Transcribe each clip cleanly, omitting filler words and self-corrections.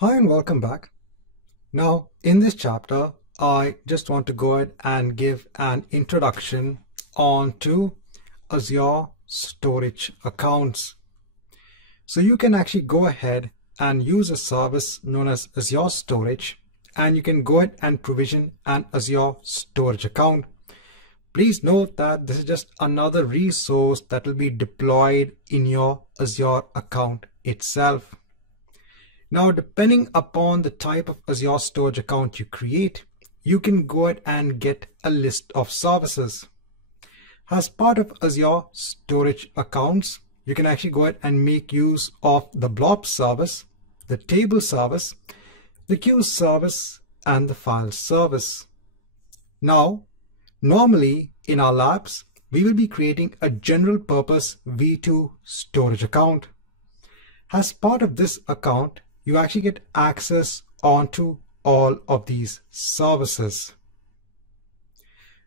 Hi and welcome back. Now in this chapter, I just want to go ahead and give an introduction onto Azure Storage Accounts. So you can actually go ahead and use a service known as Azure Storage, and you can go ahead and provision an Azure Storage account. Please note that this is just another resource that will be deployed in your Azure account itself. Now, depending upon the type of Azure Storage account you create, you can go ahead and get a list of services. As part of Azure Storage Accounts, you can actually go ahead and make use of the Blob service, the table service, the queue service, and the file service. Now, normally in our labs, we will be creating a general purpose V2 storage account. As part of this account, you actually get access onto all of these services.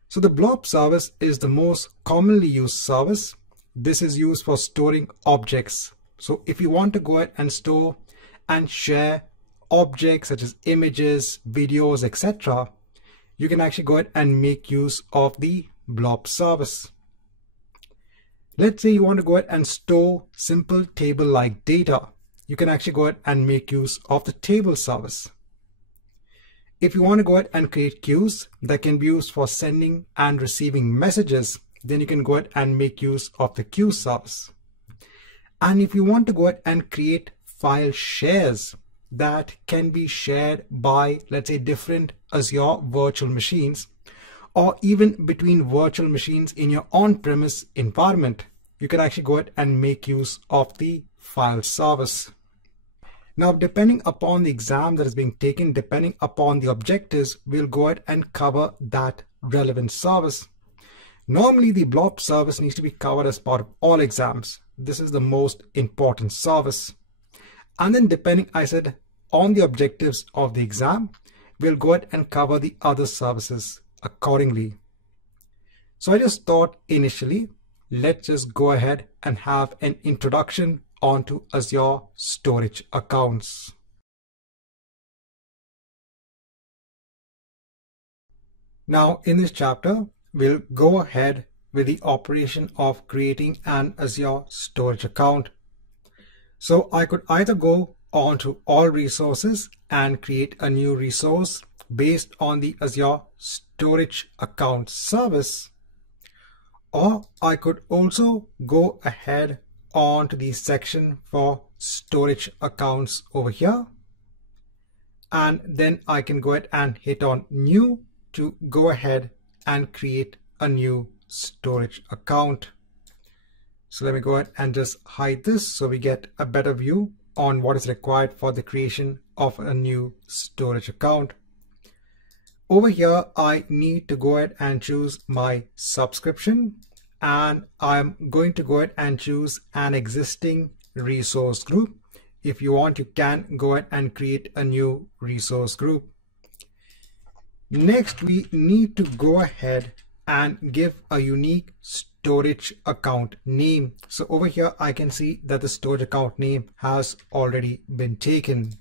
So the Blob service is the most commonly used service. This is used for storing objects. So if you want to go ahead and store and share objects such as images, videos, etc., you can actually go ahead and make use of the Blob service. Let's say you want to go ahead and store simple table-like data. You can actually go ahead and make use of the table service. If you want to go ahead and create queues that can be used for sending and receiving messages, then you can go ahead and make use of the queue service. And if you want to go ahead and create file shares that can be shared by, let's say, different Azure virtual machines, or even between virtual machines in your on-premise environment, you can actually go ahead and make use of the file service. Now, depending upon the exam that is being taken, depending upon the objectives, we'll go ahead and cover that relevant service. Normally, the Blob service needs to be covered as part of all exams. This is the most important service. And then depending, I said, on the objectives of the exam, we'll go ahead and cover the other services accordingly. So I just thought initially, let's just go ahead and have an introduction onto Azure Storage Accounts. Now in this chapter, we'll go ahead with the operation of creating an Azure Storage account. So I could either go onto all resources and create a new resource based on the Azure Storage Account service, or I could also go ahead onto the section for storage accounts over here, and then I can go ahead and hit on new to go ahead and create a new storage account. So let me go ahead and just hide this so we get a better view on what is required for the creation of a new storage account. Over here, I need to go ahead and choose my subscription, and I'm going to go ahead and choose an existing resource group. If you want, you can go ahead and create a new resource group. Next, we need to go ahead and give a unique storage account name. So over here, I can see that the storage account name has already been taken.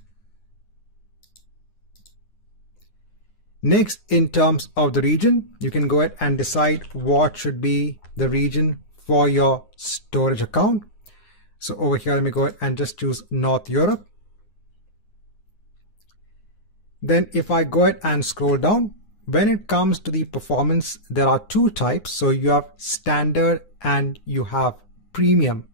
Next, in terms of the region, you can go ahead and decide what should be the region for your storage account. So over here, let me go ahead and just choose North Europe. Then if I go ahead and scroll down, when it comes to the performance, there are two types. So you have standard and you have premium.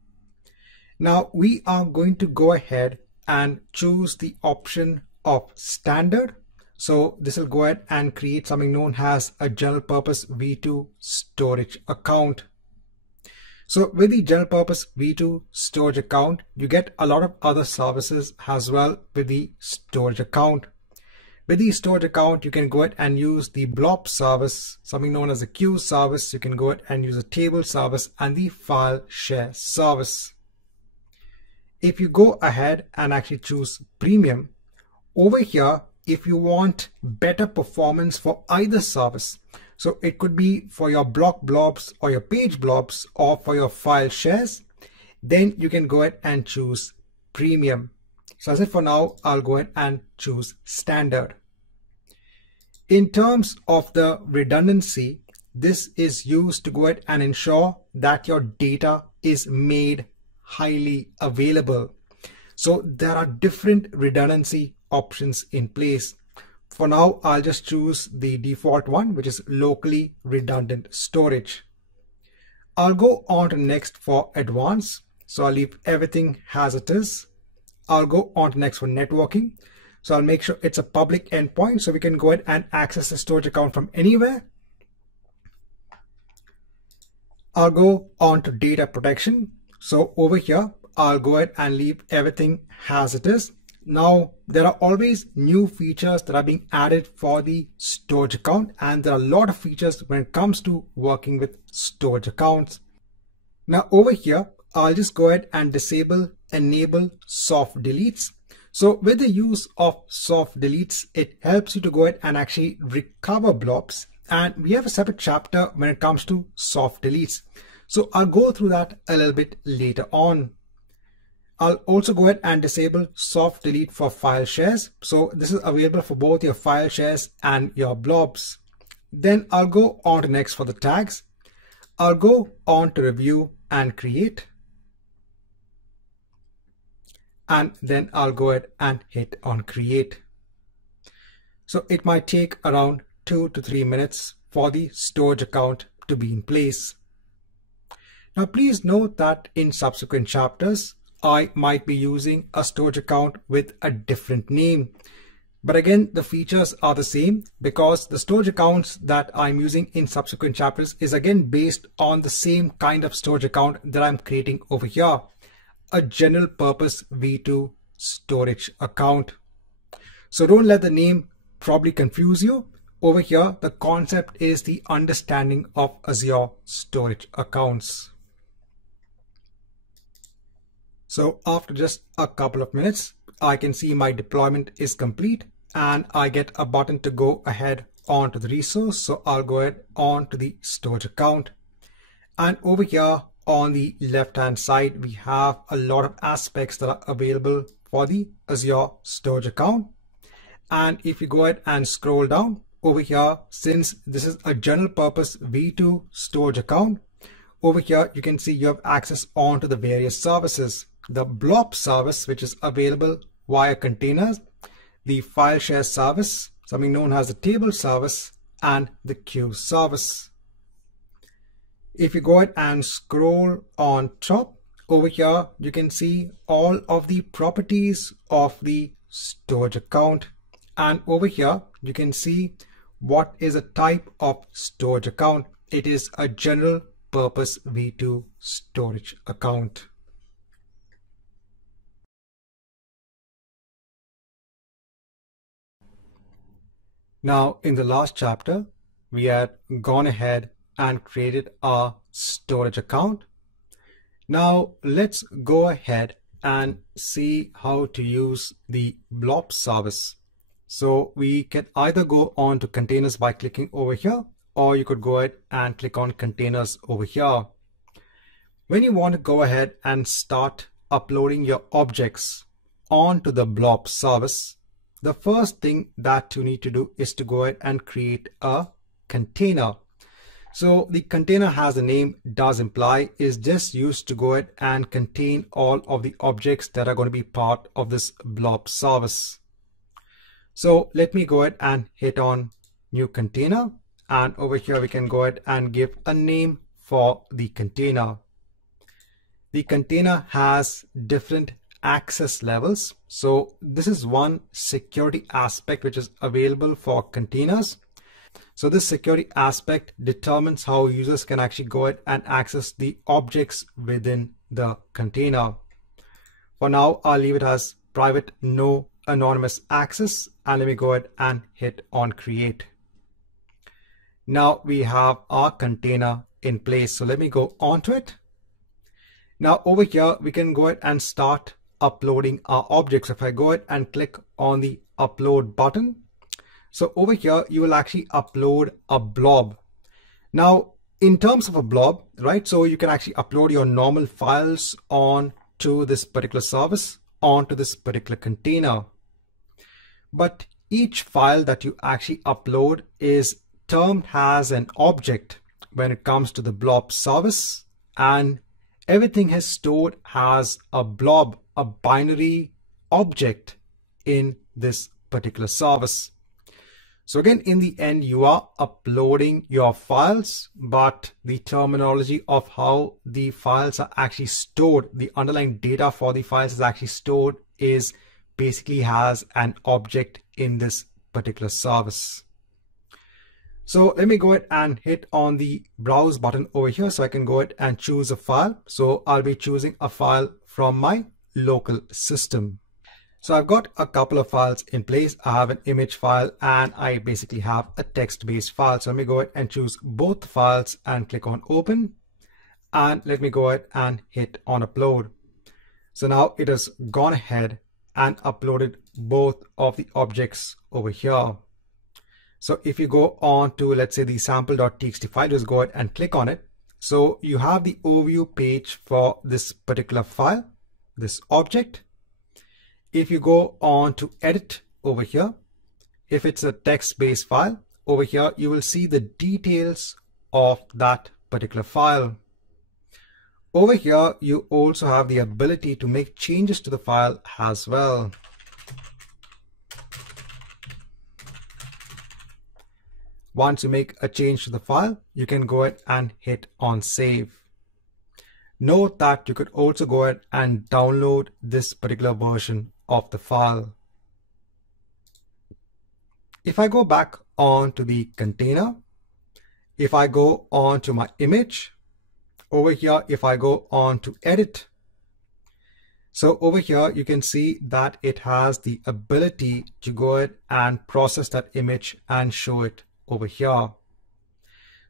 Now we are going to go ahead and choose the option of standard. So this will go ahead and create something known as a general purpose V2 storage account. So with the general purpose V2 storage account, you get a lot of other services as well with the storage account. With the storage account, you can go ahead and use the Blob service, something known as a queue service. You can go ahead and use a table service and the file share service. If you go ahead and actually choose premium, over here, if you want better performance for either service, so it could be for your block blobs or your page blobs or for your file shares, then you can go ahead and choose premium. So as I said, for now, I'll go ahead and choose standard. In terms of the redundancy, this is used to go ahead and ensure that your data is made highly available. So there are different redundancy options in place. For now, I'll just choose the default one, which is locally redundant storage. I'll go on to next for advanced. So I'll leave everything as it is. I'll go on to next for networking. So I'll make sure it's a public endpoint so we can go ahead and access the storage account from anywhere. I'll go on to data protection. So over here, I'll go ahead and leave everything as it is. Now, there are always new features that are being added for the storage account, and there are a lot of features when it comes to working with storage accounts. Now over here, I'll just go ahead and disable enable soft deletes. So with the use of soft deletes, it helps you to go ahead and actually recover blobs. And we have a separate chapter when it comes to soft deletes. So I'll go through that a little bit later on. I'll also go ahead and disable soft delete for file shares. So this is available for both your file shares and your blobs. Then I'll go on to next for the tags. I'll go on to review and create. And then I'll go ahead and hit on create. So it might take around 2 to 3 minutes for the storage account to be in place. Now please note that in subsequent chapters, I might be using a storage account with a different name. But again, the features are the same because the storage accounts that I'm using in subsequent chapters is again based on the same kind of storage account that I'm creating over here, a general purpose V2 storage account. So don't let the name probably confuse you. Over here, the concept is the understanding of Azure storage accounts. So after just a couple of minutes, I can see my deployment is complete and I get a button to go ahead onto the resource. So I'll go ahead onto the storage account. And over here on the left-hand side, we have a lot of aspects that are available for the Azure storage account. And if you go ahead and scroll down over here, since this is a general purpose V2 storage account, over here you can see you have access onto the various services. The Blob service, which is available via containers, the file share service, something known as the table service, and the queue service. If you go ahead and scroll on top, over here you can see all of the properties of the storage account. And over here you can see what is a type of storage account. It is a general purpose V2 storage account. Now, in the last chapter, we had gone ahead and created our storage account. Now, let's go ahead and see how to use the Blob service. So we can either go on to containers by clicking over here, or you could go ahead and click on containers over here. When you want to go ahead and start uploading your objects onto the Blob service, the first thing that you need to do is to go ahead and create a container. So the container, as the name does imply, is just used to go ahead and contain all of the objects that are going to be part of this Blob service. So let me go ahead and hit on new container, and over here we can go ahead and give a name for the container. The container has different access levels. So this is one security aspect which is available for containers. So this security aspect determines how users can actually go ahead and access the objects within the container. For now, I'll leave it as private, no anonymous access, and let me go ahead and hit on create. Now we have our container in place. So let me go onto it. Now over here, we can go ahead and start uploading our objects. If I go ahead and click on the upload button, so over here, you will actually upload a blob. Now, in terms of a blob, right? So you can actually upload your normal files on to this particular service onto this particular container. But each file that you actually upload is termed as an object when it comes to the blob service, and everything is stored as a blob, a binary object in this particular service. So again, in the end, you are uploading your files, but the terminology of how the files are actually stored, the underlying data for the files is actually stored, is basically has an object in this particular service. So let me go ahead and hit on the browse button over here so I can go ahead and choose a file. So I'll be choosing a file from my local system. So I've got a couple of files in place. I have an image file and I basically have a text-based file. So let me go ahead and choose both files and click on open. And let me go ahead and hit on upload. So now it has gone ahead and uploaded both of the objects over here. So if you go on to, let's say, the sample.txt file, just go ahead and click on it. So you have the overview page for this particular file, this object. If you go on to edit over here, if it's a text-based file, over here you will see the details of that particular file. Over here you also have the ability to make changes to the file as well. Once you make a change to the file, you can go ahead and hit on save. Note that you could also go ahead and download this particular version of the file. If I go back onto the container, if I go on to my image, over here, if I go on to edit, so over here you can see that it has the ability to go ahead and process that image and show it over here.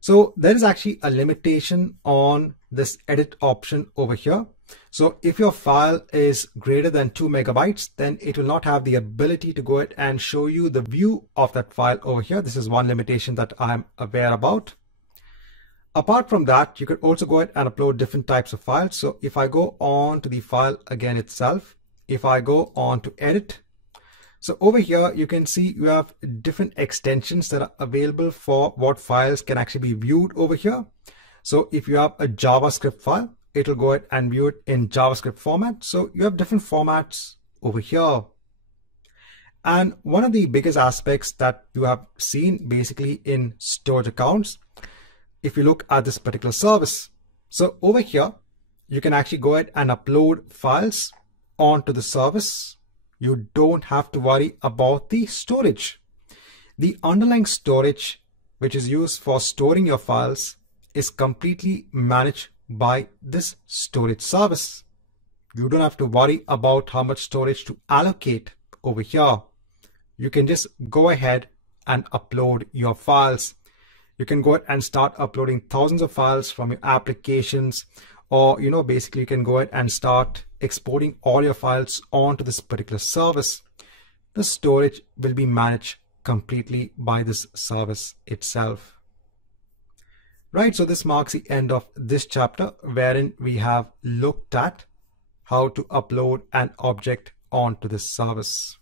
So there is actually a limitation on this edit option over here. So if your file is greater than 2 megabytes, then it will not have the ability to go ahead and show you the view of that file over here. This is one limitation that I'm aware about. Apart from that, you could also go ahead and upload different types of files. So if I go on to the file again itself, if I go on to edit, so over here you can see you have different extensions that are available for what files can actually be viewed over here. So if you have a JavaScript file, it will go ahead and view it in JavaScript format. So you have different formats over here. And one of the biggest aspects that you have seen basically in storage accounts, if you look at this particular service, so over here, you can actually go ahead and upload files onto the service. You don't have to worry about the storage. The underlying storage, which is used for storing your files, is completely managed by this storage service. You don't have to worry about how much storage to allocate over here. You can just go ahead and upload your files. You can go ahead and start uploading thousands of files from your applications, or basically you can go ahead and start exporting all your files onto this particular service. The storage will be managed completely by this service itself. Right, so this marks the end of this chapter, wherein we have looked at how to upload an object onto this service.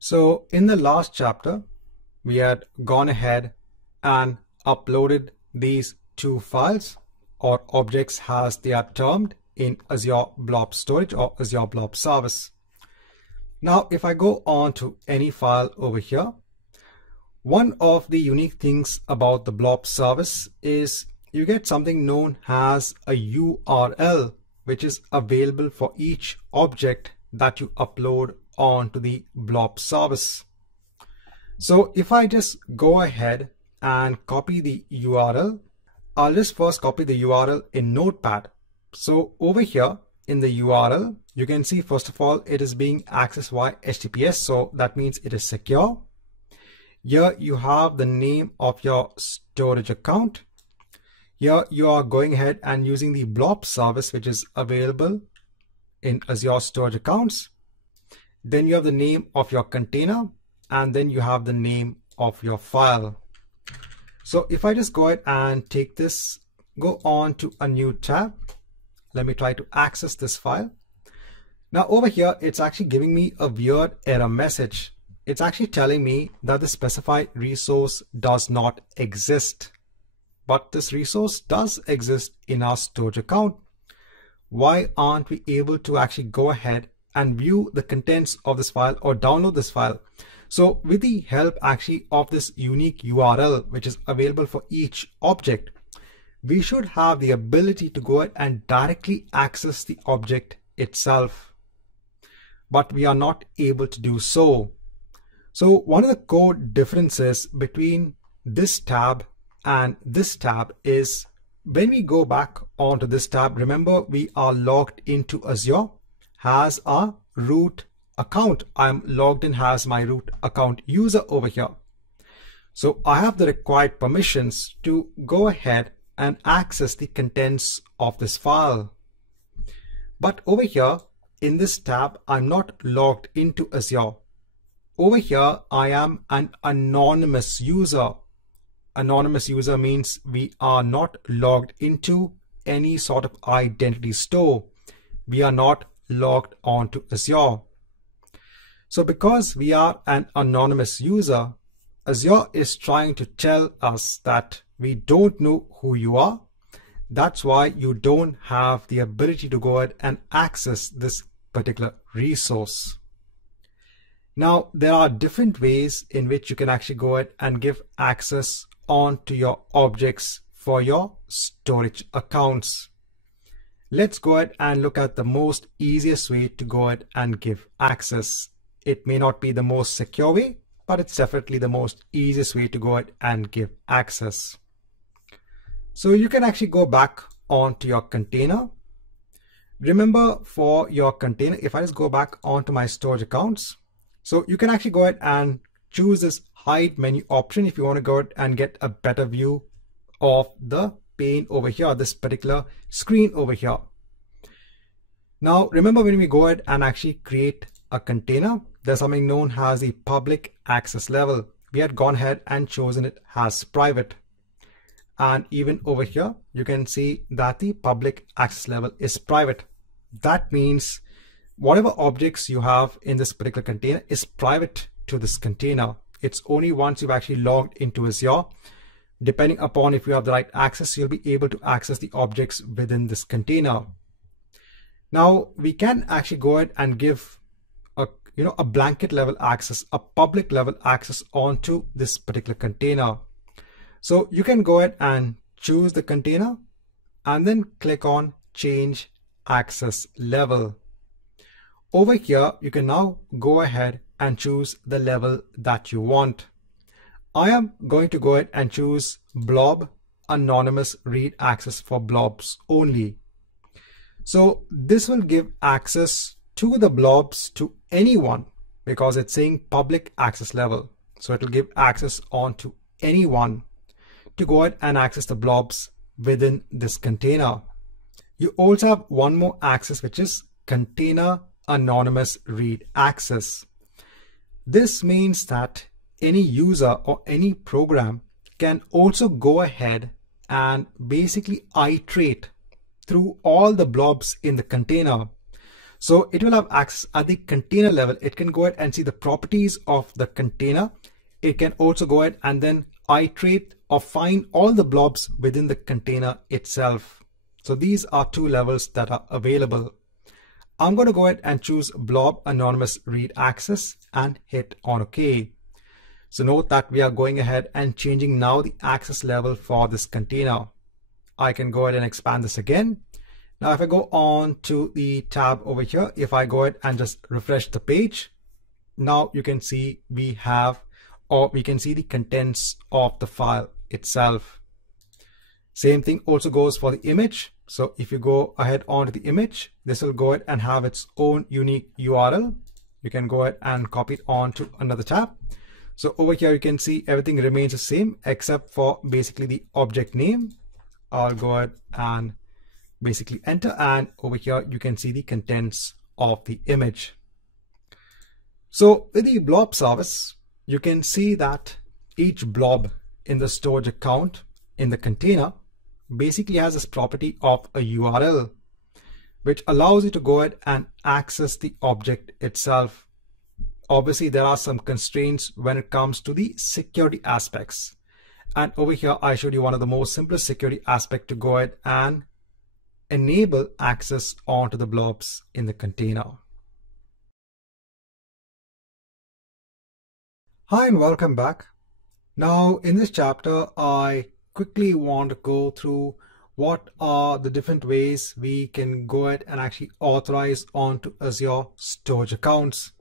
So in the last chapter, we had gone ahead and uploaded these two files or objects as they are termed in Azure Blob Storage or Azure Blob Service. Now, if I go on to any file over here, one of the unique things about the Blob service is you get something known as a URL, which is available for each object that you upload onto the Blob service. So if I just go ahead and copy the URL, I'll just first copy the URL in Notepad. So over here in the URL, you can see, first of all, it is being accessed via HTTPS. So that means it is secure. Here you have the name of your storage account. Here you are going ahead and using the Blob service, which is available in Azure Storage Accounts. Then you have the name of your container, and then you have the name of your file. So if I just go ahead and take this, go on to a new tab, Let me try to access this file. Now over here, it's actually giving me a weird error message. It's actually telling me that the specified resource does not exist. But this resource does exist in our storage account. Why aren't we able to actually go ahead and view the contents of this file or download this file? So with the help actually of this unique URL, which is available for each object, we should have the ability to go ahead and directly access the object itself. But we are not able to do so. So one of the core differences between this tab and this tab is when we go back onto this tab, remember we are logged into Azure as a root account. I'm logged in as my root account user over here. So I have the required permissions to go ahead and access the contents of this file. But over here in this tab, I'm not logged into Azure. Over here, I am an anonymous user. Anonymous user means we are not logged into any sort of identity store. We are not logged onto Azure. So because we are an anonymous user, Azure is trying to tell us that we don't know who you are. That's why you don't have the ability to go ahead and access this particular resource. Now, there are different ways in which you can actually go ahead and give access onto your objects for your storage accounts. Let's go ahead and look at the most easiest way to go ahead and give access. It may not be the most secure way, but it's definitely the most easiest way to go ahead and give access. So you can actually go back onto your container. Remember, for your container, if I just go back onto my storage accounts, so you can actually go ahead and choose this hide menu option if you want to go ahead and get a better view of the pane over here, this particular screen over here. Now, remember when we go ahead and actually create a container, there's something known as the public access level. We had gone ahead and chosen it as private. And even over here, you can see that the public access level is private. That means whatever objects you have in this particular container is private to this container. It's only once you've actually logged into Azure, depending upon if you have the right access, you'll be able to access the objects within this container. Now, we can actually go ahead and give a blanket level access, a public level access onto this particular container. So you can go ahead and choose the container and then click on change access level. Over here, you can now go ahead and choose the level that you want. I am going to go ahead and choose Blob anonymous read access for blobs only. So this will give access to the blobs to anyone because it's saying public access level. So it will give access on to anyone to go ahead and access the blobs within this container. You also have one more access, which is container anonymous read access. This means that any user or any program can also go ahead and basically iterate through all the blobs in the container. So it will have access at the container level. It can go ahead and see the properties of the container. It can also go ahead and then iterate or find all the blobs within the container itself. So these are two levels that are available. I'm going to go ahead and choose Blob anonymous read access and hit on OK. So note that we are going ahead and changing now the access level for this container. I can go ahead and expand this again. Now, if I go on to the tab over here, if I go ahead and just refresh the page, now you can see we can see the contents of the file itself. Same thing also goes for the image. So if you go ahead onto the image, this will go ahead and have its own unique URL. You can go ahead and copy it onto another tab. So over here, you can see everything remains the same except for basically the object name. I'll go ahead and basically enter, and over here you can see the contents of the image. So with the blob service, you can see that each blob in the storage account in the container basically has this property of a URL. which allows you to go ahead and access the object itself. Obviously, there are some constraints when it comes to the security aspects. And over here, I showed you one of the most simplest security aspects to go ahead and enable access onto the blobs in the container. Hi and welcome back. Now in this chapter, I quickly want to go through what are the different ways we can go ahead and actually authorize onto Azure Storage Accounts.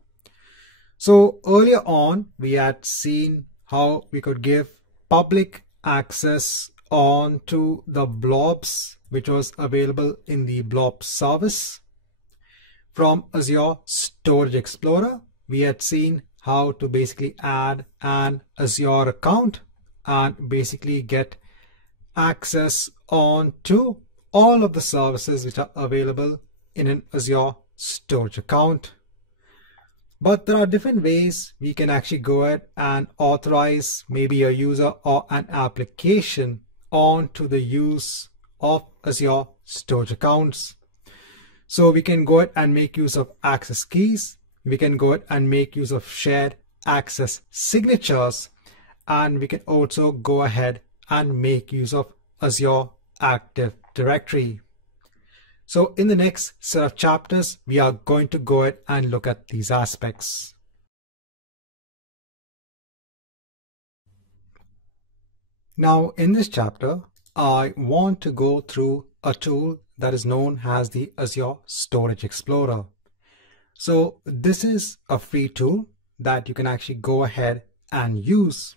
So earlier on, we had seen how we could give public access onto the blobs, which was available in the Blob service. From Azure Storage Explorer, we had seen how to basically add an Azure account and basically get access onto all of the services which are available in an Azure Storage account. But there are different ways we can actually go ahead and authorize maybe a user or an application onto the use of Azure Storage Accounts. So we can go ahead and make use of access keys. We can go ahead and make use of shared access signatures. And we can also go ahead and make use of Azure Active Directory. So in the next set of chapters, we are going to go ahead and look at these aspects. Now in this chapter, I want to go through a tool that is known as the Azure Storage Explorer. So this is a free tool that you can actually go ahead and use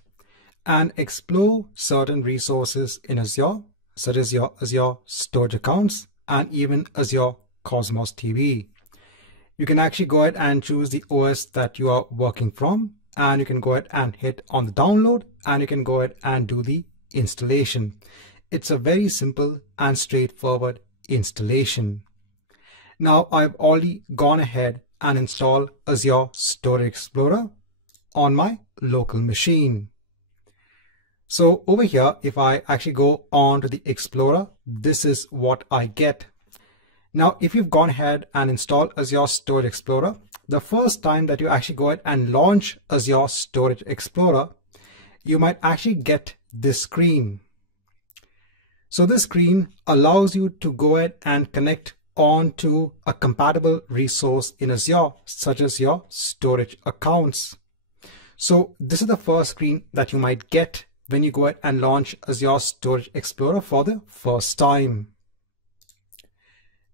and explore certain resources in Azure, such as your Azure Storage Accounts and even Azure Cosmos TV. You can actually go ahead and choose the OS that you are working from, and you can go ahead and hit on the download, and you can go ahead and do the installation. It's a very simple and straightforward installation. Now I've already gone ahead and installed Azure Storage Explorer on my local machine. So over here, if I actually go on to the Explorer, this is what I get. Now, if you've gone ahead and installed Azure Storage Explorer, the first time that you actually go ahead and launch Azure Storage Explorer, you might actually get this screen. So this screen allows you to go ahead and connect onto a compatible resource in Azure, such as your storage accounts. So this is the first screen that you might get when you go ahead and launch Azure Storage Explorer for the first time.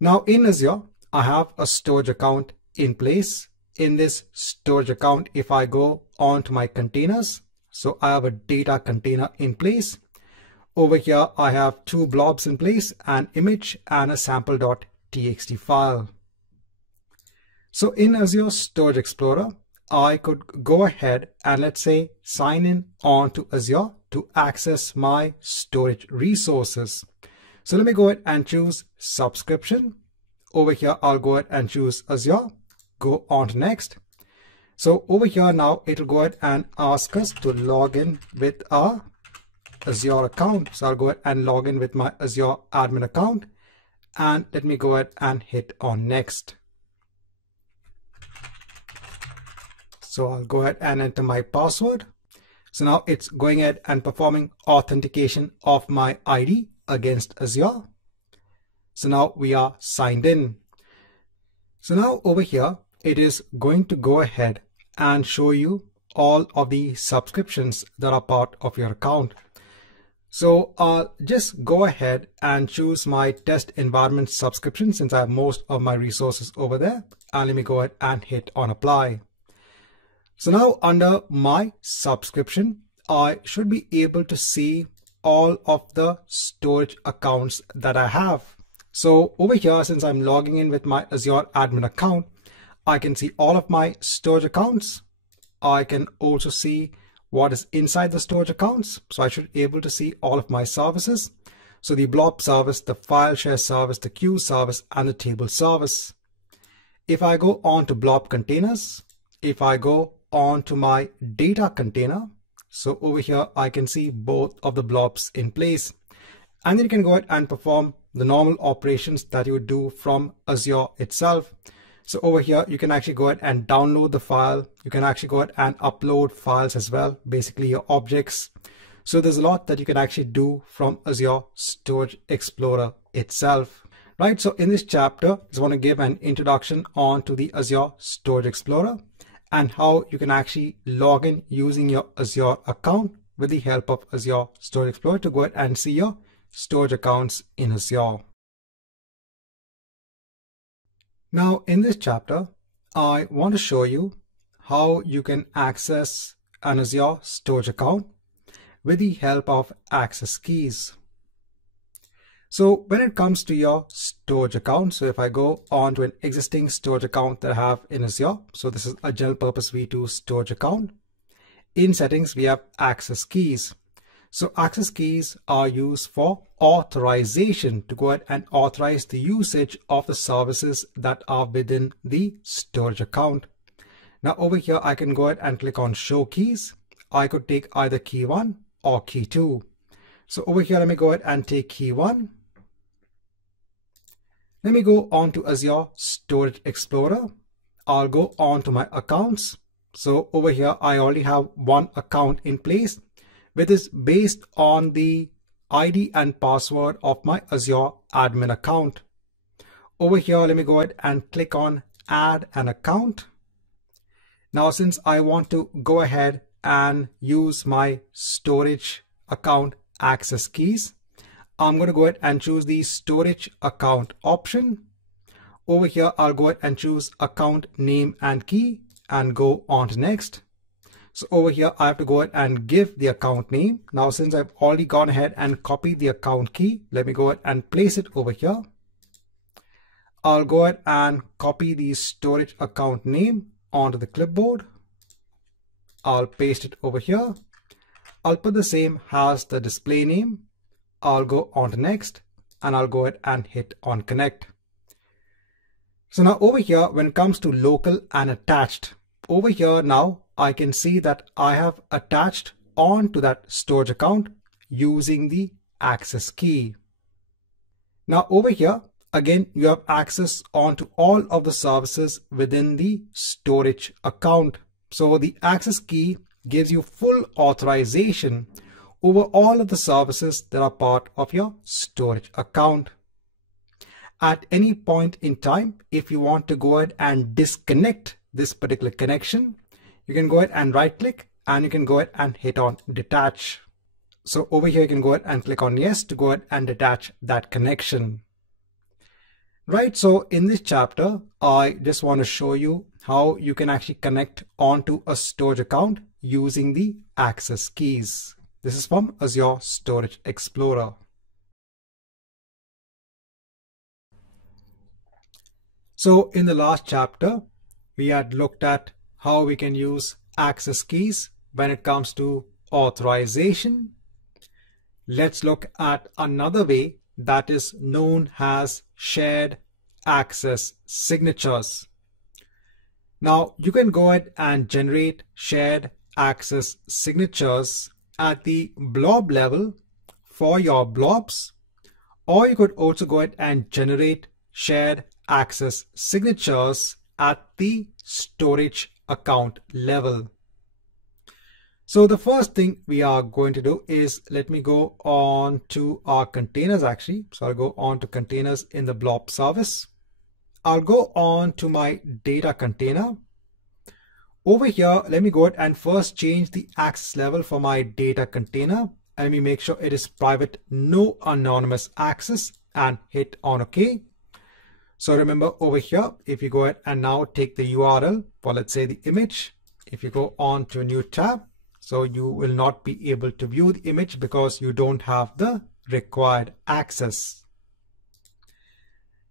Now in Azure, I have a storage account in place. In this storage account, if I go on to my containers, so I have a data container in place. Over here, I have two blobs in place, an image and a sample.txt file. So in Azure Storage Explorer, I could go ahead and let's say sign in onto Azure to access my storage resources. So let me go ahead and choose subscription. Over here, I'll go ahead and choose Azure, go on to next. So over here now, it'll go ahead and ask us to log in with our Azure account. So I'll go ahead and log in with my Azure admin account. And let me go ahead and hit on next. So I'll go ahead and enter my password. So now it's going ahead and performing authentication of my ID against Azure. So now we are signed in. So now over here, it is going to go ahead and show you all of the subscriptions that are part of your account. So I'll just go ahead and choose my test environment subscription since I have most of my resources over there. And let me go ahead and hit on apply. So now under my subscription, I should be able to see all of the storage accounts that I have. So over here, since I'm logging in with my Azure admin account, I can see all of my storage accounts. I can also see what is inside the storage accounts. So I should be able to see all of my services. So the Blob service, the file share service, the queue service, and the table service. If I go on to Blob containers, if I go on to my data container, so over here I can see both of the blobs in place. And then you can go ahead and perform the normal operations that you would do from Azure itself. So over here, you can actually go ahead and download the file. You can actually go ahead and upload files as well, basically your objects. So there's a lot that you can actually do from Azure Storage Explorer itself. Right, so in this chapter, I just want to give an introduction on to the Azure Storage Explorer and how you can actually log in using your Azure account with the help of Azure Storage Explorer to go ahead and see your storage accounts in Azure. Now in this chapter, I want to show you how you can access an Azure storage account with the help of access keys. So when it comes to your storage account, so if I go on to an existing storage account that I have in Azure, so this is a general purpose V2 storage account. In settings, we have access keys. So access keys are used for authorization to go ahead and authorize the usage of the services that are within the storage account. Now over here, I can go ahead and click on show keys. I could take either key 1 or key 2. So over here, let me go ahead and take key 1. Let me go on to Azure Storage Explorer. I'll go on to my accounts. So over here, I already have one account in place, which is based on the ID and password of my Azure admin account. Over here, let me go ahead and click on add an account. Now, since I want to go ahead and use my storage account access keys, I'm going to go ahead and choose the storage account option. Over here, I'll go ahead and choose account name and key and go on to next. So over here, I have to go ahead and give the account name. Now, since I've already gone ahead and copied the account key, let me go ahead and place it over here. I'll go ahead and copy the storage account name onto the clipboard. I'll paste it over here. I'll put the same as the display name. I'll go on to next and I'll go ahead and hit on connect. So now over here, when it comes to local and attached, over here now I can see that I have attached onto that storage account using the access key. Now over here, again, you have access onto all of the services within the storage account. So the access key gives you full authorization over all of the services that are part of your storage account. At any point in time, if you want to go ahead and disconnect this particular connection, you can go ahead and right click and you can go ahead and hit on detach. So over here, you can go ahead and click on yes to go ahead and detach that connection. Right, so in this chapter, I just want to show you how you can actually connect onto a storage account using the access keys. This is from Azure Storage Explorer. So in the last chapter, we had looked at how we can use access keys when it comes to authorization. Let's look at another way that is known as shared access signatures. Now you can go ahead and generate shared access signatures at the blob level for your blobs, or you could also go ahead and generate shared access signatures at the storage account level. So the first thing we are going to do is, let me go on to our containers actually. So I'll go on to containers in the blob service. I'll go on to my data container. Over here, let me go ahead and first change the access level for my data container. And let me make sure it is private, no anonymous access, and hit on OK. So remember over here, if you go ahead and now take the URL for, let's say, the image, if you go on to a new tab, so you will not be able to view the image because you don't have the required access.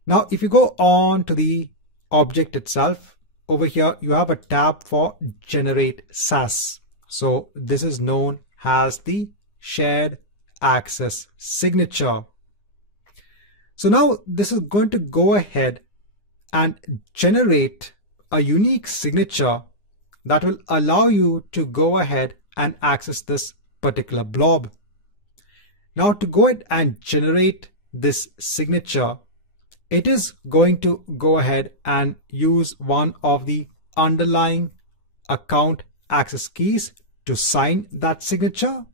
Now, if you go on to the object itself, over here, you have a tab for generate SAS. So this is known as the shared access signature. So now this is going to go ahead and generate a unique signature that will allow you to go ahead and access this particular blob. Now to go ahead and generate this signature, it is going to go ahead and use one of the underlying account access keys to sign that signature.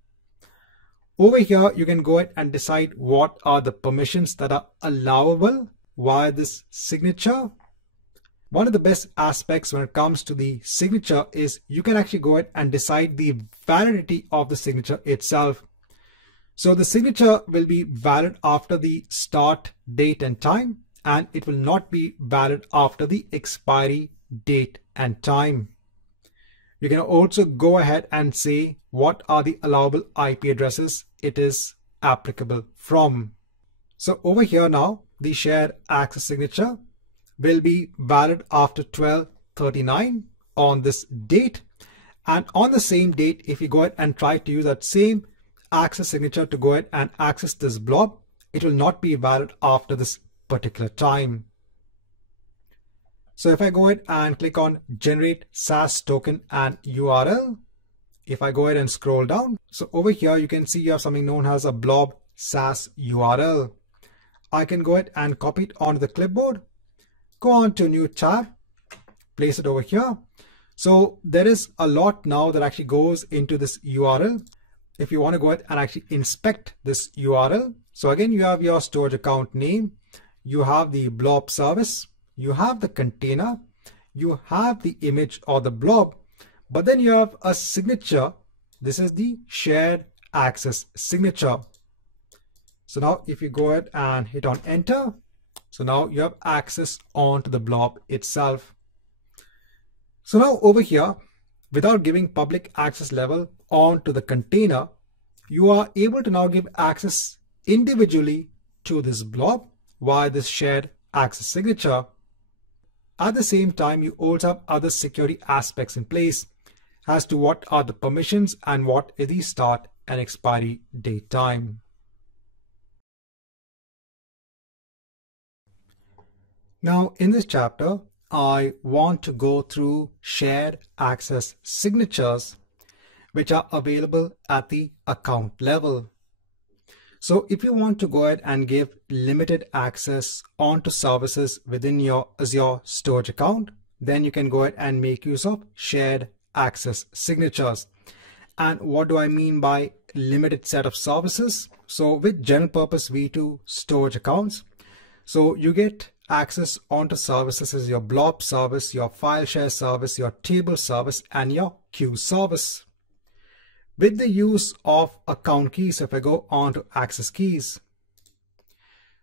Over here, you can go ahead and decide what are the permissions that are allowable via this signature. One of the best aspects when it comes to the signature is you can actually go ahead and decide the validity of the signature itself. So the signature will be valid after the start date and time, and it will not be valid after the expiry date and time. You can also go ahead and say what are the allowable IP addresses it is applicable from. So over here now, the shared access signature will be valid after 12/39 on this date. And on the same date, if you go ahead and try to use that same access signature to go ahead and access this blob, it will not be valid after this particular time. So if I go ahead and click on generate SaaS token and URL, if I go ahead and scroll down, so over here you can see you have something known as a blob SaaS URL. I can go ahead and copy it onto the clipboard, go on to new tab, place it over here. So there is a lot now that actually goes into this URL. If you want to go ahead and actually inspect this URL, so again, you have your storage account name, you have the blob service, you have the container, you have the image or the blob, but then you have a signature. This is the shared access signature. So now if you go ahead and hit on enter, so now you have access onto the blob itself. So now over here, without giving public access level onto the container, you are able to now give access individually to this blob via this shared access signature. At the same time, you also have other security aspects in place as to what are the permissions and what is the start and expiry date time. Now in this chapter, I want to go through shared access signatures which are available at the account level. So if you want to go ahead and give limited access onto services within your Azure Storage account, then you can go ahead and make use of shared access signatures. And what do I mean by limited set of services? So with general purpose V2 storage accounts, so you get access onto services as your blob service, your file share service, your table service, and your queue service. With the use of account keys, if I go on to access keys,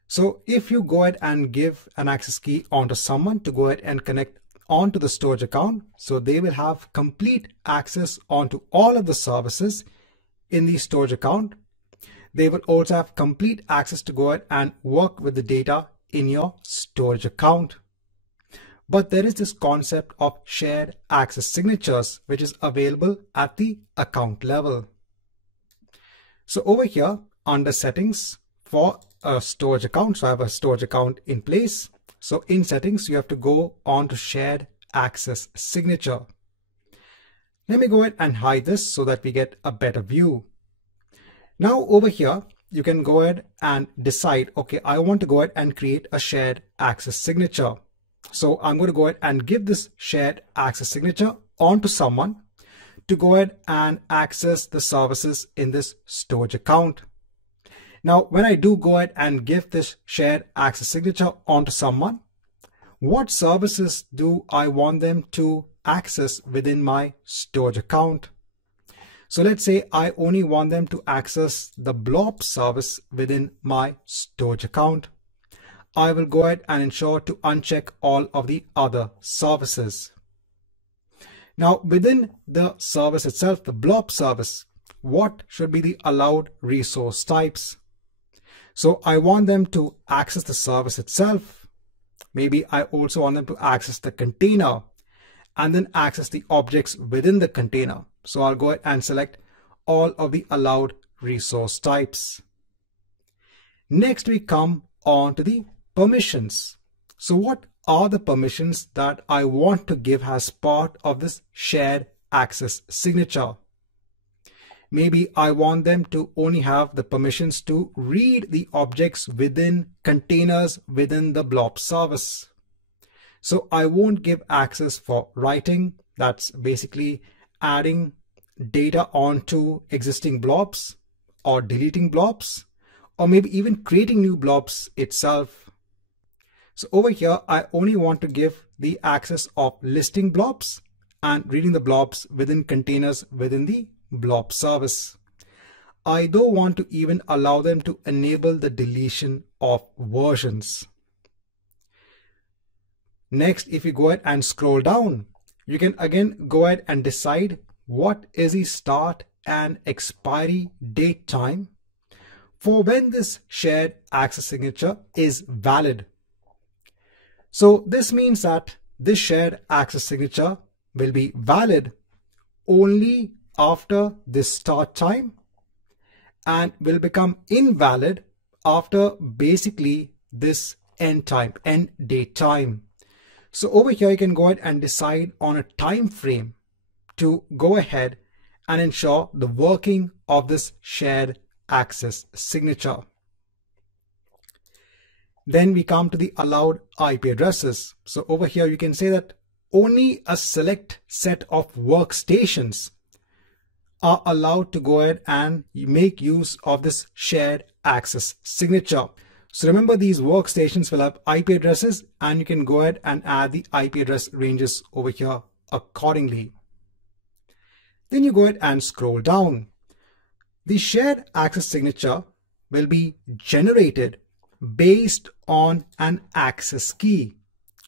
so if you go ahead and give an access key onto someone to go ahead and connect onto the storage account, so they will have complete access onto all of the services in the storage account. They will also have complete access to go ahead and work with the data in your storage account. But there is this concept of shared access signatures, which is available at the account level. So over here under settings for a storage account, so I have a storage account in place. So in settings, you have to go on to shared access signature. Let me go ahead and hide this so that we get a better view. Now over here, you can go ahead and decide, okay, I want to go ahead and create a shared access signature. So I'm going to go ahead and give this shared access signature onto someone to go ahead and access the services in this storage account. Now, when I do go ahead and give this shared access signature onto someone, what services do I want them to access within my storage account? So let's say I only want them to access the blob service within my storage account. I will go ahead and ensure to uncheck all of the other services. Now within the service itself, the blob service, what should be the allowed resource types? So I want them to access the service itself. Maybe I also want them to access the container and then access the objects within the container. So I'll go ahead and select all of the allowed resource types. Next, we come on to the permissions. So what are the permissions that I want to give as part of this shared access signature? Maybe I want them to only have the permissions to read the objects within containers within the Blob service. So I won't give access for writing. That's basically adding data onto existing blobs or deleting blobs, or maybe even creating new blobs itself. So over here, I only want to give the access of listing blobs and reading the blobs within containers within the Blob service. I don't want to even allow them to enable the deletion of versions. Next, if you go ahead and scroll down, you can again go ahead and decide what is the start and expiry date time for when this shared access signature is valid. So this means that this shared access signature will be valid only after this start time and will become invalid after basically this end date time. So over here, you can go ahead and decide on a time frame to go ahead and ensure the working of this shared access signature. Then we come to the allowed IP addresses. So over here, you can say that only a select set of workstations are allowed to go ahead and make use of this shared access signature. So remember, these workstations will have IP addresses, and you can go ahead and add the IP address ranges over here accordingly. Then you go ahead and scroll down. The shared access signature will be generated based on an access key.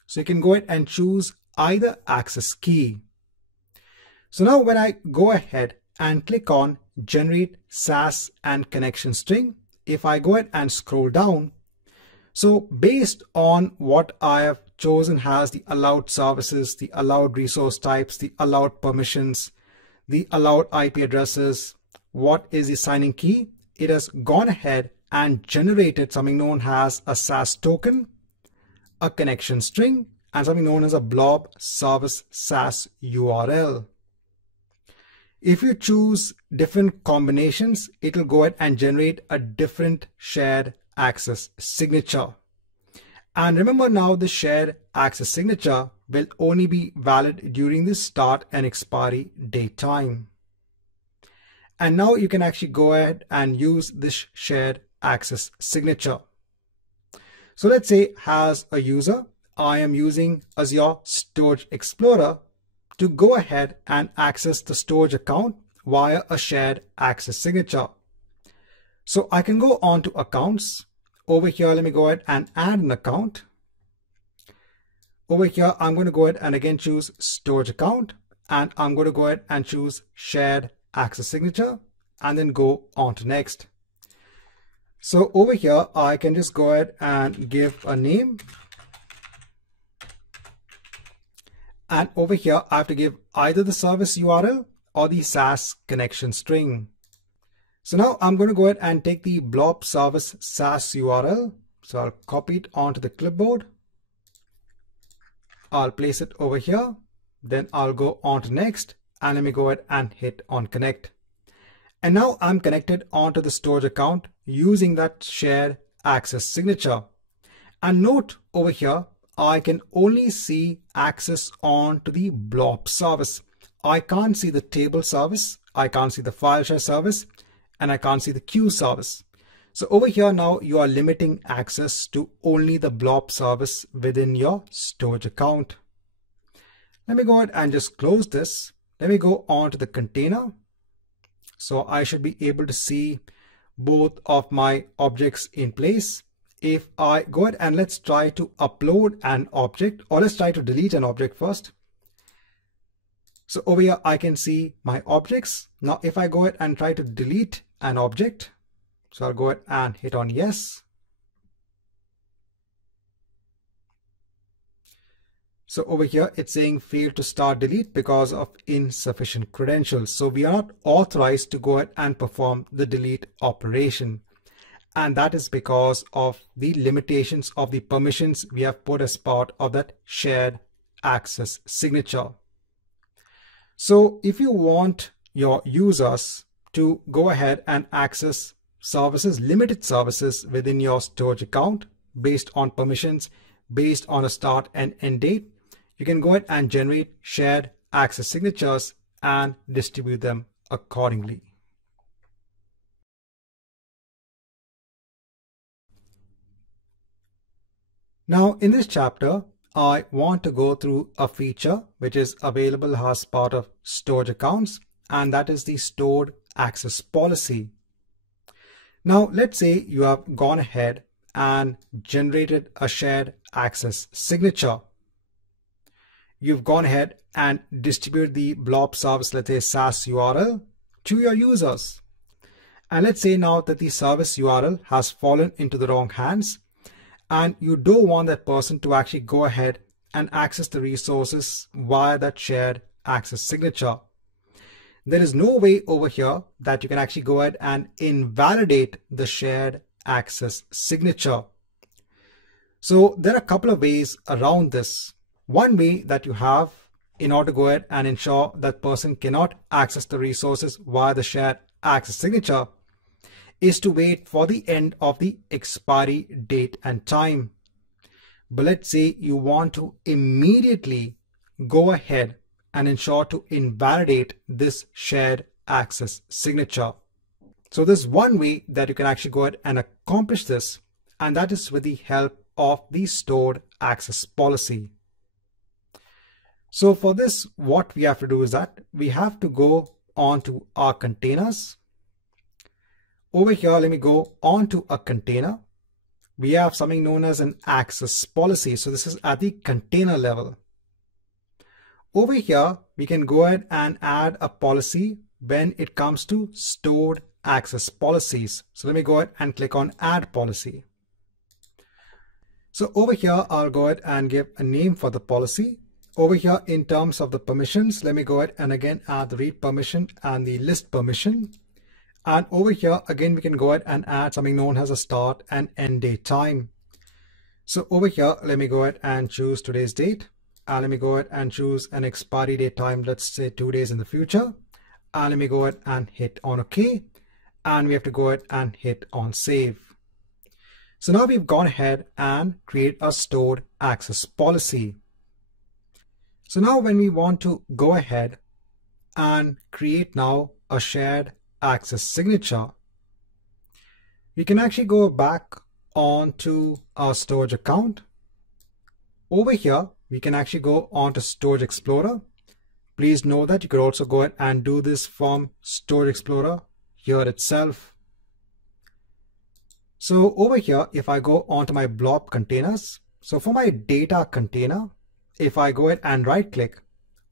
So you can go ahead and choose either access key. So now when I go ahead and click on generate SAS and connection string, if I go ahead and scroll down, so based on what I have chosen as the allowed services, the allowed resource types, the allowed permissions, the allowed IP addresses, what is the signing key, it has gone ahead and generated something known as a SAS token, a connection string, and something known as a blob service SAS URL. If you choose different combinations, it will go ahead and generate a different shared access signature. And remember, now the shared access signature will only be valid during the start and expiry date time. And now you can actually go ahead and use this shared access signature. So let's say as a user, I am using Azure Storage Explorer to go ahead and access the storage account via a shared access signature. So I can go on to accounts. Over here, let me go ahead and add an account. Over here, I'm going to go ahead and again choose storage account, and I'm going to go ahead and choose shared access signature and then go on to next. So over here, I can just go ahead and give a name. And over here, I have to give either the service URL or the SAS connection string. So now I'm going to go ahead and take the blob service SAS URL. So I'll copy it onto the clipboard. I'll place it over here. Then I'll go on to next, and let me go ahead and hit on connect. And now I'm connected onto the storage account using that shared access signature. And note over here, I can only see access onto the blob service. I can't see the table service, I can't see the file share service, and I can't see the queue service. So over here now you are limiting access to only the blob service within your storage account. Let me go ahead and just close this. Let me go on to the container. So I should be able to see both of my objects in place. If I go ahead and let's try to upload an object, or let's try to delete an object first. So over here, I can see my objects. Now, if I go ahead and try to delete an object, so I'll go ahead and hit on yes. So over here, it's saying failed to start delete because of insufficient credentials. So we are not authorized to go ahead and perform the delete operation. And that is because of the limitations of the permissions we have put as part of that shared access signature. So if you want your users to go ahead and access services, limited services within your storage account based on permissions, based on a start and end date, you can go ahead and generate shared access signatures and distribute them accordingly. Now in this chapter, I want to go through a feature which is available as part of storage accounts, and that is the stored access policy. Now let's say you have gone ahead and generated a shared access signature. You've gone ahead and distributed the Blob service, let's say SaaS URL, to your users. And let's say now that the service URL has fallen into the wrong hands, and you don't want that person to actually go ahead and access the resources via that shared access signature. There is no way over here that you can actually go ahead and invalidate the shared access signature. So there are a couple of ways around this. One way that you have in order to go ahead and ensure that person cannot access the resources via the shared access signature is to wait for the end of the expiry date and time. But let's say you want to immediately go ahead and ensure to invalidate this shared access signature. So there's one way that you can actually go ahead and accomplish this, and that is with the help of the stored access policy. So for this, what we have to do is that we have to go onto our containers. Over here, let me go onto a container. We have something known as an access policy. So this is at the container level. Over here, we can go ahead and add a policy when it comes to stored access policies. So let me go ahead and click on add policy. So over here, I'll go ahead and give a name for the policy. Over here, in terms of the permissions, let me go ahead and again add the read permission and the list permission. And over here, again, we can go ahead and add something known as a start and end date time. So over here, let me go ahead and choose today's date. And let me go ahead and choose an expiry date time, let's say 2 days in the future. And let me go ahead and hit on OK. And we have to go ahead and hit on save. So now we've gone ahead and create a stored access policy. So now when we want to go ahead and create now a shared access signature, we can actually go back onto our storage account. Over here, we can actually go onto Storage Explorer. Please know that you could also go ahead and do this from Storage Explorer here itself. So over here, if I go onto my Blob containers, so for my data container, if I go ahead and right click,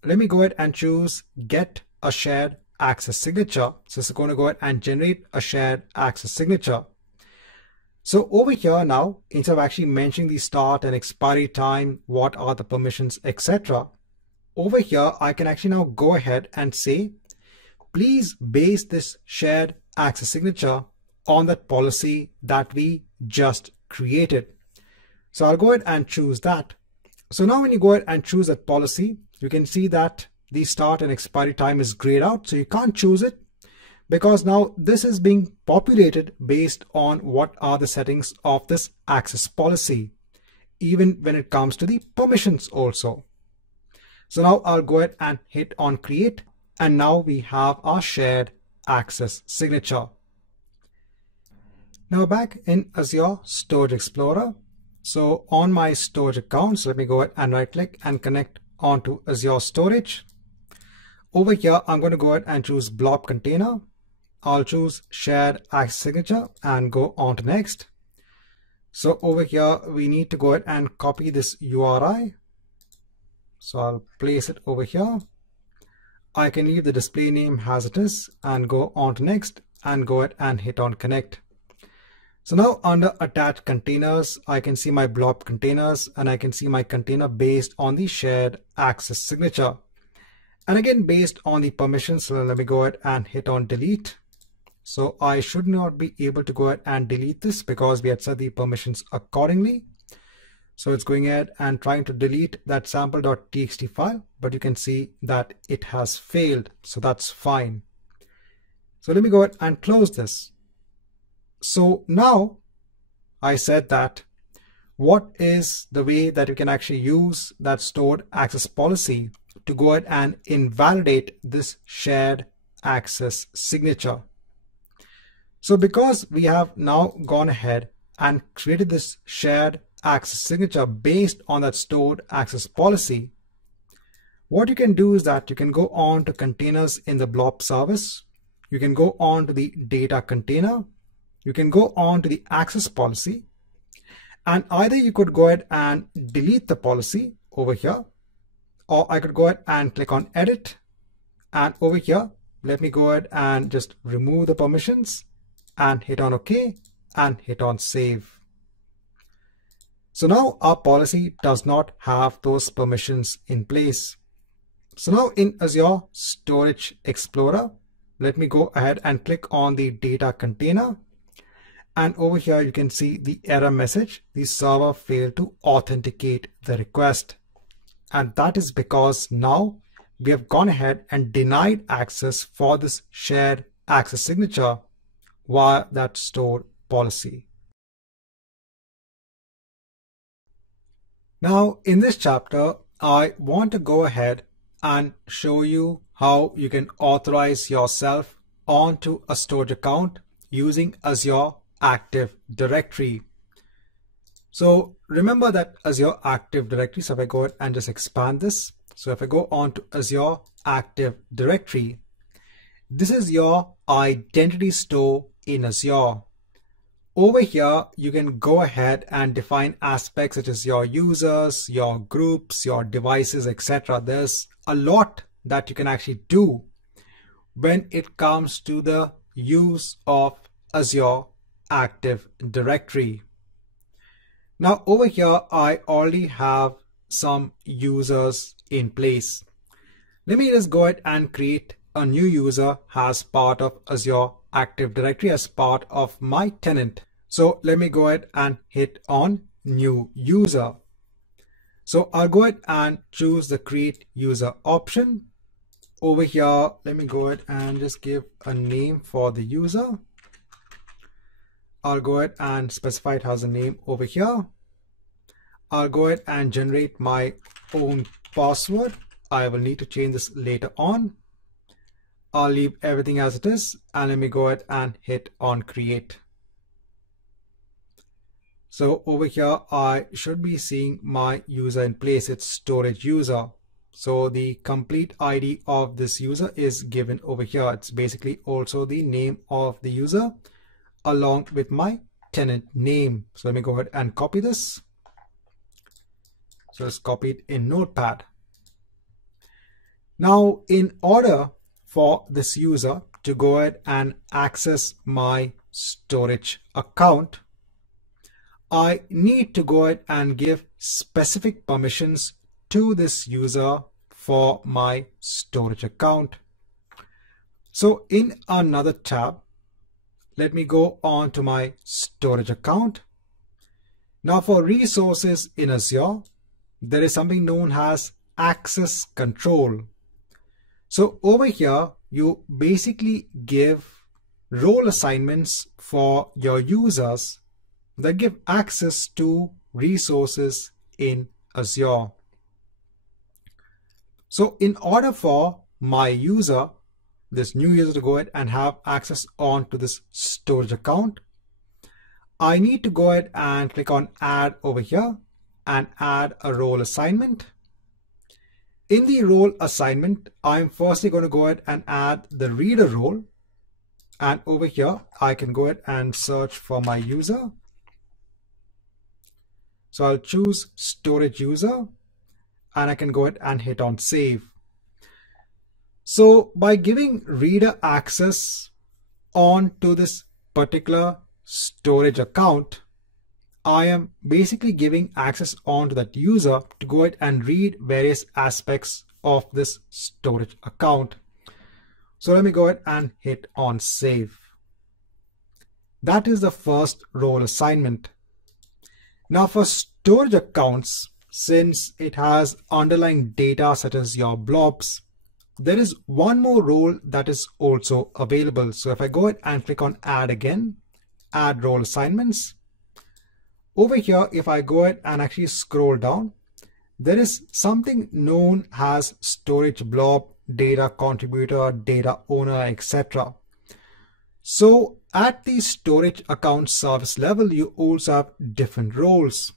let me go ahead and choose get a shared access signature. So it's going to go ahead and generate a shared access signature. So over here now, instead of actually mentioning the start and expiry time, what are the permissions, etc. Over here, I can actually now go ahead and say, please base this shared access signature on that policy that we just created. So I'll go ahead and choose that. So now when you go ahead and choose that policy, you can see that the start and expiry time is grayed out. So you can't choose it because now this is being populated based on what are the settings of this access policy, even when it comes to the permissions also. So now I'll go ahead and hit on create. And now we have our shared access signature. Now back in Azure Storage Explorer. So on my storage accounts, let me go ahead and right click and connect onto Azure Storage. Over here, I'm going to go ahead and choose Blob container. I'll choose shared access signature and go on to next. So over here, we need to go ahead and copy this URI. So I'll place it over here. I can leave the display name as it is and go on to next and go ahead and hit on connect. So now under attached containers, I can see my Blob containers and I can see my container based on the shared access signature. And again, based on the permissions, so let me go ahead and hit on delete. So I should not be able to go ahead and delete this because we had set the permissions accordingly. So it's going ahead and trying to delete that sample.txt file, but you can see that it has failed. So that's fine. So let me go ahead and close this. So now I said that what is the way that you can actually use that stored access policy to go ahead and invalidate this shared access signature. So because we have now gone ahead and created this shared access signature based on that stored access policy, what you can do is that you can go on to containers in the Blob service. You can go on to the data container. You can go on to the access policy. And either you could go ahead and delete the policy over here, or I could go ahead and click on edit. And over here, let me go ahead and just remove the permissions and hit on OK and hit on save. So now our policy does not have those permissions in place. So now in Azure Storage Explorer, let me go ahead and click on the data container. And over here, you can see the error message, the server failed to authenticate the request. And that is because now we have gone ahead and denied access for this shared access signature via that stored policy. Now, in this chapter, I want to go ahead and show you how you can authorize yourself onto a storage account using Azure Active Directory. So remember that Azure Active Directory. So if I go ahead and just expand this. So if I go on to Azure Active Directory, this is your identity store in Azure. Over here, you can go ahead and define aspects such as your users, your groups, your devices, etc. There's a lot that you can actually do when it comes to the use of Azure Active Directory. Now over here, I already have some users in place. Let me just go ahead and create a new user as part of Azure Active Directory as part of my tenant. So let me go ahead and hit on new user. So I'll go ahead and choose the create user option. Over here, let me go ahead and just give a name for the user. I'll go ahead and specify it as a name over here. I'll go ahead and generate my own password. I will need to change this later on. I'll leave everything as it is, and let me go ahead and hit on create. So over here, I should be seeing my user in place. It's storage user. So the complete ID of this user is given over here. It's basically also the name of the user along with my tenant name. So let me go ahead and copy this. So let's copy it in Notepad. Now, in order for this user to go ahead and access my storage account, I need to go ahead and give specific permissions to this user for my storage account. So in another tab, let me go on to my storage account. Now for resources in Azure, there is something known as access control. So over here, you basically give role assignments for your users that give access to resources in Azure. So in order for my user, this new user, to go ahead and have access on to this storage account, I need to go ahead and click on add over here and add a role assignment. In the role assignment, I'm firstly going to go ahead and add the reader role. And over here, I can go ahead and search for my user. So I'll choose storage user and I can go ahead and hit on save. So by giving reader access on to this particular storage account, I am basically giving access on to that user to go ahead and read various aspects of this storage account. So let me go ahead and hit on save. That is the first role assignment. Now for storage accounts, since it has underlying data such as your blobs, there is one more role that is also available. So if I go ahead and click on add again, add role assignments, over here, if I go ahead and actually scroll down, there is something known as storage blob, data contributor, data owner, etc. So at the storage account service level, you also have different roles.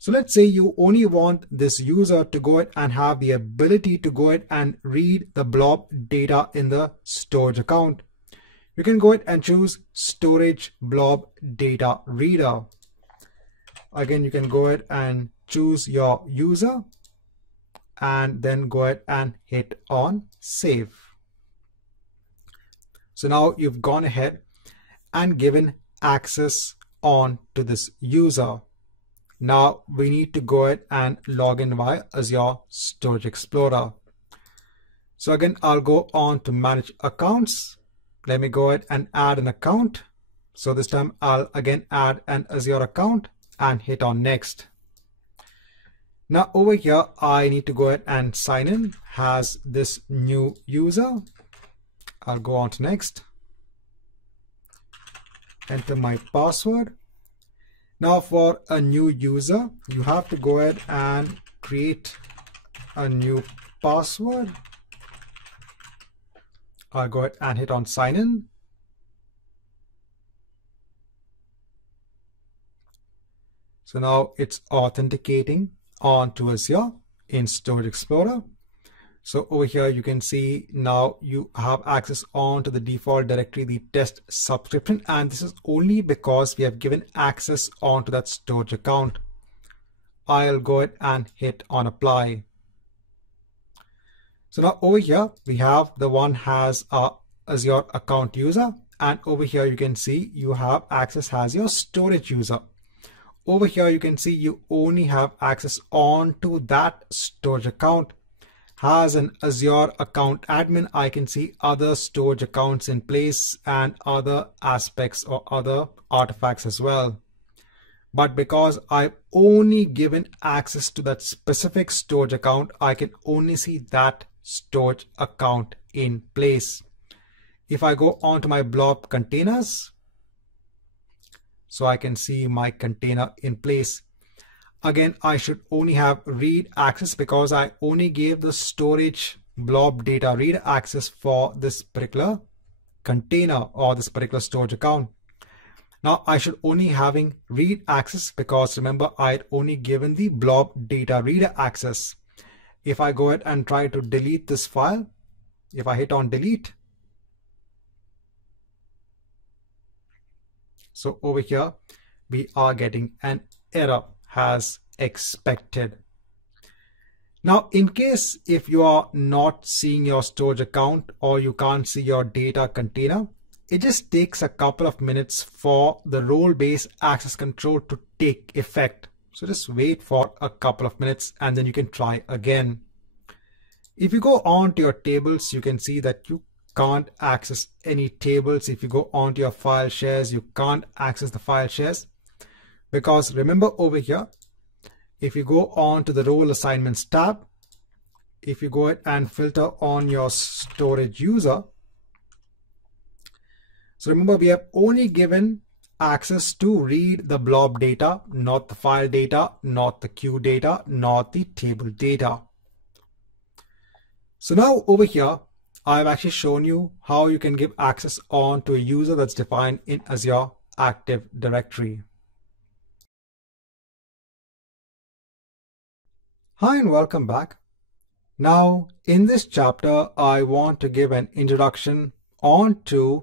So let's say you only want this user to go ahead and have the ability to go ahead and read the blob data in the storage account. You can go ahead and choose storage blob data reader. Again, you can go ahead and choose your user and then go ahead and hit on save. So now you've gone ahead and given access on to this user. Now we need to go ahead and log in via Azure Storage Explorer. So again, I'll go on to manage accounts. Let me go ahead and add an account. So this time I'll again add an Azure account and hit on next. Now over here, I need to go ahead and sign in as this new user. I'll go on to next. Enter my password. Now for a new user, you have to go ahead and create a new password. I'll go ahead and hit on sign in. So now it's authenticating onto Azure in Storage Explorer. So over here, you can see now you have access on to the default directory, the test subscription, and this is only because we have given access onto that storage account. I'll go ahead and hit on apply. So now over here, we have the one has a Azure account user, and over here you can see you have access as your storage user. Over here, you can see you only have access onto that storage account. As an Azure account admin, I can see other storage accounts in place and other aspects or other artifacts as well. But because I've only given access to that specific storage account, I can only see that storage account in place. If I go on to my blob containers, so I can see my container in place. Again, I should only have read access because I only gave the storage blob data read access for this particular container or this particular storage account. Now I should only having read access because remember I had only given the blob data reader access. If I go ahead and try to delete this file, if I hit on delete, so over here we are getting an error as expected. Now, in case if you are not seeing your storage account or you can't see your data container, it just takes a couple of minutes for the role-based access control to take effect. So just wait for a couple of minutes and then you can try again. If you go on to your tables, you can see that you can't access any tables. If you go on to your file shares, you can't access the file shares. Because remember over here, if you go on to the role assignments tab, if you go ahead and filter on your storage user, so remember we have only given access to read the blob data, not the file data, not the queue data, not the table data. So now over here, I've actually shown you how you can give access on to a user that's defined in Azure Active Directory. Hi and welcome back. Now in this chapter, I want to give an introduction onto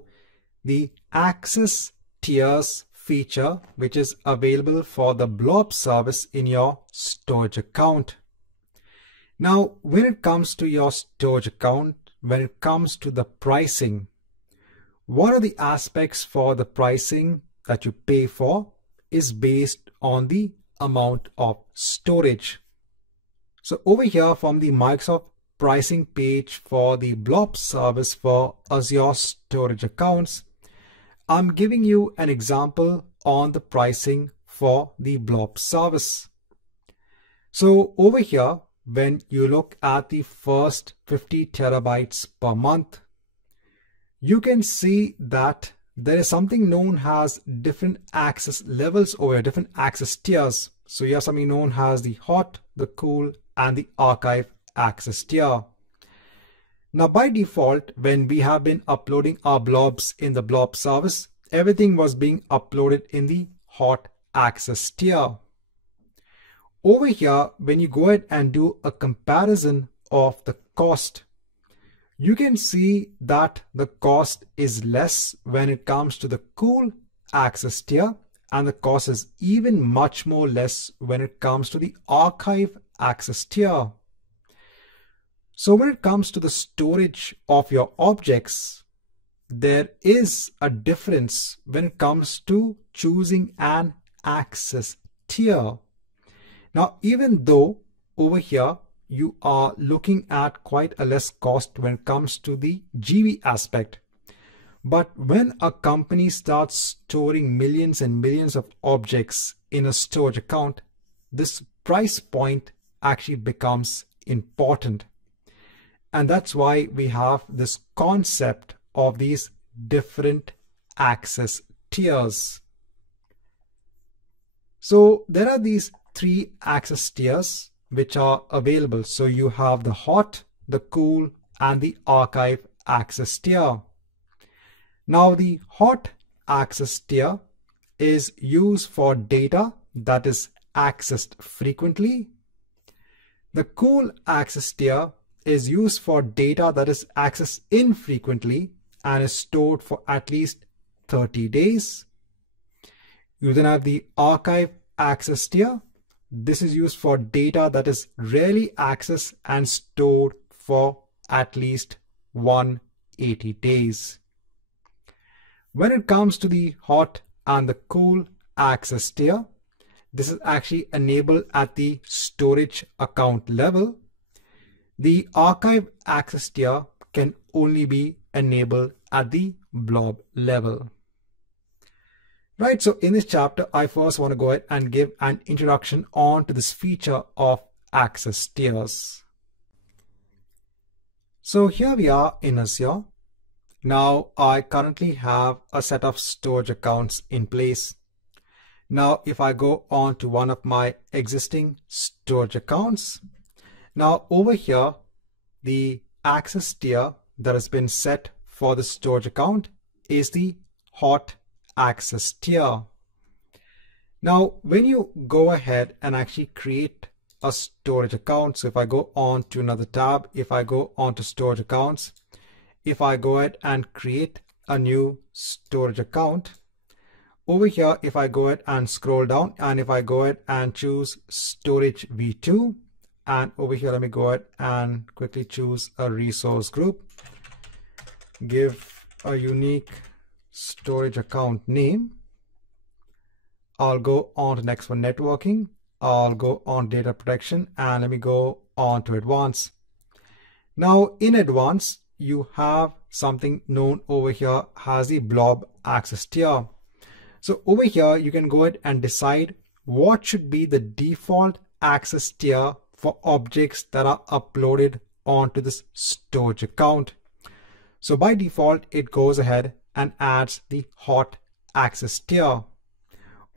the access tiers feature, which is available for the Blob service in your storage account. Now, when it comes to your storage account, when it comes to the pricing, what are the aspects for the pricing that you pay for is based on the amount of storage. So over here from the Microsoft pricing page for the Blob service for Azure Storage Accounts, I'm giving you an example on the pricing for the Blob service. So over here, when you look at the first 50 terabytes per month, you can see that there is something known as different access levels or different access tiers. So you have something known as the hot, the cool, and the archive access tier. Now by default, when we have been uploading our blobs in the blob service, everything was being uploaded in the hot access tier. Over here, when you go ahead and do a comparison of the cost, you can see that the cost is less when it comes to the cool access tier, and the cost is even much more less when it comes to the archive access tier. So when it comes to the storage of your objects, there is a difference when it comes to choosing an access tier. Now, even though over here you are looking at quite a less cost when it comes to the GB aspect, but when a company starts storing millions and millions of objects in a storage account, this price point actually becomes important. And that's why we have this concept of these different access tiers. So there are these three access tiers which are available. So you have the hot, the cool, and the archive access tier. Now the hot access tier is used for data that is accessed frequently. The cool access tier is used for data that is accessed infrequently and is stored for at least 30 days. You then have the archive access tier. This is used for data that is rarely accessed and stored for at least 180 days. When it comes to the hot and the cool access tier, this is actually enabled at the storage account level. The archive access tier can only be enabled at the blob level. Right, so in this chapter, I first want to go ahead and give an introduction on to this feature of access tiers. So here we are in Azure. Now I currently have a set of storage accounts in place. Now if I go on to one of my existing storage accounts, now over here, the access tier that has been set for the storage account is the hot access tier. Now, when you go ahead and actually create a storage account, so if I go on to another tab, if I go on to storage accounts, if I go ahead and create a new storage account, over here, if I go ahead and scroll down and if I go ahead and choose storage v2, and over here, let me go ahead and quickly choose a resource group, give a unique storage account name. I'll go on to next one, networking. I'll go on data protection, and let me go on to advanced. Now in advanced, you have something known over here as the blob access tier. So over here, you can go ahead and decide what should be the default access tier for objects that are uploaded onto this storage account. So by default, it goes ahead and adds the hot access tier.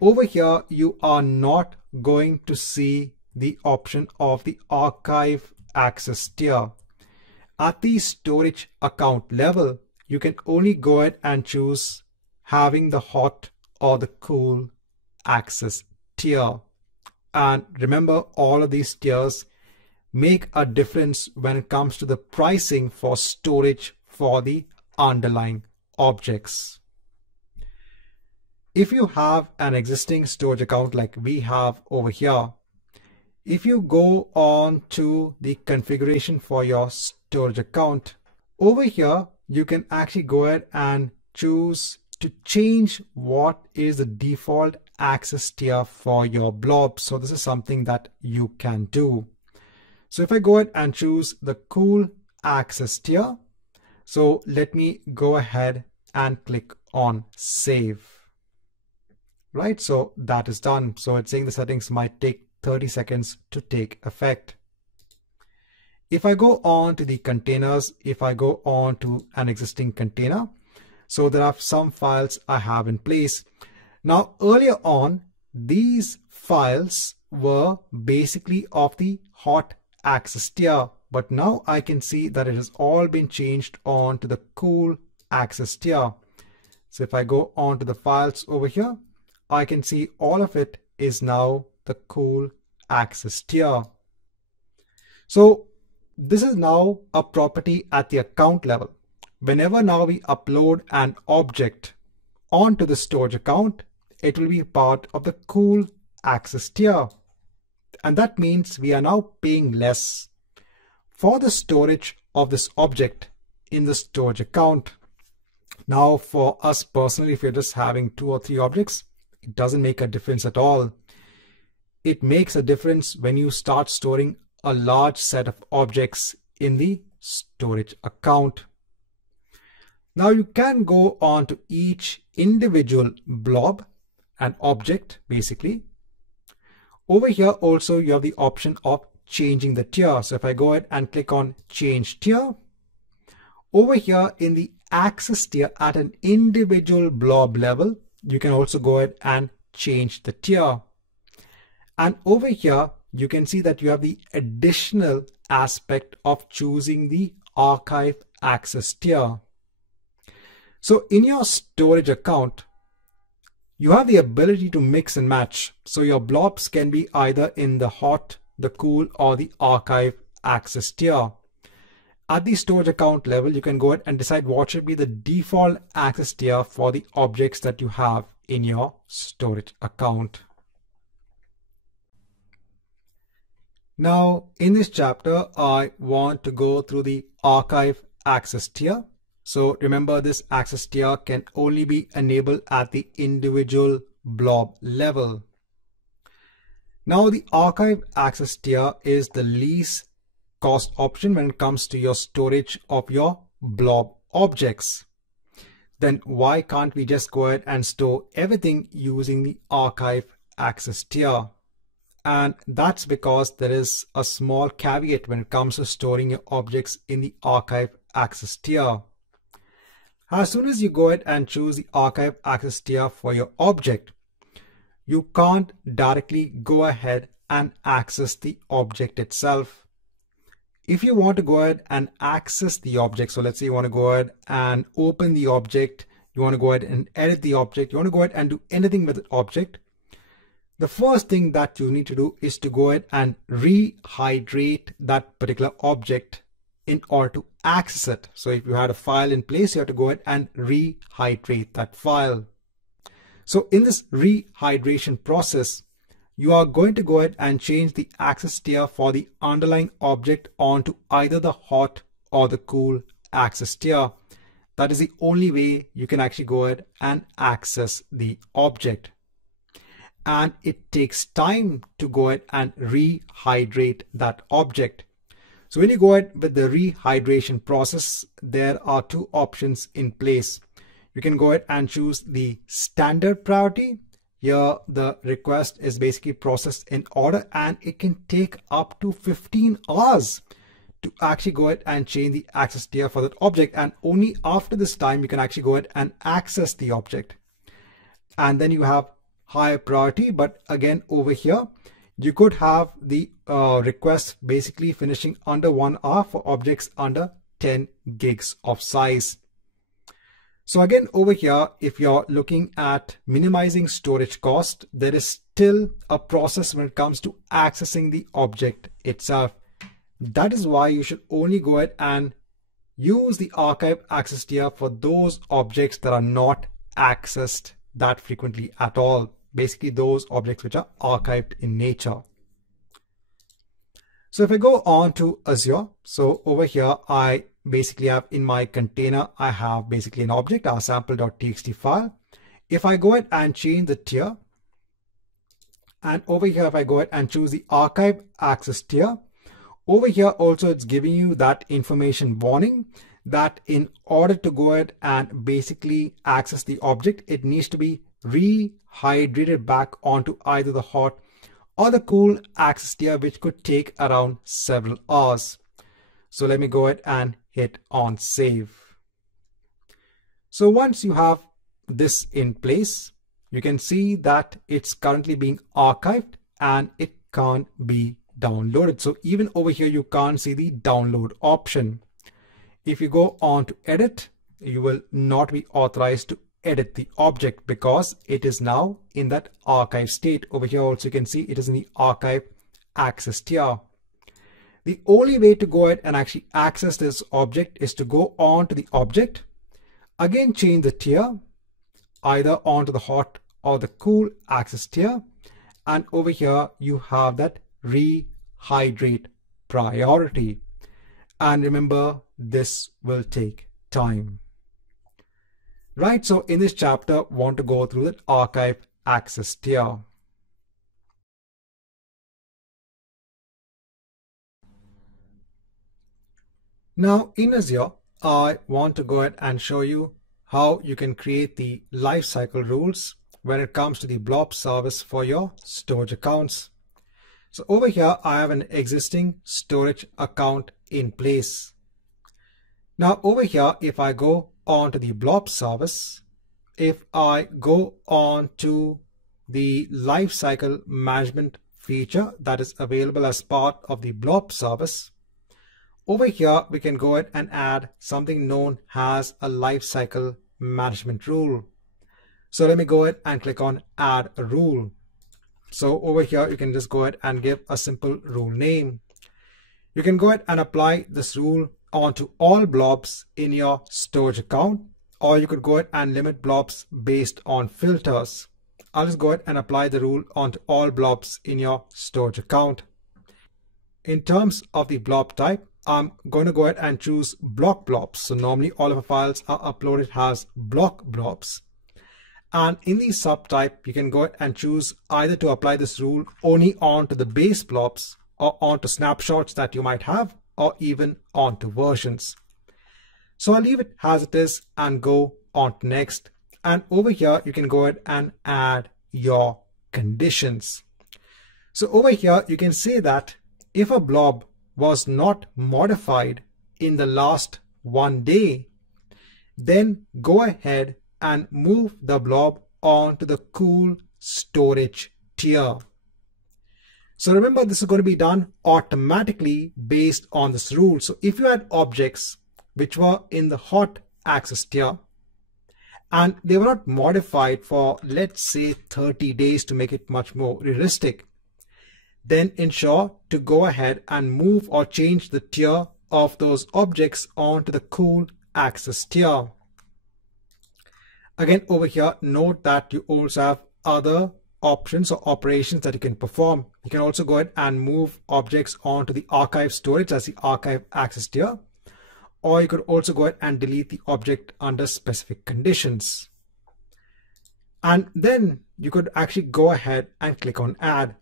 Over here, you are not going to see the option of the archive access tier. At the storage account level, you can only go ahead and choose having the hot or the cool access tier. And remember, all of these tiers make a difference when it comes to the pricing for storage for the underlying objects. If you have an existing storage account like we have over here, if you go on to the configuration for your storage account, over here you can actually go ahead and choose to change what is the default access tier for your blob. So this is something that you can do. So if I go ahead and choose the cool access tier, so let me go ahead and click on save. Right, so that is done. So it's saying the settings might take 30 seconds to take effect. If I go on to the containers, if I go on to an existing container, so there are some files I have in place. Now earlier on, these files were basically of the hot access tier, but now I can see that it has all been changed on to the cool access tier. So if I go on to the files over here, I can see all of it is now the cool access tier. So this is now a property at the account level. Whenever now we upload an object onto the storage account, it will be part of the cool access tier. And that means we are now paying less for the storage of this object in the storage account. Now for us personally, if you're just having 2 or 3 objects, it doesn't make a difference at all. It makes a difference when you start storing a large set of objects in the storage account. Now you can go on to each individual blob, an object basically. Over here also you have the option of changing the tier. So if I go ahead and click on change tier, over here in the access tier at an individual blob level, you can also go ahead and change the tier. And over here, you can see that you have the additional aspect of choosing the archive access tier. So in your storage account, you have the ability to mix and match. So your blobs can be either in the hot, the cool, or the archive access tier. At the storage account level, you can go ahead and decide what should be the default access tier for the objects that you have in your storage account. Now, in this chapter, I want to go through the archive access tier. So remember, this access tier can only be enabled at the individual blob level. Now, the archive access tier is the least cost option when it comes to your storage of your blob objects. Then why can't we just go ahead and store everything using the archive access tier? And that's because there is a small caveat when it comes to storing your objects in the archive access tier. As soon as you go ahead and choose the archive access tier for your object, you can't directly go ahead and access the object itself. If you want to go ahead and access the object, so let's say you want to go ahead and open the object, you want to go ahead and edit the object, you want to go ahead and do anything with the object, the first thing that you need to do is to go ahead and rehydrate that particular object in order to access it. So if you had a file in place, you have to go ahead and rehydrate that file. So in this rehydration process, you are going to go ahead and change the access tier for the underlying object onto either the hot or the cool access tier. That is the only way you can actually go ahead and access the object. And it takes time to go ahead and rehydrate that object. So when you go ahead with the rehydration process, there are 2 options in place. You can go ahead and choose the standard priority. Here the request is basically processed in order, and it can take up to 15 hours to actually go ahead and change the access tier for that object. And only after this time you can actually go ahead and access the object. And then you have higher priority, but again over here you could have the request basically finishing under 1 hour for objects under 10 gigs of size. So again over here, if you're looking at minimizing storage cost, there is still a process when it comes to accessing the object itself. That is why you should only go ahead and use the archive access tier for those objects that are not accessed that frequently at all. Basically those objects which are archived in nature. So if I go on to Azure, so over here I basically have in my container, I have basically an object, our sample.txt file. If I go ahead and change the tier, and over here if I go ahead and choose the archive access tier, over here also it's giving you that information warning that in order to go ahead and basically access the object, it needs to be rehydrated back onto either the hot or the cool access tier, which could take around several hours. So let me go ahead and hit on save. So once you have this in place, you can see that it's currently being archived and it can't be downloaded. So even over here, you can't see the download option. If you go on to edit, you will not be authorized to edit the object because it is now in that archive state. Over here also you can see it is in the archive access tier. The only way to go ahead and actually access this object is to go on to the object, again change the tier either onto the hot or the cool access tier, and over here you have that rehydrate priority. And remember, this will take time. Right, so in this chapter, want to go through that archive access tier. Now in Azure, I want to go ahead and show you how you can create the lifecycle rules when it comes to the Blob service for your storage accounts. So over here, I have an existing storage account in place. Now over here, if I go on to the Blob service, if I go on to the lifecycle management feature that is available as part of the Blob service, over here, we can go ahead and add something known as a lifecycle management rule. So let me go ahead and click on add a rule. So over here, you can just go ahead and give a simple rule name. You can go ahead and apply this rule onto all blobs in your storage account, or you could go ahead and limit blobs based on filters. I'll just go ahead and apply the rule onto all blobs in your storage account. In terms of the blob type, I'm going to go ahead and choose block blobs. So normally all of our files are uploaded as block blobs. And in the subtype, you can go ahead and choose either to apply this rule only onto the base blobs or onto snapshots that you might have, or even onto versions. So I'll leave it as it is and go on to next. And over here, you can go ahead and add your conditions. So over here, you can say that if a blob was not modified in the last 1 day, then go ahead and move the blob onto the cool storage tier. So remember, this is going to be done automatically based on this rule. So if you had objects which were in the hot access tier and they were not modified for, let's say, 30 days to make it much more realistic, then ensure to go ahead and move or change the tier of those objects onto the cool access tier. Again, over here, note that you also have other options or operations that you can perform. You can also go ahead and move objects onto the archive storage as the archive access tier, or you could also go ahead and delete the object under specific conditions. And then you could actually go ahead and click on add.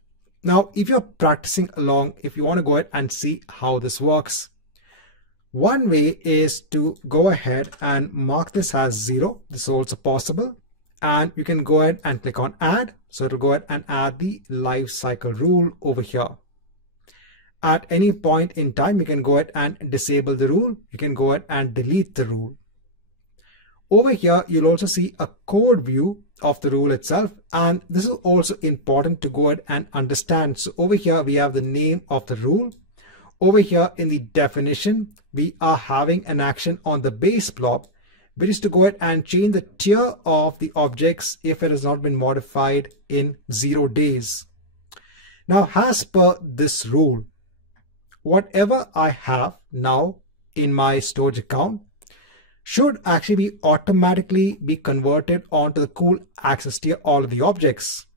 Now, if you're practicing along, if you want to go ahead and see how this works, one way is to go ahead and mark this as 0. This is also possible. And you can go ahead and click on add. So it'll go ahead and add the lifecycle rule over here. At any point in time, you can go ahead and disable the rule. You can go ahead and delete the rule. Over here, you'll also see a code view of the rule itself. And this is also important to go ahead and understand. So over here, we have the name of the rule. Over here in the definition, we are having an action on the base blob, which is to go ahead and change the tier of the objects if it has not been modified in 0 days. Now, as per this rule, whatever I have now in my storage account should actually be automatically be converted onto the cool access tier, all of the objects.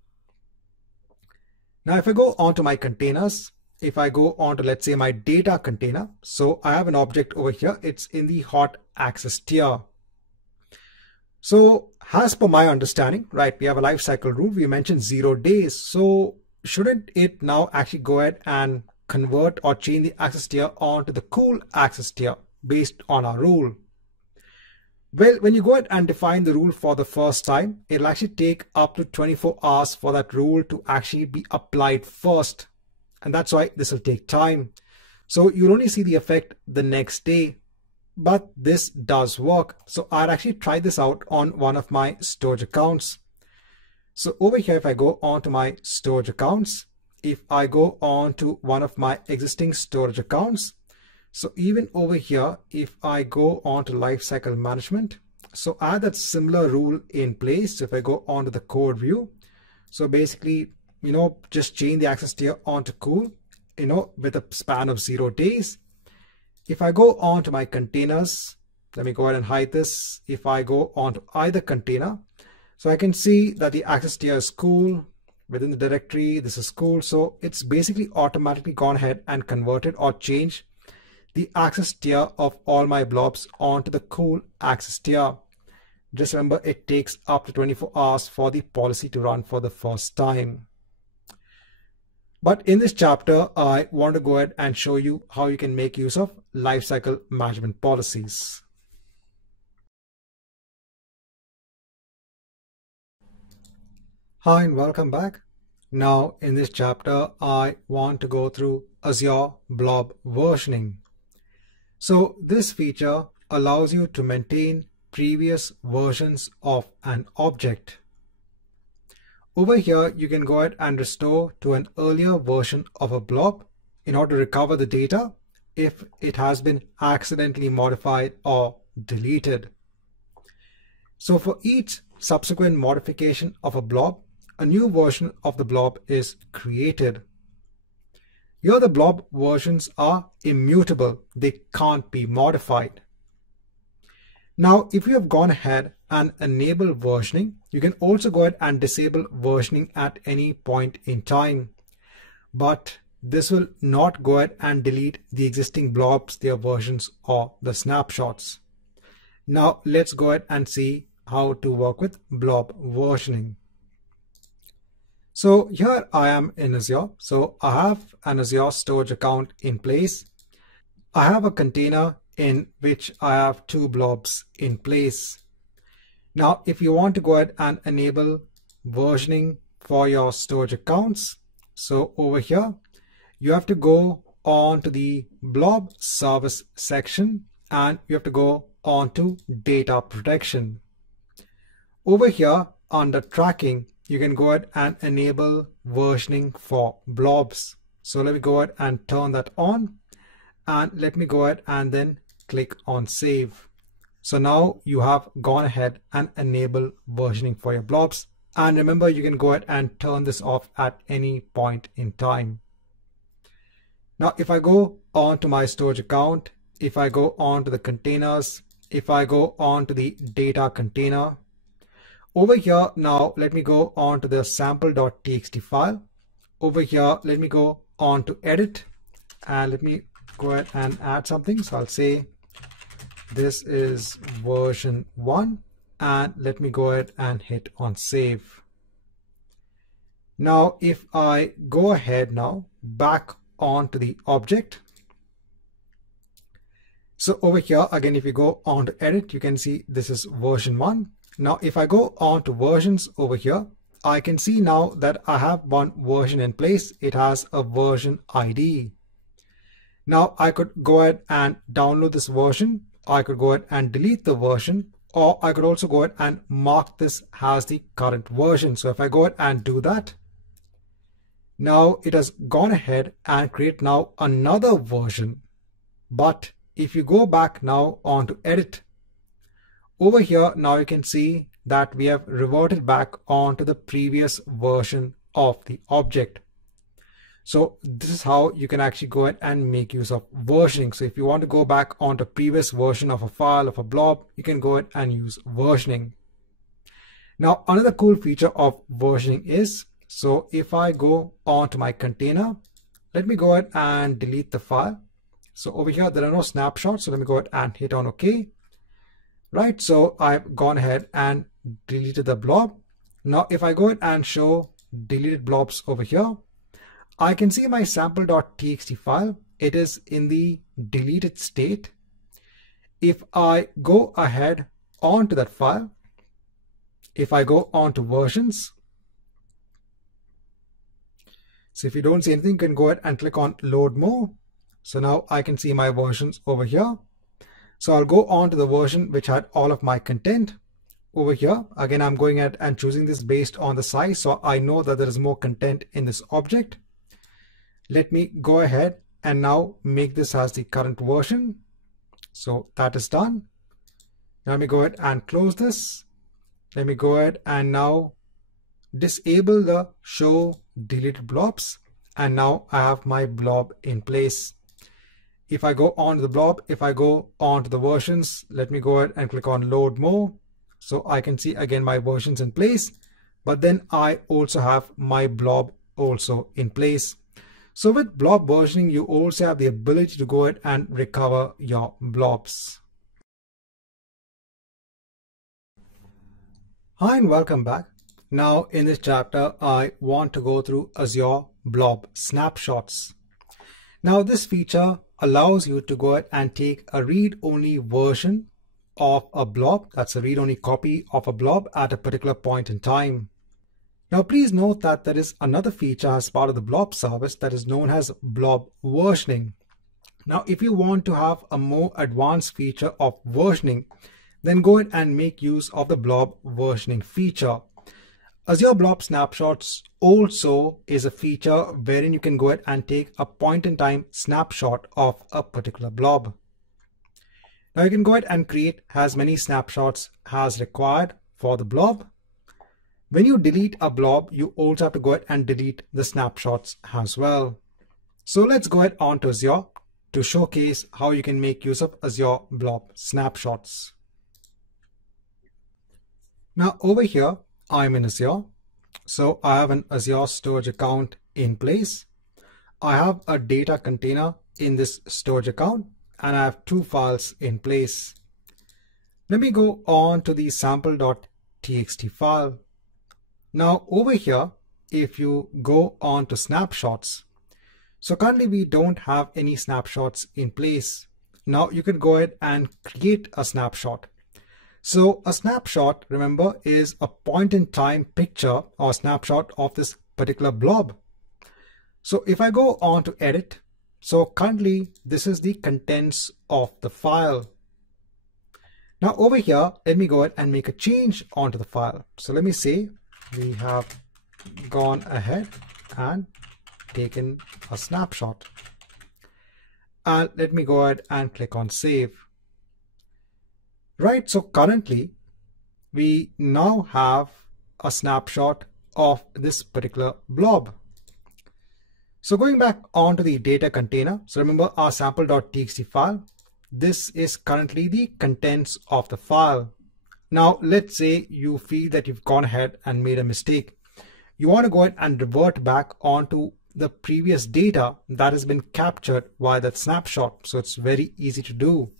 Now, if I go onto my containers, if I go on to, let's say, my data container, so I have an object over here, it's in the hot access tier. So as per my understanding, right, we have a lifecycle rule, we mentioned 0 days. So shouldn't it now actually go ahead and convert or change the access tier onto the cool access tier based on our rule? Well, when you go ahead and define the rule for the first time, it'll actually take up to 24 hours for that rule to actually be applied first. And that's why this will take time. So you'll only see the effect the next day, but this does work. So I'd actually try this out on one of my storage accounts. So over here, if I go on to my storage accounts, if I go on to one of my existing storage accounts, so even over here, if I go on to lifecycle management, so I have that similar rule in place. So if I go on to the code view, so basically, just change the access tier onto cool, with a span of 0 days. If I go on to my containers, let me go ahead and hide this. If I go on to either container, so I can see that the access tier is cool. Within the directory, this is cool. So it's basically automatically gone ahead and converted or changed the access tier of all my blobs onto the cool access tier. Just remember, it takes up to 24 hours for the policy to run for the first time. But in this chapter, I want to go ahead and show you how you can make use of lifecycle management policies. Hi and welcome back. Now in this chapter, I want to go through Azure Blob versioning. So this feature allows you to maintain previous versions of an object. Over here, you can go ahead and restore to an earlier version of a blob in order to recover the data if it has been accidentally modified or deleted. So for each subsequent modification of a blob, a new version of the blob is created. Here the blob versions are immutable. They can't be modified. Now, if you have gone ahead and enabled versioning, you can also go ahead and disable versioning at any point in time. But this will not go ahead and delete the existing blobs, their versions, or the snapshots. Now, let's go ahead and see how to work with blob versioning. So here I am in Azure. So I have an Azure storage account in place. I have a container in which I have 2 blobs in place. Now, if you want to go ahead and enable versioning for your storage accounts, so over here, you have to go on to the blob service section and you have to go on to data protection. Over here under tracking, you can go ahead and enable versioning for blobs. So let me go ahead and turn that on, and let me go ahead and then click on save. So now you have gone ahead and enabled versioning for your blobs. And remember, you can go ahead and turn this off at any point in time. Now, if I go on to my storage account, if I go on to the containers, if I go on to the data container, over here, now let me go on to the sample.txt file. Over here, let me go on to edit and let me go ahead and add something. So I'll say this is version 1 and let me go ahead and hit on save. Now, if I go ahead now back onto the object. So over here, again, if you go on to edit, you can see this is version 1. Now, if I go on to versions over here, I can see now that I have one version in place. It has a version ID. Now, I could go ahead and download this version. I could go ahead and delete the version, or I could also go ahead and mark this as the current version. So if I go ahead and do that, now it has gone ahead and create now another version. But if you go back now onto edit, over here, now you can see that we have reverted back onto the previous version of the object. So this is how you can actually go ahead and make use of versioning. So if you want to go back onto previous version of a file, of a blob, you can go ahead and use versioning. Now, another cool feature of versioning is, so if I go onto my container, let me go ahead and delete the file. So over here, there are no snapshots. So let me go ahead and hit on OK. Right, so I've gone ahead and deleted the blob. Now, if I go ahead and show deleted blobs over here, I can see my sample.txt file. It is in the deleted state. If I go ahead onto that file, if I go on to versions, so if you don't see anything, you can go ahead and click on load more. So now I can see my versions over here. So I'll go on to the version which had all of my content over here. Again, I'm going ahead and choosing this based on the size, so I know that there is more content in this object. Let me go ahead and now make this as the current version. So that is done. Now let me go ahead and close this. Let me go ahead and now disable the show deleted blobs, and now I have my blob in place. If I go on to the blob, if I go on to the versions, let me go ahead and click on load more. So I can see again my versions in place, but then I also have my blob also in place. So with blob versioning, you also have the ability to go ahead and recover your blobs. Hi and welcome back. Now in this chapter, I want to go through Azure Blob Snapshots. Now this feature allows you to go ahead and take a read-only version of a blob, that's a read-only copy of a blob at a particular point in time. Now please note that there is another feature as part of the blob service that is known as blob versioning. Now if you want to have a more advanced feature of versioning, then go ahead and make use of the blob versioning feature. Azure Blob Snapshots also is a feature wherein you can go ahead and take a point-in-time snapshot of a particular blob. Now you can go ahead and create as many snapshots as required for the blob. When you delete a blob, you also have to go ahead and delete the snapshots as well. So let's go ahead on to Azure to showcase how you can make use of Azure Blob Snapshots. Now over here, I'm in Azure. So I have an Azure Storage account in place. I have a data container in this storage account, and I have two files in place. Let me go on to the sample.txt file. Now over here, if you go on to snapshots, so currently we don't have any snapshots in place. Now you can go ahead and create a snapshot. So a snapshot, remember, is a point-in-time picture or snapshot of this particular blob. So if I go on to edit, so currently this is the contents of the file. Now over here, let me go ahead and make a change onto the file. So let me say we have gone ahead and taken a snapshot. And let me go ahead and click on save. Right, so currently we now have a snapshot of this particular blob. So going back onto the data container, so remember our sample.txt file, this is currently the contents of the file. Now let's say you feel that you've gone ahead and made a mistake. You want to go ahead and revert back onto the previous data that has been captured via that snapshot. So it's very easy to do.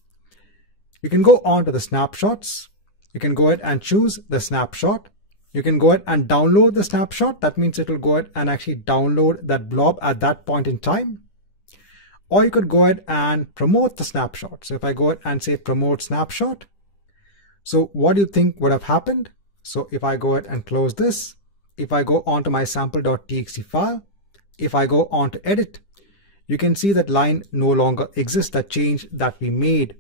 You can go on to the snapshots. You can go ahead and choose the snapshot. You can go ahead and download the snapshot. That means it will go ahead and actually download that blob at that point in time. Or you could go ahead and promote the snapshot. So if I go ahead and say promote snapshot, so what do you think would have happened? So if I go ahead and close this, if I go on to my sample.txt file, if I go on to edit, you can see that line no longer exists, that change that we made.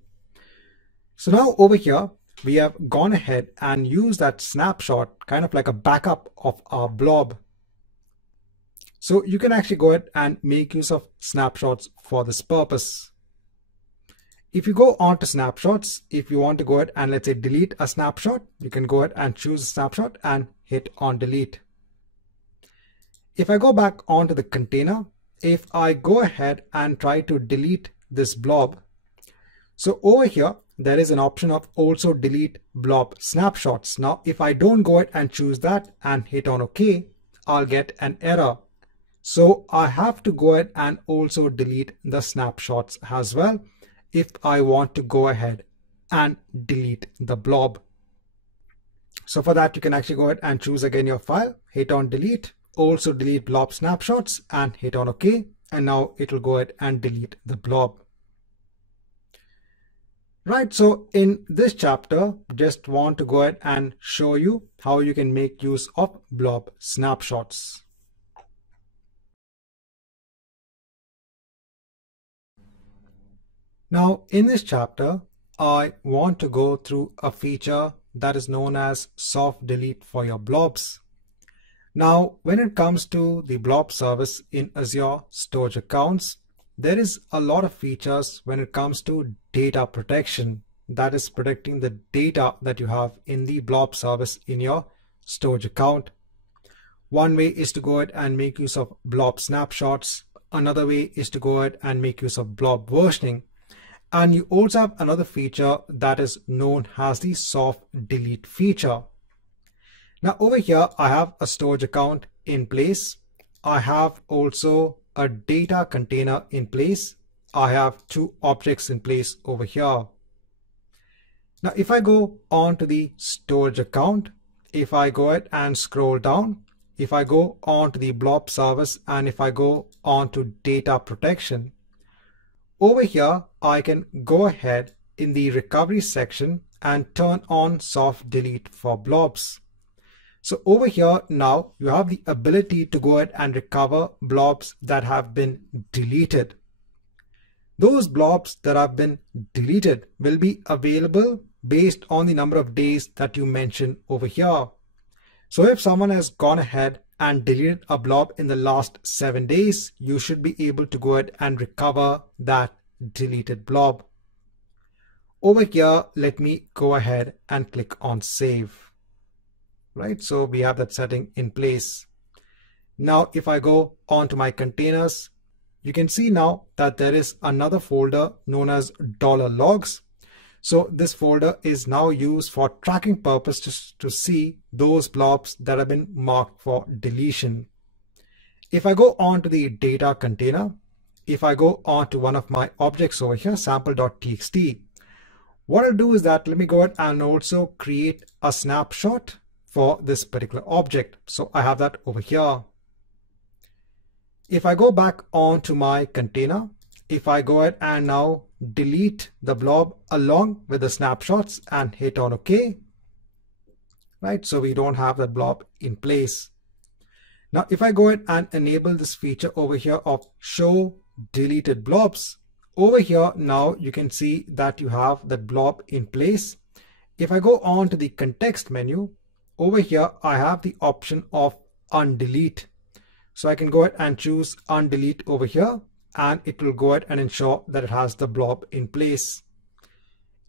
So now over here, we have gone ahead and used that snapshot kind of like a backup of our blob. So you can actually go ahead and make use of snapshots for this purpose. If you go on to snapshots, if you want to go ahead and let's say delete a snapshot, you can go ahead and choose a snapshot and hit on delete. If I go back onto the container, if I go ahead and try to delete this blob, so over here, there is an option of also delete blob snapshots. Now, if I don't go ahead and choose that and hit on OK, I'll get an error. So I have to go ahead and also delete the snapshots as well if I want to go ahead and delete the blob. So for that, you can actually go ahead and choose again your file, hit on delete, also delete blob snapshots and hit on OK. And now it will go ahead and delete the blob. Right, so in this chapter, just want to go ahead and show you how you can make use of blob snapshots. Now in this chapter, I want to go through a feature that is known as soft delete for your blobs. Now, when it comes to the blob service in Azure Storage Accounts, there is a lot of features when it comes to data protection, that is protecting the data that you have in the blob service in your storage account. One way is to go ahead and make use of blob snapshots. Another way is to go ahead and make use of blob versioning. And you also have another feature that is known as the soft delete feature. Now over here, I have a storage account in place. I have also a data container in place. I have two objects in place over here. Now, if I go on to the storage account, if I go ahead and scroll down, if I go on to the blob service, and if I go on to data protection, over here, I can go ahead in the recovery section and turn on soft delete for blobs. So over here now you have the ability to go ahead and recover blobs that have been deleted. Those blobs that have been deleted will be available based on the number of days that you mention over here. So if someone has gone ahead and deleted a blob in the last 7 days, you should be able to go ahead and recover that deleted blob. Over here, let me go ahead and click on save. Right, so we have that setting in place. Now if I go on to my containers, you can see now that there is another folder known as $logs. So this folder is now used for tracking purposes to see those blobs that have been marked for deletion. If I go on to the data container, if I go on to one of my objects over here, sample.txt, what I'll do is that let me go ahead and also create a snapshot for this particular object. So I have that over here. If I go back onto my container, if I go ahead and now delete the blob along with the snapshots and hit on OK, right? So we don't have that blob in place. Now, if I go ahead and enable this feature over here of show deleted blobs, over here now you can see that you have that blob in place. If I go on to the context menu, over here, I have the option of undelete. So I can go ahead and choose undelete over here, and it will go ahead and ensure that it has the blob in place.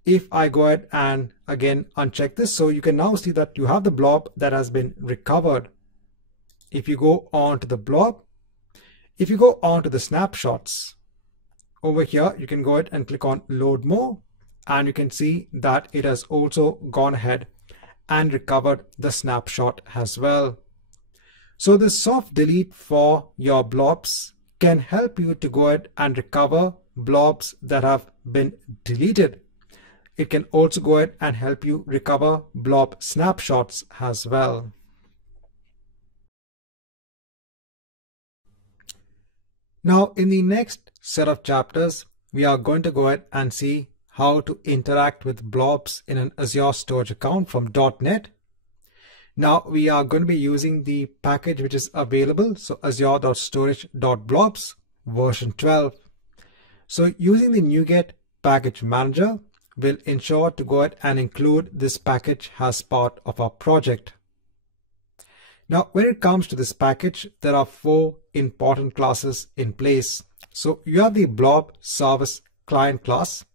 If I go ahead and again uncheck this, so you can now see that you have the blob that has been recovered. If you go on to the blob, if you go on to the snapshots, over here, you can go ahead and click on load more, and you can see that it has also gone ahead and recovered the snapshot as well. So the soft delete for your blobs can help you to go ahead and recover blobs that have been deleted. It can also go ahead and help you recover blob snapshots as well. Now in the next set of chapters, we are going to go ahead and see how to interact with blobs in an Azure Storage account from .NET. Now we are going to be using the package which is available, so azure.storage.blobs version 12. So using the NuGet package manager will ensure to go ahead and include this package as part of our project. Now when it comes to this package, there are 4 important classes in place. So you have the Blob Service Client class.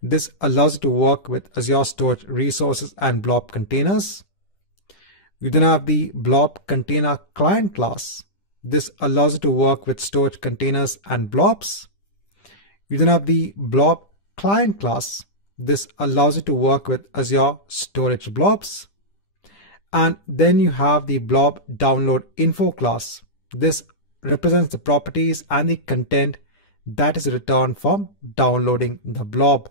This allows you to work with Azure Storage Resources and Blob containers. You then have the Blob Container Client class. This allows you to work with storage containers and blobs. You then have the Blob Client class. This allows you to work with Azure Storage Blobs. And then you have the Blob Download Info class. This represents the properties and the content that is returned from downloading the blob.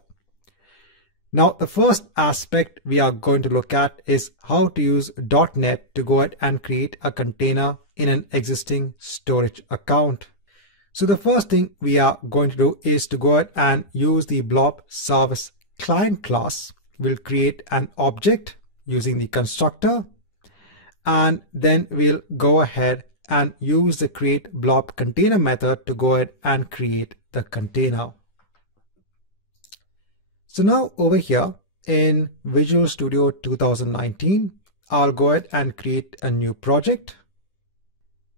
Now, the first aspect we are going to look at is how to use .NET to go ahead and create a container in an existing storage account. So the first thing we are going to do is to go ahead and use the Blob Service Client class. We'll create an object using the constructor, and then we'll go ahead and use the create blob container method to go ahead and create the container. So now over here in Visual Studio 2019, I'll go ahead and create a new project.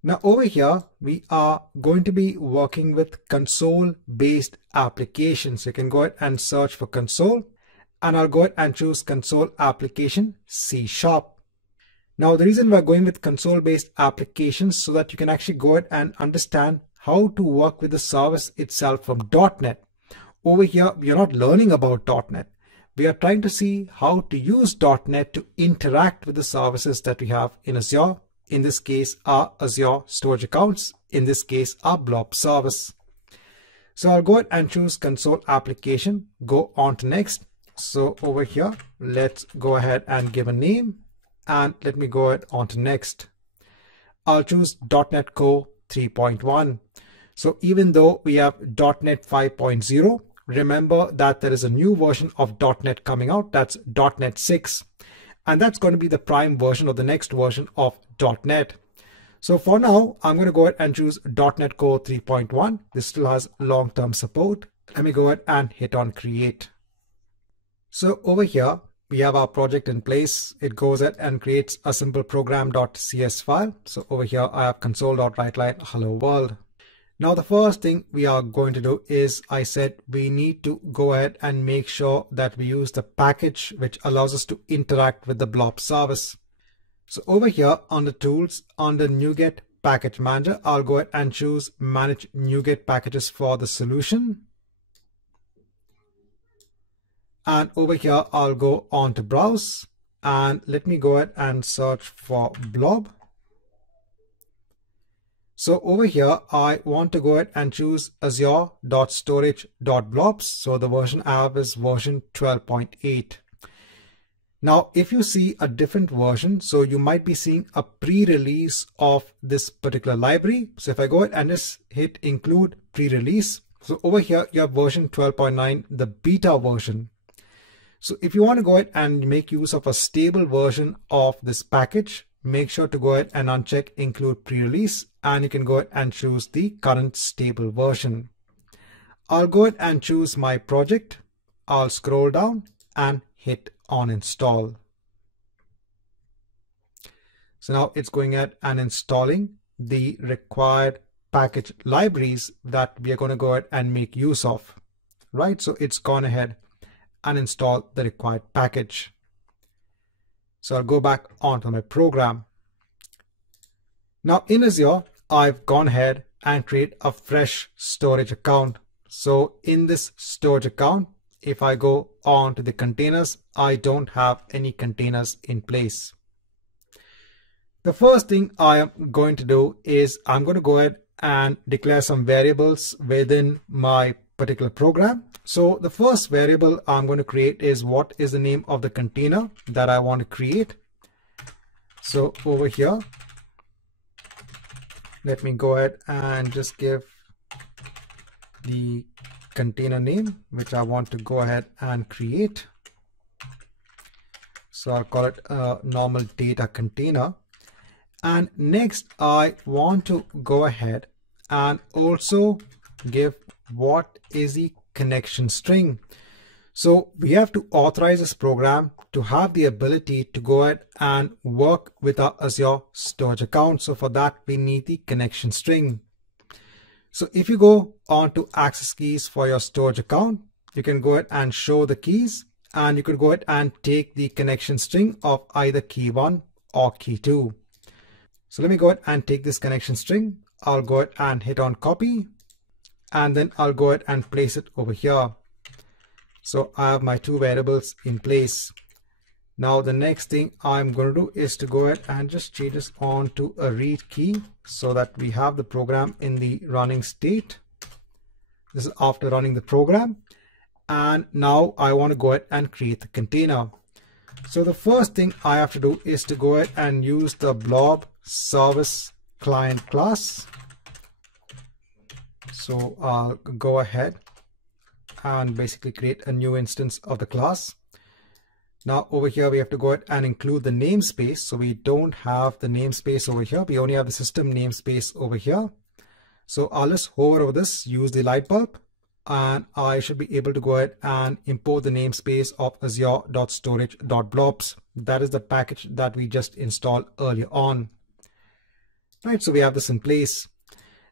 Now over here, we are going to be working with console-based applications. You can go ahead and search for console, and I'll go ahead and choose console application C#. Now the reason we're going with console-based applications so that you can actually go ahead and understand how to work with the service itself from .NET. Over here, we are not learning about .NET. We are trying to see how to use .NET to interact with the services that we have in Azure. In this case, our Azure Storage Accounts. In this case, our Blob service. So I'll go ahead and choose console application, go on to next. So over here, let's go ahead and give a name, and let me go ahead on to next. I'll choose .NET Core 3.1. So even though we have .NET 5.0, remember that there is a new version of .NET coming out, that's .NET 6. And that's going to be the prime version or the next version of .NET. So for now, I'm going to go ahead and choose .NET Core 3.1. This still has long-term support. Let me go ahead and hit on create. So over here, we have our project in place. It goes ahead and creates a simple program.cs file. So over here, I have console.writeline hello world. Now the first thing we are going to do is, I said we need to go ahead and make sure that we use the package which allows us to interact with the Blob service. So over here under tools, under NuGet package manager, I'll go ahead and choose manage NuGet packages for the solution. And over here, I'll go on to browse, and let me go ahead and search for Blob. So over here, I want to go ahead and choose azure.storage.blobs. So the version I have is version 12.8. Now, if you see a different version, so you might be seeing a pre-release of this particular library. So if I go ahead and just hit include pre-release, so over here, you have version 12.9, the beta version. So if you want to go ahead and make use of a stable version of this package, make sure to go ahead and uncheck include pre-release, and you can go ahead and choose the current stable version. I'll go ahead and choose my project. I'll scroll down and hit on install. So now it's going ahead and installing the required package libraries that we are going to go ahead and make use of, right? So it's gone ahead and install the required package. So I'll go back onto my program. Now in Azure, I've gone ahead and create a fresh storage account. So in this storage account, if I go on to the containers, I don't have any containers in place. The first thing I am going to do is I'm going to go ahead and declare some variables within my particular program. So the first variable I'm going to create is what is the name of the container that I want to create. So over here, let me go ahead and just give the container name which I want to go ahead and create. So I'll call it a normal data container. And next I want to go ahead and also give what is the connection string. So we have to authorize this program to have the ability to go ahead and work with our Azure storage account. So for that, we need the connection string. So if you go on to access keys for your storage account, you can go ahead and show the keys, and you could go ahead and take the connection string of either key 1 or key 2. So let me go ahead and take this connection string. I'll go ahead and hit on copy, and then I'll go ahead and place it over here. So I have my two variables in place. Now the next thing I'm going to do is to go ahead and just change this on to a read key so that we have the program in the running state. This is after running the program. And now I want to go ahead and create the container. So the first thing I have to do is to go ahead and use the Blob service client class. So I'll go ahead and basically create a new instance of the class. Now over here, we have to go ahead and include the namespace. So we don't have the namespace over here. We only have the system namespace over here. So I'll just hover over this, use the light bulb. and I should be able to go ahead and import the namespace of azure.storage.blobs. That is the package that we just installed earlier on. Right, so we have this in place.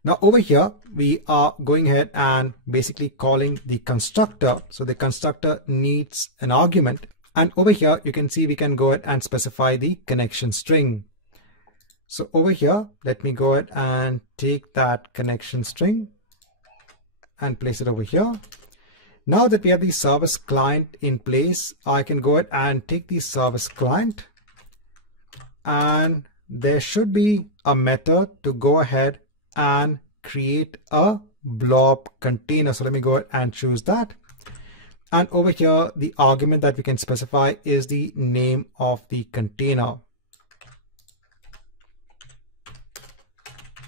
Now over here, we are going ahead and basically calling the constructor. So the constructor needs an argument. And over here, you can see we can go ahead and specify the connection string. So over here, let me go ahead and take that connection string and place it over here. Now that we have the service client in place, I can go ahead and take the service client, and there should be a method to go ahead and create a blob container. So let me go ahead and choose that. And over here, the argument that we can specify is the name of the container.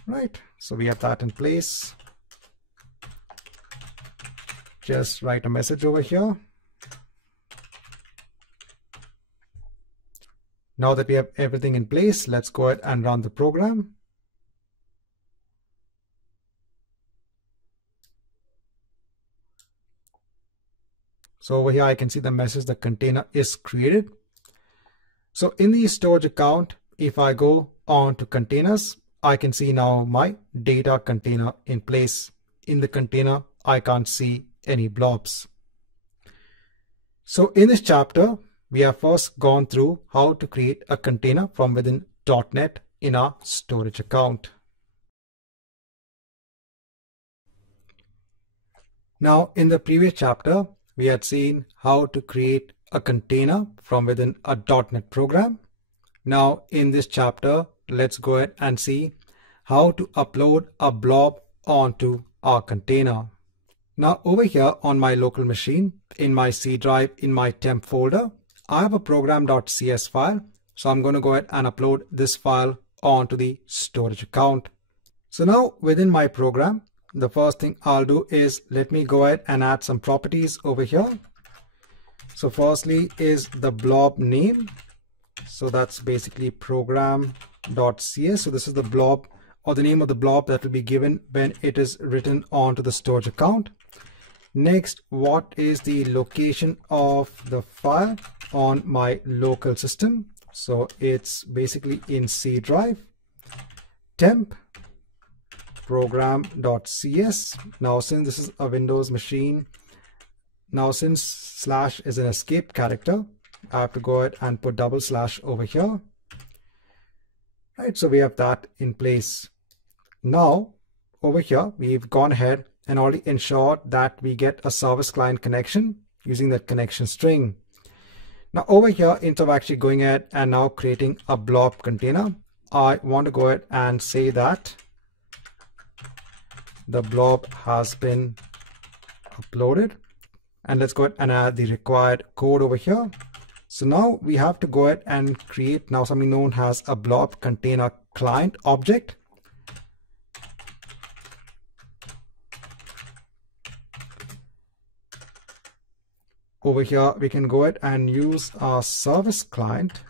Right, so we have that in place. Just write a message over here. Now that we have everything in place, let's go ahead and run the program. So over here, I can see the message, the container is created. So in the storage account, if I go on to containers, I can see now my data container in place. In the container, I can't see any blobs. So in this chapter, we have first gone through how to create a container from within .NET in our storage account. Now in the previous chapter, we had seen how to create a container from within a .NET program. Now in this chapter, let's go ahead and see how to upload a blob onto our container. Now over here on my local machine, in my C drive, in my temp folder, I have a program.cs file. So I'm going to go ahead and upload this file onto the storage account. So now within my program, the first thing I'll do is let me go ahead and add some properties over here. So firstly is the blob name. So that's basically program.cs. So this is the blob or the name of the blob that will be given when it is written onto the storage account. Next, what is the location of the file on my local system? So it's basically in C drive, temp, program.cs. Now since this is a Windows machine, now since slash is an escape character, I have to go ahead and put // over here. Right, so we have that in place. Now over here, we've gone ahead and already ensured that we get a service client connection using that connection string. Now over here, instead of actually going ahead and now creating a blob container, I want to go ahead and say that the blob has been uploaded, and let's go ahead and add the required code over here. So now we have to go ahead and create now something known as a blob container client object. Over here, we can go ahead and use our service client.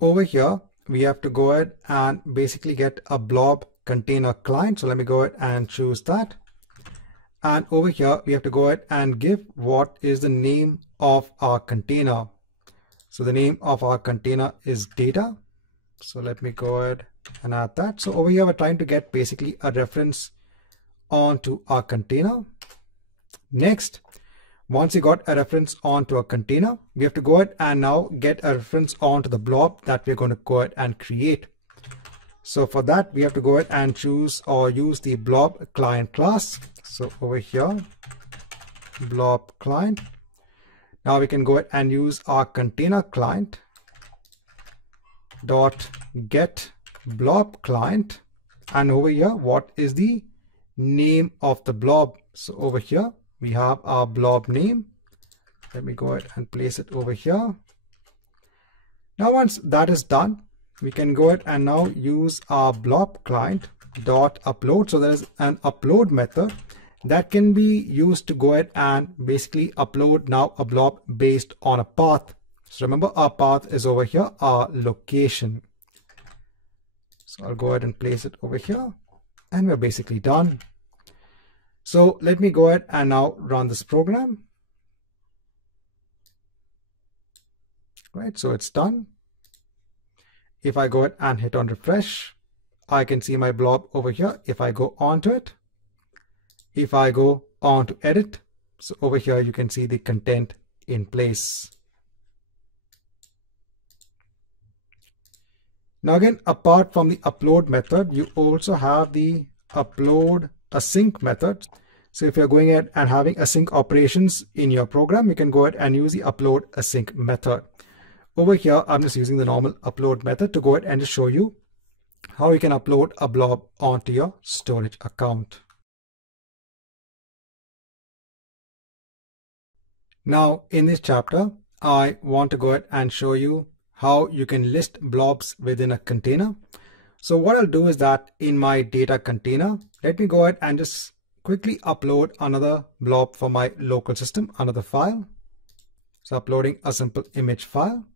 Over here, we have to go ahead and basically get a blob container client. So let me go ahead and choose that. And over here, we have to go ahead and give what is the name of our container. So the name of our container is data. So let me go ahead and add that. So over here, we're trying to get basically a reference onto our container. Next, once you got a reference onto a container, we have to go ahead and now get a reference onto the blob that we're going to go ahead and create. So for that, we have to go ahead and choose or use the blob client class. So over here, blob client. Now we can go ahead and use our container client dot get blob client. And over here, what is the name of the blob? So over here, we have our blob name. Let me go ahead and place it over here. Now, once that is done, we can go ahead and now use our blob client dot upload. So there is an upload method that can be used to go ahead and basically upload now a blob based on a path. So remember, our path is over here, our location. So I'll go ahead and place it over here, and we're basically done. So let me go ahead and now run this program. Right, so it's done. If I go ahead and hit on refresh, I can see my blob over here. If I go onto it, if I go on to edit, so over here you can see the content in place. Now again, apart from the upload method, you also have the upload async method. So if you're going ahead and having async operations in your program, you can go ahead and use the upload async method. Over here, I'm just using the normal upload method to go ahead and just show you how you can upload a blob onto your storage account. Now in this chapter, I want to go ahead and show you how you can list blobs within a container. So what I'll do is that in my data container, let me go ahead and just quickly upload another blob for my local system, another file. So uploading a simple image file.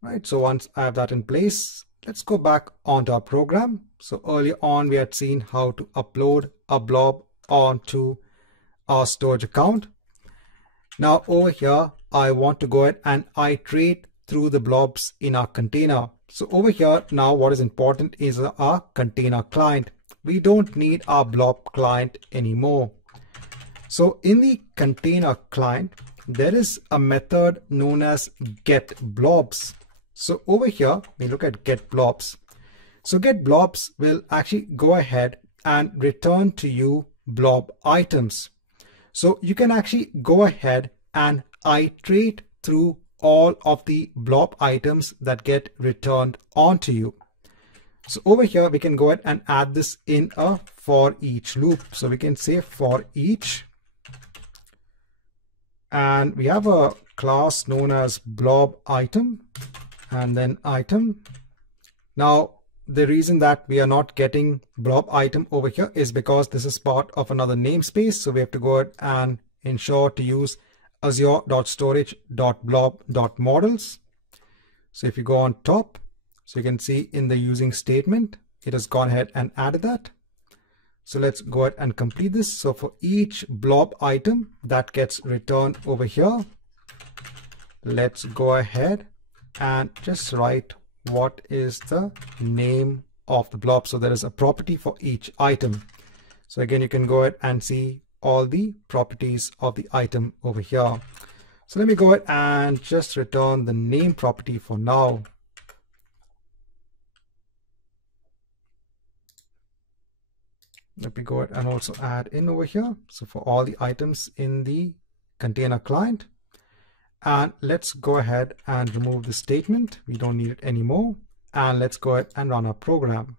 Right, so once I have that in place, let's go back onto our program. So earlier on, we had seen how to upload a blob onto our storage account. Now over here, I want to go ahead and iterate through the blobs in our container. So over here, now what is important is our container client. We don't need our blob client anymore. So in the container client, there is a method known as getBlobs. So over here, we look at getBlobs. So getBlobs will actually go ahead and return to you blob items. So you can actually go ahead and iterate through all of the blob items that get returned onto you. So over here, we can go ahead and add this in a for each loop. So we can say for each, and we have a class known as blob item and then item. Now, the reason that we are not getting blob item over here is because this is part of another namespace. So we have to go ahead and ensure to use azure.storage.blob.models. So if you go on top, so you can see in the using statement, it has gone ahead and added that. So let's go ahead and complete this. So for each blob item that gets returned over here, let's go ahead and just write what is the name of the blob. So there is a property for each item. So again, you can go ahead and see all the properties of the item over here. So let me go ahead and just return the name property for now. Let me go ahead and also add in over here. So for all the items in the container client, and let's go ahead and remove the statement. We don't need it anymore. And let's go ahead and run our program.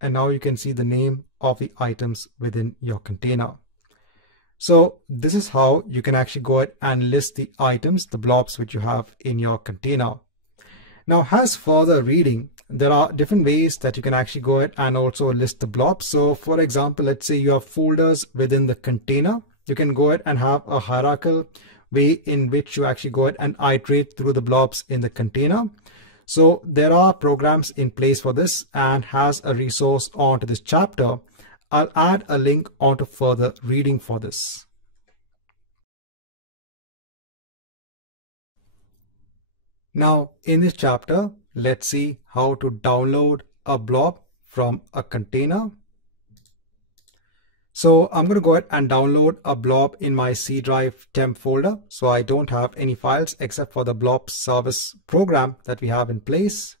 And now you can see the name of the items within your container. So this is how you can actually go ahead and list the items, the blobs which you have in your container. Now, as further reading, there are different ways that you can actually go ahead and also list the blobs. So for example, let's say you have folders within the container. You can go ahead and have a hierarchical way in which you actually go ahead and iterate through the blobs in the container. So there are programs in place for this, and has a resource onto this chapter. I'll add a link onto further reading for this. Now in this chapter, let's see how to download a blob from a container. So I'm going to go ahead and download a blob in my C drive temp folder. So I don't have any files except for the blob service program that we have in place.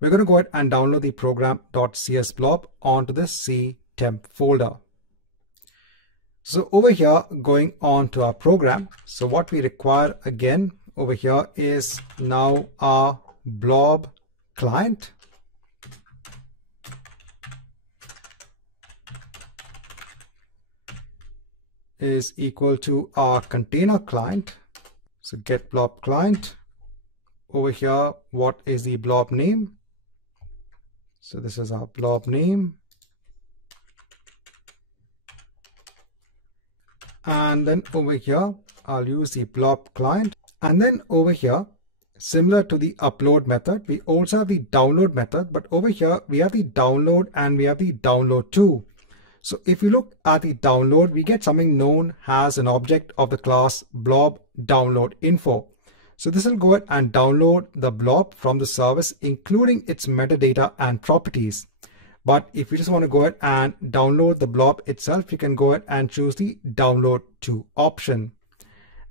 We're going to go ahead and download the program.csblob onto the C temp folder. So over here, going on to our program. So what we require again over here is now our blob client. Is equal to our container client. So get blob client. Over here, what is the blob name? So this is our blob name. And then over here, I'll use the blob client. And then over here, similar to the upload method, we also have the download method, but over here we have the download and we have the download too. So if you look at the download, we get something known as an object of the class blob download info. So this will go ahead and download the blob from the service, including its metadata and properties. But if you just want to go ahead and download the blob itself, you can go ahead and choose the download to option.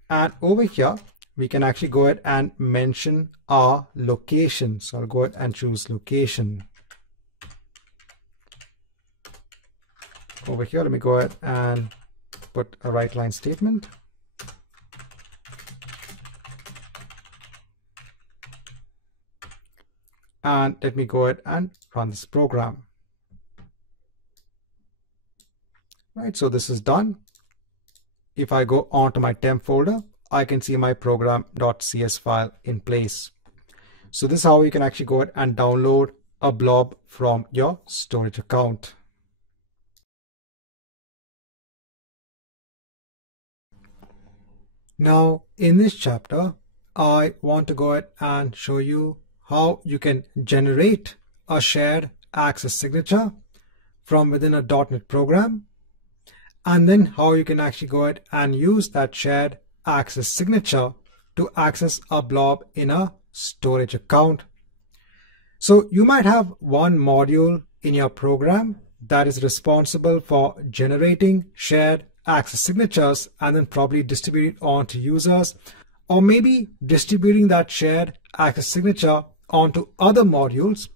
And over here, we can actually go ahead and mention our location. So I'll go ahead and choose location. Over here, let me go ahead and put a right line statement. And let me go ahead and run this program. Right, so this is done. If I go onto my temp folder, I can see my program.cs file in place. So this is how you can actually go ahead and download a blob from your storage account. Now, in this chapter, I want to go ahead and show you how you can generate a shared access signature from within a .NET program, and then how you can actually go ahead and use that shared access signature to access a blob in a storage account. So you might have one module in your program that is responsible for generating shared access signatures and then probably distribute it onto users, or maybe distributing that shared access signature onto other modules,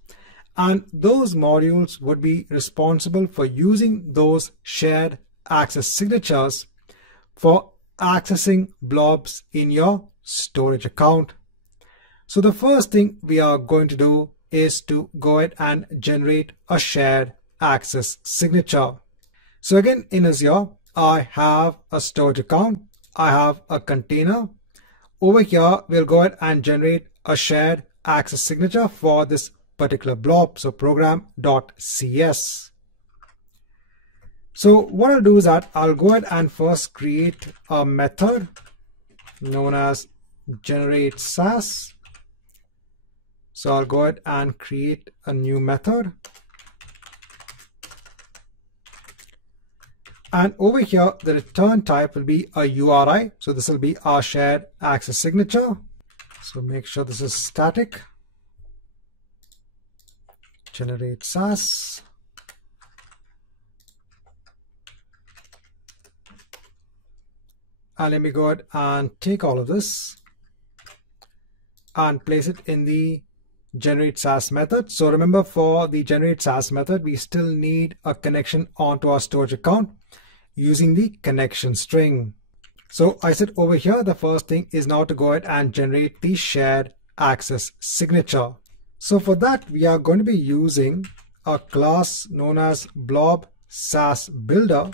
and those modules would be responsible for using those shared access signatures for accessing blobs in your storage account. So the first thing we are going to do is to go ahead and generate a shared access signature. So again, in Azure, I have a storage account. I have a container. Over here, we'll go ahead and generate a shared access signature for this particular blob. So program.cs. So what I'll do is that I'll go ahead and first create a method known as generate SAS. So I'll go ahead and create a new method. And over here, the return type will be a URI. So this will be our shared access signature. So make sure this is static. Generate SAS. And let me go ahead and take all of this and place it in the generate SAS method. So remember, for the generate SAS method, we still need a connection onto our storage account using the connection string. So I said over here, the first thing is now to go ahead and generate the shared access signature. So for that, we are going to be using a class known as Blob SAS Builder.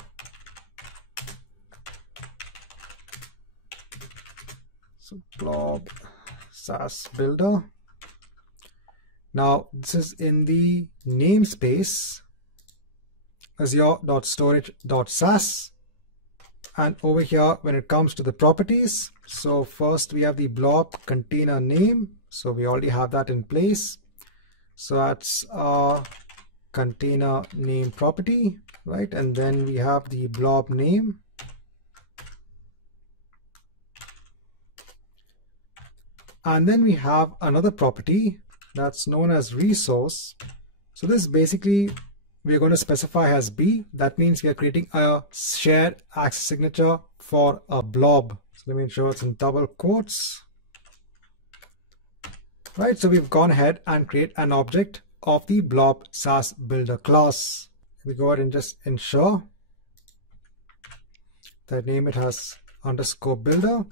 So Blob SAS Builder. Now this is in the namespace azure.storage.sas, and over here when it comes to the properties, so first we have the blob container name, so we already have that in place. So that's our container name property, right? And then we have the blob name. And then we have another property that's known as resource. So this basically we're going to specify as B. That means we are creating a shared access signature for a blob. So let me ensure it's in double quotes. Right, so we've gone ahead and create an object of the Blob SAS Builder class. We go ahead and just ensure that name it has underscore builder.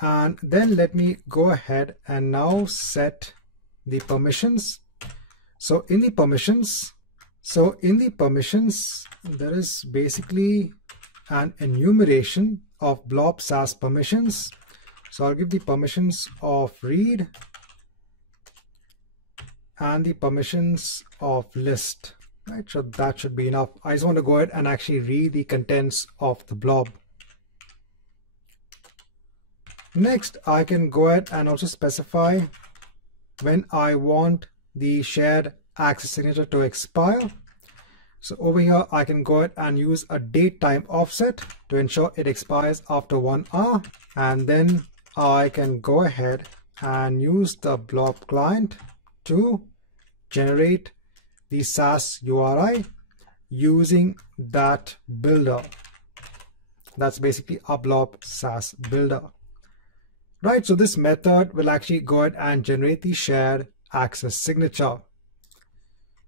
And then let me go ahead and now set the permissions. So in the permissions, there is basically an enumeration of Blob SAS permissions. So I'll give the permissions of read and the permissions of list, right? So that should be enough. I just want to go ahead and actually read the contents of the blob. Next, I can go ahead and also specify when I want the shared access signature to expire. So over here, I can go ahead and use a date time offset to ensure it expires after 1 hour. And then I can go ahead and use the Blob client to generate the SaaS URI using that builder. That's basically a Blob SaaS builder. Right, so this method will actually go ahead and generate the shared access signature.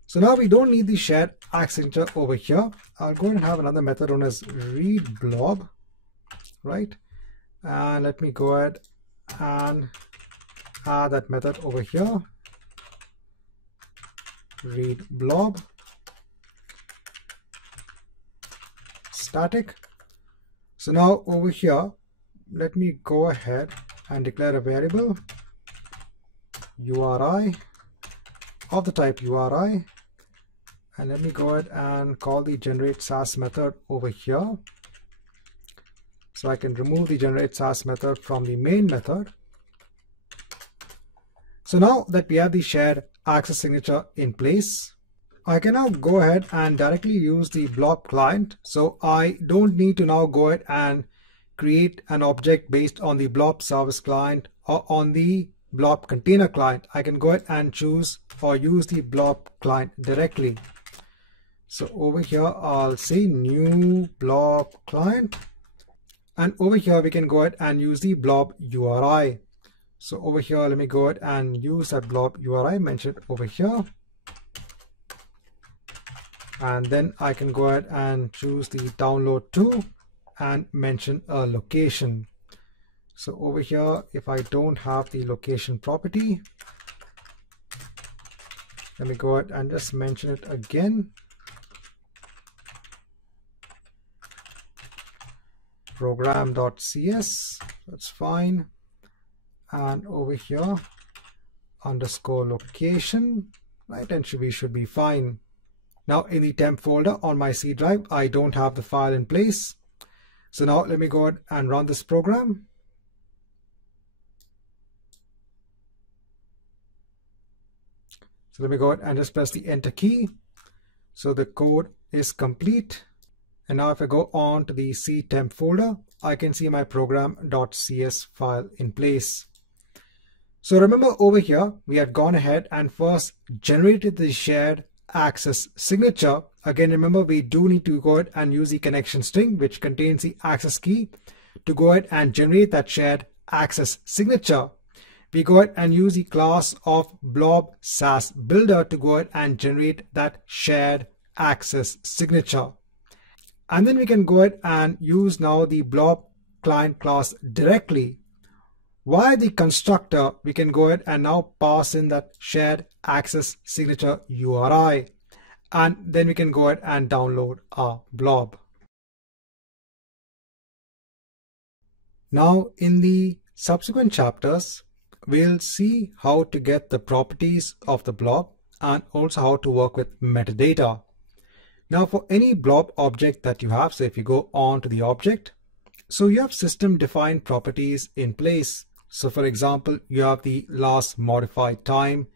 So now we don't need the shared access signature over here. I'll go ahead and have another method known as read blob, right? And let me go ahead and add that method over here. Read blob static. So now over here, let me go ahead and declare a variable URI of the type URI, and let me go ahead and call the generate SaaS method over here. So I can remove the generate SaaS method from the main method. So now that we have the shared access signature in place, I can now go ahead and directly use the Blob client. So I don't need to now go ahead and create an object based on the Blob service client or on the Blob container client. I can go ahead and choose or use the Blob client directly. So over here, I'll say new Blob client. And over here, we can go ahead and use the Blob URI. So over here, let me go ahead and use that Blob URI mentioned over here. And then I can go ahead and choose the download to and mention a location. So over here, if I don't have the location property, let me go ahead and just mention it again. Program.cs, that's fine. And over here, underscore location, right? And we should be fine. Now in the temp folder on my C drive, I don't have the file in place. So now let me go ahead and run this program. So let me go ahead and just press the enter key. So the code is complete. And now if I go on to the C temp folder, I can see my program.cs file in place. So remember over here, we had gone ahead and first generated the shared access signature. Again, remember, we do need to go ahead and use the connection string, which contains the access key, to go ahead and generate that shared access signature. We go ahead and use the class of Blob SaaS builder to go ahead and generate that shared access signature. And then we can go ahead and use now the Blob client class directly. Via the constructor, we can go ahead and now pass in that shared access signature URI. And then we can go ahead and download our blob. Now in the subsequent chapters, we'll see how to get the properties of the blob and also how to work with metadata. Now for any blob object that you have, so if you go on to the object, so you have system defined properties in place. So for example, you have the last modified time,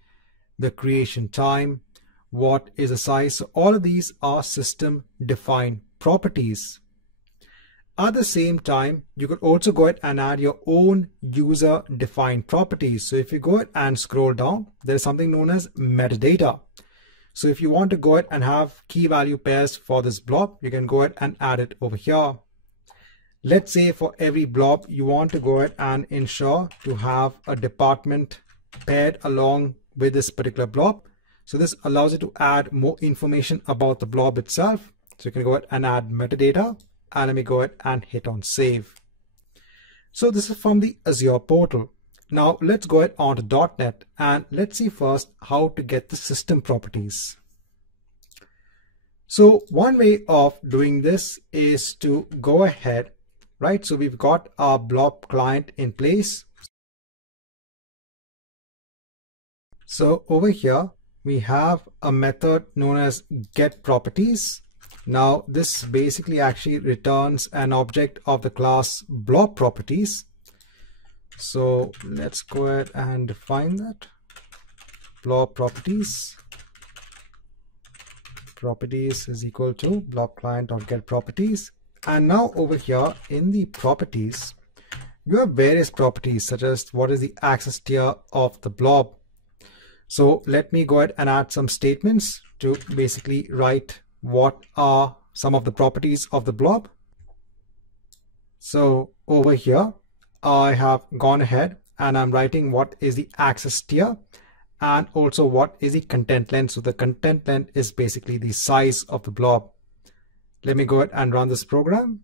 the creation time, what is the size. So all of these are system defined properties. At the same time, you could also go ahead and add your own user defined properties. So if you go ahead and scroll down, there's something known as metadata. So if you want to go ahead and have key value pairs for this blob, you can go ahead and add it over here. Let's say for every blob, you want to go ahead and ensure to have a department paired along with this particular blob. So this allows you to add more information about the blob itself. So you can go ahead and add metadata, and let me go ahead and hit on save. So this is from the Azure portal. Now let's go ahead on to .NET and let's see first how to get the system properties. So one way of doing this is to go ahead, right? So we've got our blob client in place. So over here, we have a method known as getProperties. Now this basically actually returns an object of the class blob properties. So let's go ahead and define that. Blob properties. Properties is equal to blob client.get properties. And now over here in the properties, you have various properties such as what is the access tier of the blob. So let me go ahead and add some statements to basically write what are some of the properties of the blob. So over here, I have gone ahead and I'm writing what is the access tier and also what is the content length. So the content length is basically the size of the blob. Let me go ahead and run this program.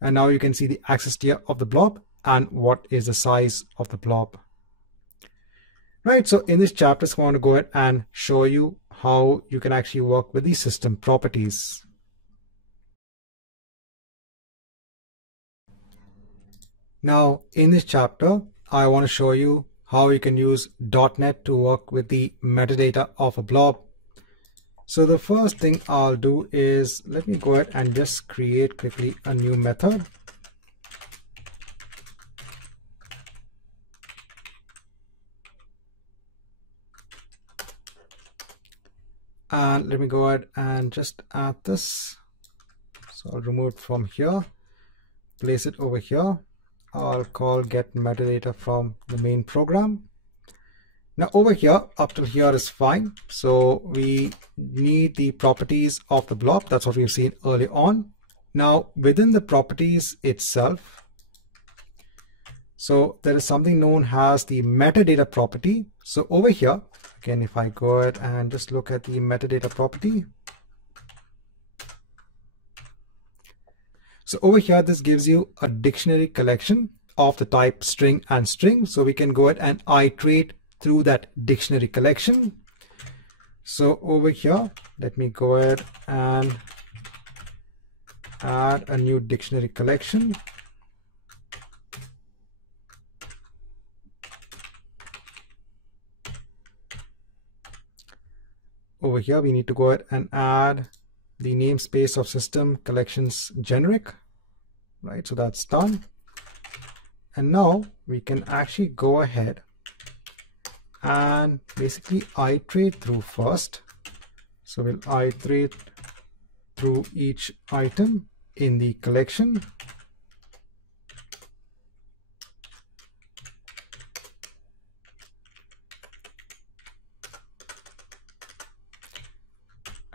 And now you can see the access tier of the blob and what is the size of the blob. Right, so in this chapter, I want to go ahead and show you how you can actually work with the system properties. Now, in this chapter, I want to show you how you can use .NET to work with the metadata of a blob. So the first thing I'll do is let me go ahead and just create quickly a new method. And let me go ahead and just add this. So I'll remove it from here, place it over here. I'll call get metadata from the main program. Now over here, up till here is fine. So we need the properties of the blob. That's what we've seen early on. Now within the properties itself, so there is something known as the metadata property. So over here, again, if I go ahead and just look at the metadata property. So over here, this gives you a dictionary collection of the type string and string. So we can go ahead and iterate through that dictionary collection. So over here, let me go ahead and add a new dictionary collection. Over here, we need to go ahead and add the namespace of system collections generic, right? So that's done. And now we can actually go ahead and basically iterate through first. So we'll iterate through each item in the collection.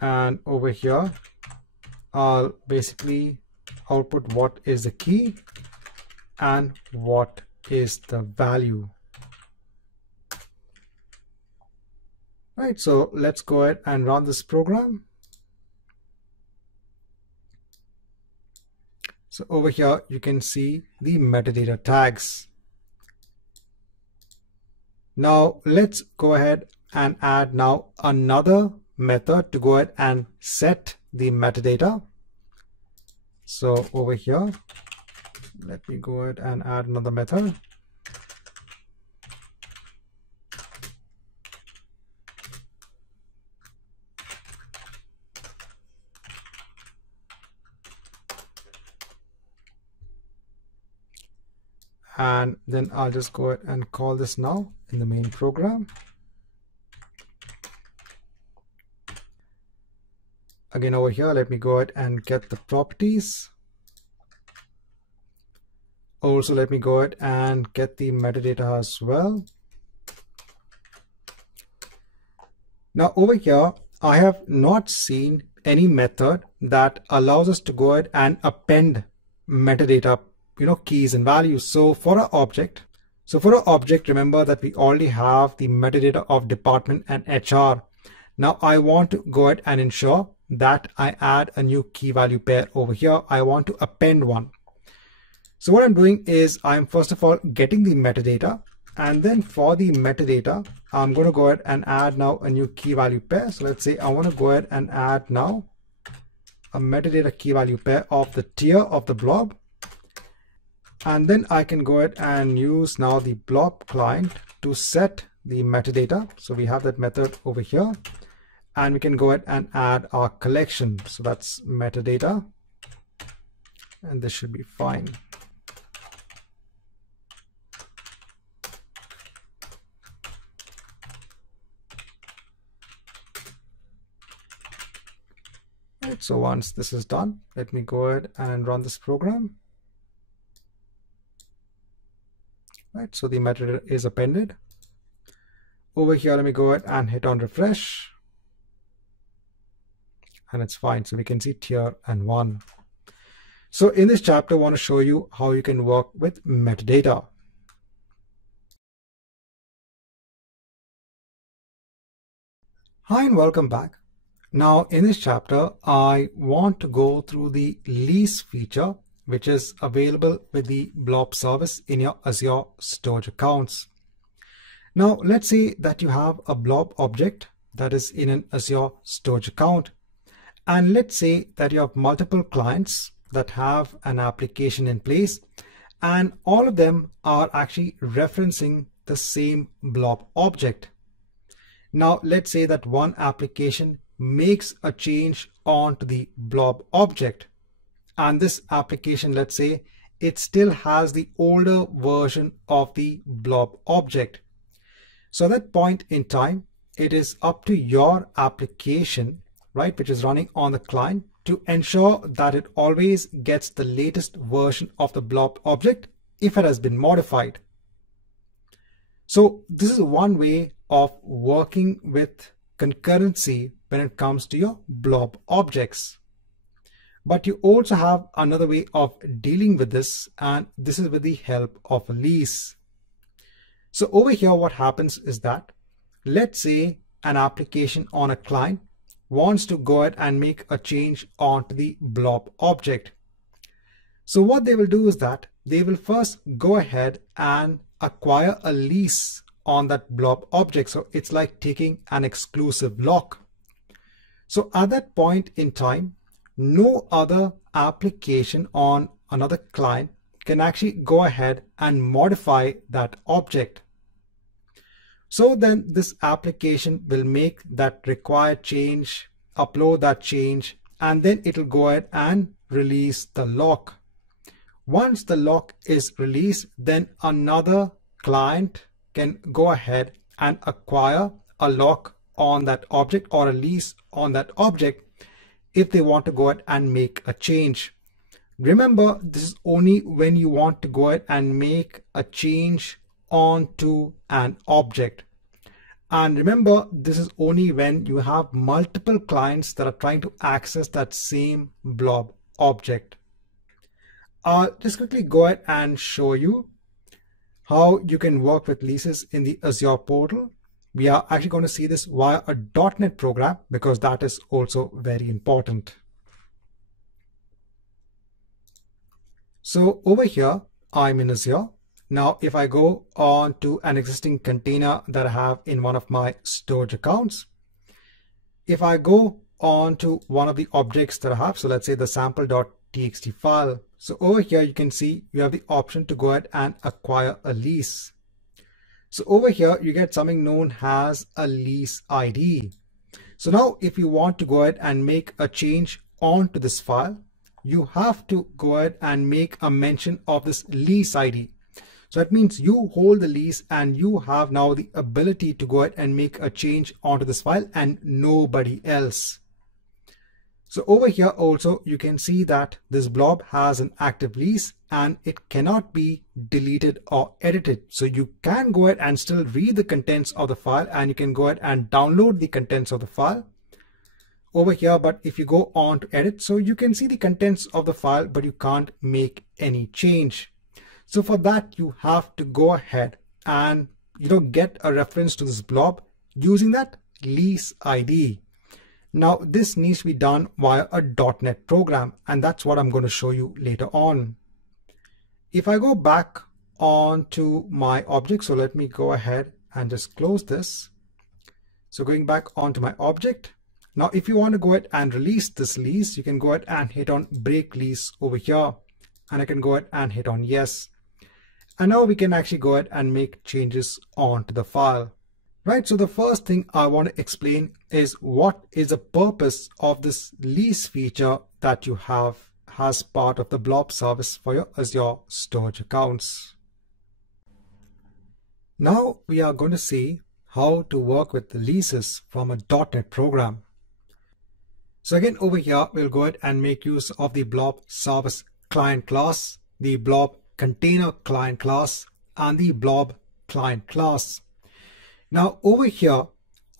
And over here, I'll basically output what is the key and what is the value. Right, so let's go ahead and run this program. So over here, you can see the metadata tags. Now let's go ahead and add now another method to go ahead and set the metadata. So over here, let me go ahead and add another method. And then I'll just go ahead and call this now in the main program. Again, over here, let me go ahead and get the properties. Also, let me go ahead and get the metadata as well. Now over here, I have not seen any method that allows us to go ahead and append metadata, keys and values. So for our object, remember that we already have the metadata of department and HR. Now I want to go ahead and ensure that I add a new key value pair over here. I want to append one. So what I'm doing is I'm first of all getting the metadata, and then for the metadata, I'm going to go ahead and add now a new key value pair. So let's say I want to go ahead and add now a metadata key value pair of the tier of the blob. And then I can go ahead and use now the blob client to set the metadata. So we have that method over here. And we can go ahead and add our collection. So that's metadata. And this should be fine. Right, so once this is done, let me go ahead and run this program. Right, so the metadata is appended. Over here, let me go ahead and hit on refresh. And it's fine. So we can see tier and 1. So in this chapter, I want to show you how you can work with metadata. Hi and welcome back. Now in this chapter, I want to go through the lease feature, which is available with the Blob service in your Azure Storage Accounts. Now let's say that you have a Blob object that is in an Azure Storage Account. And let's say that you have multiple clients that have an application in place, and all of them are actually referencing the same Blob object. Now let's say that one application makes a change onto the Blob object, and this application, let's say it still has the older version of the Blob object. So at that point in time, it is up to your application, right, which is running on the client, to ensure that it always gets the latest version of the Blob object if it has been modified. So this is one way of working with concurrency when it comes to your Blob objects. But you also have another way of dealing with this, and this is with the help of a lease. So over here, what happens is that, let's say an application on a client wants to go ahead and make a change onto the Blob object. So what they will do is that they will first go ahead and acquire a lease on that Blob object. So it's like taking an exclusive lock. So at that point in time, no other application on another client can actually go ahead and modify that object. So then this application will make that required change, upload that change, and then it will go ahead and release the lock. Once the lock is released, then another client can go ahead and acquire a lock on that object or a lease on that object if they want to go ahead and make a change. Remember, this is only when you want to go ahead and make a change onto an object. And remember, this is only when you have multiple clients that are trying to access that same Blob object. I'll just quickly go ahead and show you how you can work with leases in the Azure portal. We are actually going to see this via a .NET program because that is also very important. So over here, I'm in Azure. Now, if I go on to an existing container that I have in one of my storage accounts, if I go on to one of the objects that I have, so let's say the sample.txt file. So over here, you can see you have the option to go ahead and acquire a lease. So over here, you get something known as a lease ID. So now if you want to go ahead and make a change onto this file, you have to go ahead and make a mention of this lease ID. So that means you hold the lease and you have now the ability to go ahead and make a change onto this file and nobody else. So over here also, you can see that this Blob has an active lease and it cannot be deleted or edited. So you can go ahead and still read the contents of the file and you can go ahead and download the contents of the file over here. But if you go on to edit, so you can see the contents of the file, but you can't make any change. So for that, you have to go ahead and get a reference to this Blob using that lease ID. Now this needs to be done via a .NET program, and that's what I'm going to show you later on. If I go back onto my object, so let me go ahead and just close this. So going back onto my object. Now, if you want to go ahead and release this lease, you can go ahead and hit on break lease over here, and I can go ahead and hit on yes. And now we can actually go ahead and make changes onto the file. Right, so the first thing I want to explain is what is the purpose of this lease feature that you have as part of the Blob service for your Azure Storage Accounts. Now we are going to see how to work with the leases from a .NET program. So again, over here, we'll go ahead and make use of the Blob service client class, the Blob container client class, and the Blob client class. Now over here,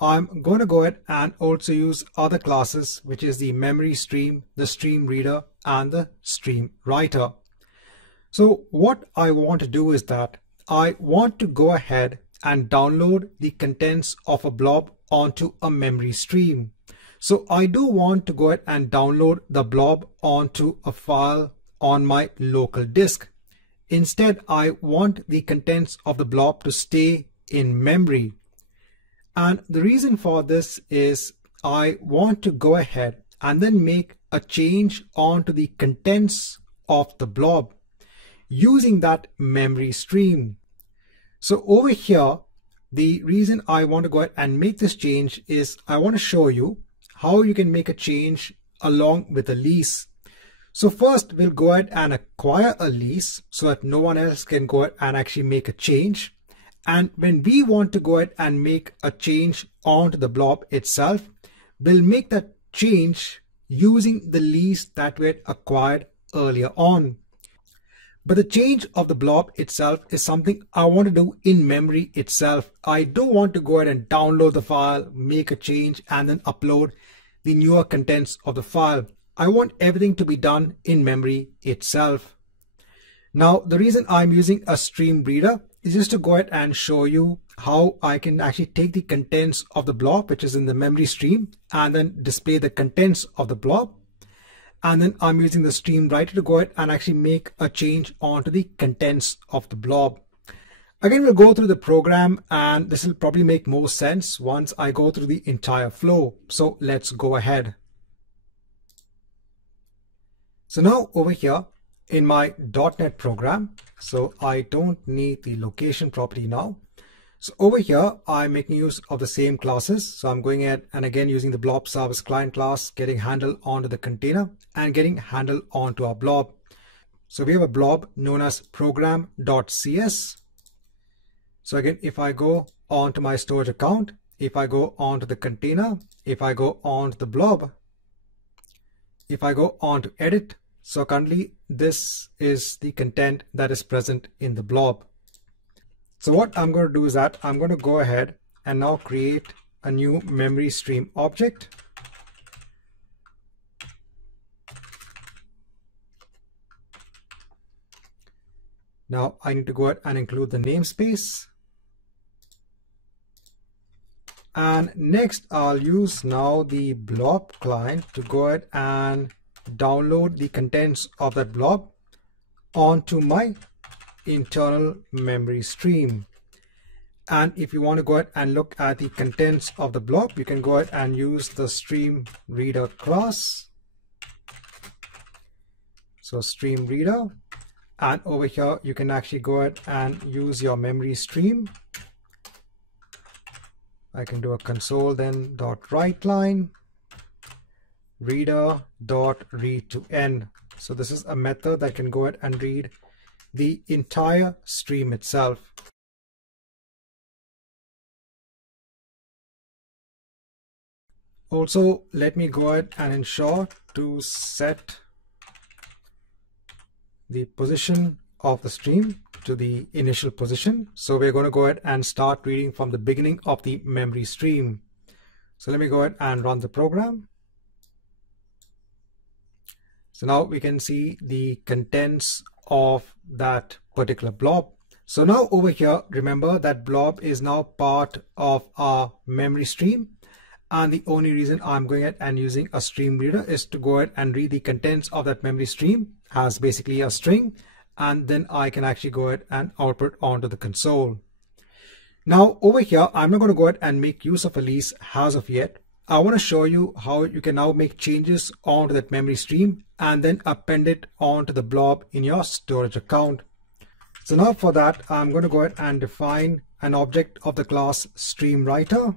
I'm going to go ahead and also use other classes, which is the memory stream, the stream reader, and the stream writer. So what I want to do is that I want to go ahead and download the contents of a blob onto a memory stream. So I do want to go ahead and download the blob onto a file on my local disk. Instead, I want the contents of the blob to stay in memory. And the reason for this is I want to go ahead and then make a change onto the contents of the blob using that memory stream. So over here, the reason I want to go ahead and make this change is I want to show you how you can make a change along with a lease. So first we'll go ahead and acquire a lease so that no one else can go ahead and actually make a change. And when we want to go ahead and make a change onto the blob itself, we'll make that change using the lease that we had acquired earlier on. But the change of the blob itself is something I want to do in memory itself. I don't want to go ahead and download the file, make a change, and then upload the newer contents of the file. I want everything to be done in memory itself. Now, the reason I'm using a stream reader is just to go ahead and show you how I can actually take the contents of the blob, which is in the memory stream, and then display the contents of the blob. And then I'm using the stream writer to go ahead and actually make a change onto the contents of the blob. Again, we'll go through the program, and this will probably make more sense once I go through the entire flow. So let's go ahead. So now over here in my .NET program, so I don't need the location property now. So over here, I'm making use of the same classes. So I'm going ahead and again using the Blob service client class, getting handle onto the container and getting handle onto our blob. So we have a blob known as program.cs. So again, if I go onto my storage account, if I go onto the container, if I go onto the blob, if I go on to edit, so currently this is the content that is present in the blob. So what I'm going to do is that I'm going to go ahead and now create a new memory stream object. Now I need to go ahead and include the namespace. And next I'll use now the blob client to go ahead and download the contents of that blob onto my internal memory stream. And if you want to go ahead and look at the contents of the blob, you can go ahead and use the stream reader class. So stream reader, and over here you can actually go ahead and use your memory stream. I can do a console then .write line reader .read to end. So this is a method that can go ahead and read the entire stream itself. Also, let me go ahead and ensure to set the position of the stream to the initial position. So we're going to go ahead and start reading from the beginning of the memory stream. So let me go ahead and run the program. So now we can see the contents of that particular blob. So now over here, remember that blob is now part of our memory stream. And the only reason I'm going ahead and using a stream reader is to go ahead and read the contents of that memory stream as basically a string. And then I can actually go ahead and output onto the console. Now over here, I'm not going to go ahead and make use of a lease as of yet. I want to show you how you can now make changes onto that memory stream and then append it onto the blob in your storage account. So now for that, I'm going to go ahead and define an object of the class stream writer.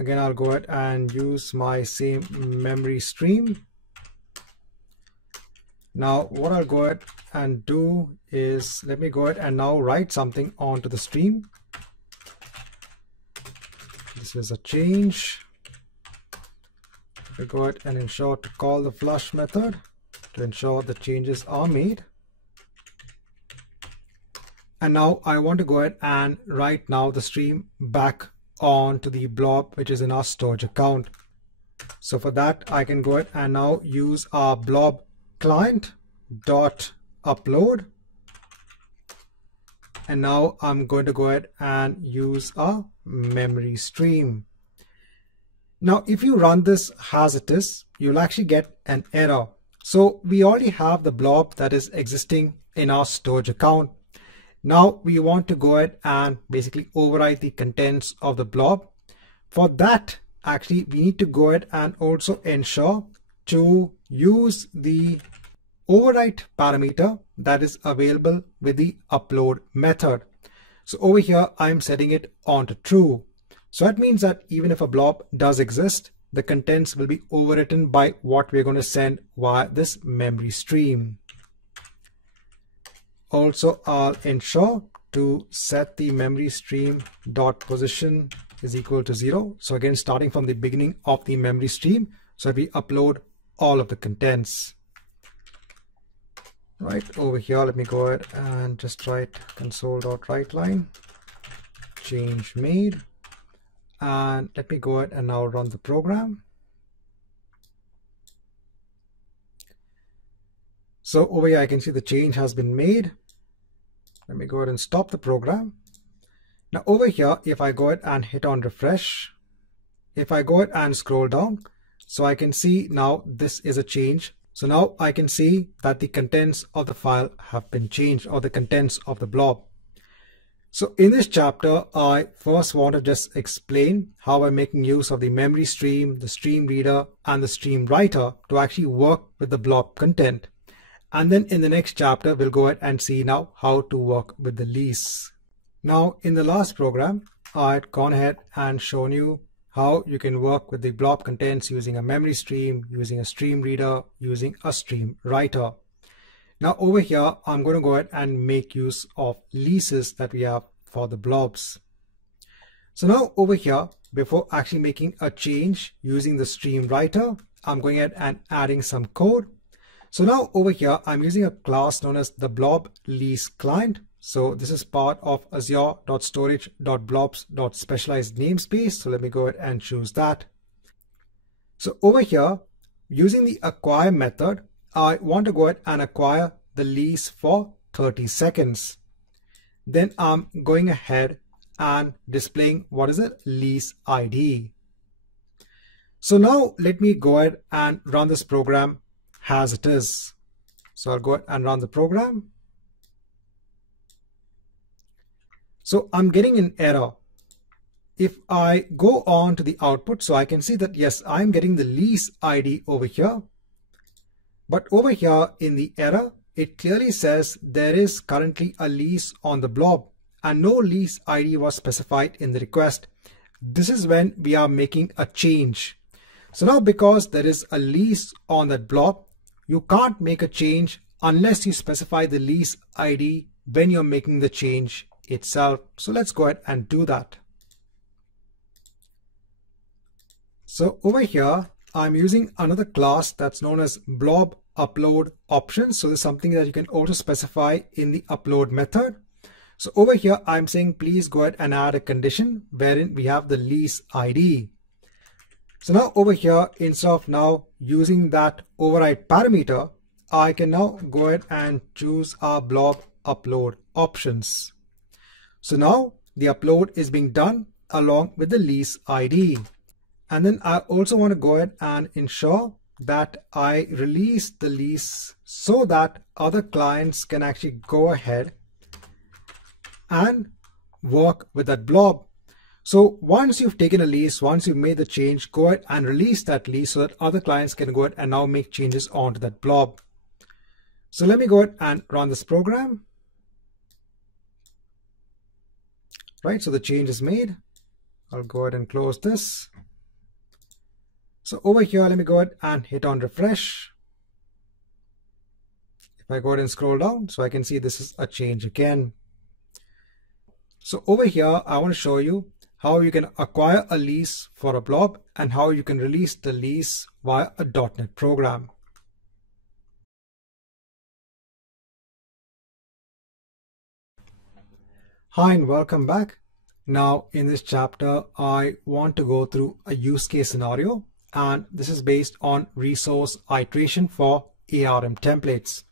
Again, I'll go ahead and use my same memory stream. Now what I'll go ahead and do is let me go ahead and now write something onto the stream. this is a change. We go ahead and ensure to call the flush method to ensure the changes are made. And now I want to go ahead and write now the stream back onto the blob which is in our storage account. So for that I can go ahead and now use our blob client dot upload, and now I'm going to go ahead and use a memory stream. Now if you run this as it is, you'll actually get an error. So we already have the blob that is existing in our storage account. Now we want to go ahead and basically overwrite the contents of the blob. For that, actually we need to go ahead and also ensure to use the overwrite parameter that is available with the upload method. So over here I'm setting it on to true. So that means that even if a blob does exist, the contents will be overwritten by what we're going to send via this memory stream. Also, I'll ensure to set the memory stream dot position is equal to 0. So again, starting from the beginning of the memory stream, so that we upload all of the contents. Right over here, let me go ahead and just write console.writeLine change made, and let me go ahead and now run the program. So over here I can see the change has been made. Let me go ahead and stop the program. Now over here, if I go ahead and hit on refresh, if I go ahead and scroll down, so I can see now this is a change. So now I can see that the contents of the file have been changed, or the contents of the blob. So in this chapter, I first want to just explain how I'm making use of the memory stream, the stream reader, and the stream writer to actually work with the blob content. And then in the next chapter, we'll go ahead and see now how to work with the lease. Now in the last program, I had gone ahead and shown you how you can work with the blob contents using a memory stream, using a stream reader, using a stream writer. Now over here, I'm going to go ahead and make use of leases that we have for the blobs. So now over here, before actually making a change using the stream writer, I'm going ahead and adding some code. So now over here, I'm using a class known as the blob lease client. So this is part of azure.storage.blobs.specialized namespace. So let me go ahead and choose that. So over here, using the acquire method, I want to go ahead and acquire the lease for 30 seconds. Then I'm going ahead and displaying what is a lease ID. So now let me go ahead and run this program as it is. So I'll go ahead and run the program. So I'm getting an error. If I go on to the output, so I can see that yes, I'm getting the lease ID over here. But over here in the error, it clearly says there is currently a lease on the blob and no lease ID was specified in the request. This is when we are making a change. So now because there is a lease on that blob, you can't make a change unless you specify the lease ID when you're making the change itself. So let's go ahead and do that. So over here, I'm using another class that's known as blob upload options. So this is something that you can also specify in the upload method. So over here, I'm saying, please go ahead and add a condition wherein we have the lease ID. So now over here, instead of now using that override parameter, I can now go ahead and choose our blob upload options. So now the upload is being done along with the lease ID. And then I also want to go ahead and ensure that I release the lease so that other clients can actually go ahead and work with that blob. So once you've taken a lease, once you've made the change, go ahead and release that lease so that other clients can go ahead and now make changes onto that blob. So let me go ahead and run this program. Right, so the change is made. I'll go ahead and close this. So over here, let me go ahead and hit on refresh. If I go ahead and scroll down, so I can see this is a change again. So over here, I want to show you how you can acquire a lease for a blob, and how you can release the lease via a .NET program. Hi and welcome back. Now in this chapter, I want to go through a use case scenario, and this is based on resource iteration for ARM templates.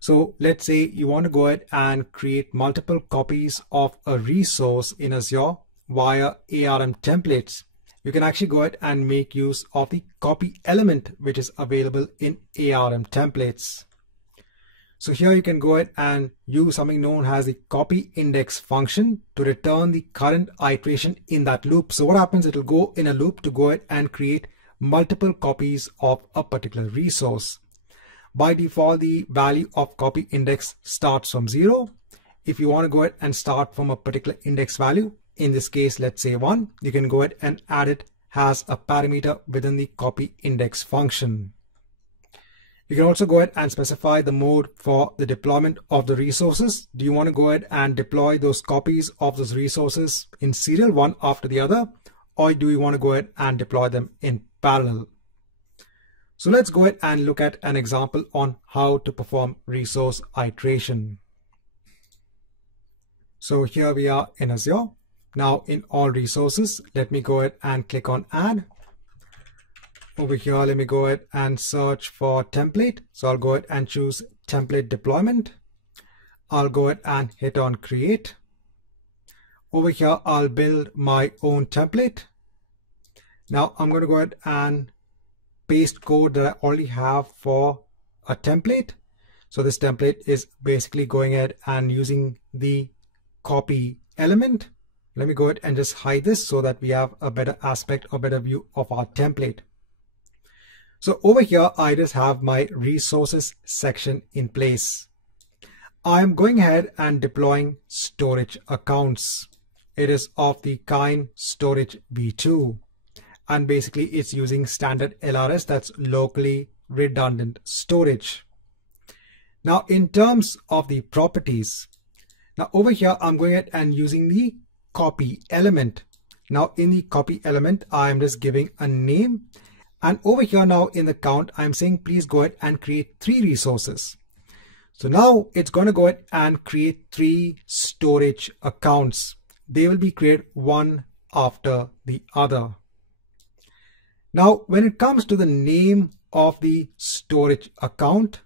So let's say you want to go ahead and create multiple copies of a resource in Azure via ARM templates. You can actually go ahead and make use of the copy element which is available in ARM templates. So here you can go ahead and use something known as the copy index function to return the current iteration in that loop. So what happens, it will go in a loop to go ahead and create multiple copies of a particular resource. By default, the value of copy index starts from 0. If you want to go ahead and start from a particular index value, in this case, let's say 1, you can go ahead and add it as a parameter within the copy index function. You can also go ahead and specify the mode for the deployment of the resources. Do you want to go ahead and deploy those copies of those resources in serial, one after the other, or do you want to go ahead and deploy them in parallel? So let's go ahead and look at an example on how to perform resource iteration. So here we are in Azure. Now in all resources, let me go ahead and click on add. Over here, let me go ahead and search for template. So I'll go ahead and choose template deployment. I'll go ahead and hit on create. Over here, I'll build my own template. Now I'm going to go ahead and paste code that I already have for a template. So this template is basically going ahead and using the copy element. Let me go ahead and just hide this so that we have a better aspect or better view of our template. So over here, I just have my resources section in place. I'm going ahead and deploying storage accounts. It is of the kind storage v2. And basically it's using standard LRS, that's locally redundant storage. Now in terms of the properties, now over here I'm going ahead and using the copy element. Now in the copy element, I'm just giving a name, and over here now in the count, I'm saying please go ahead and create 3 resources. So now it's going to go ahead and create 3 storage accounts. They will be created one after the other. Now, when it comes to the name of the storage account,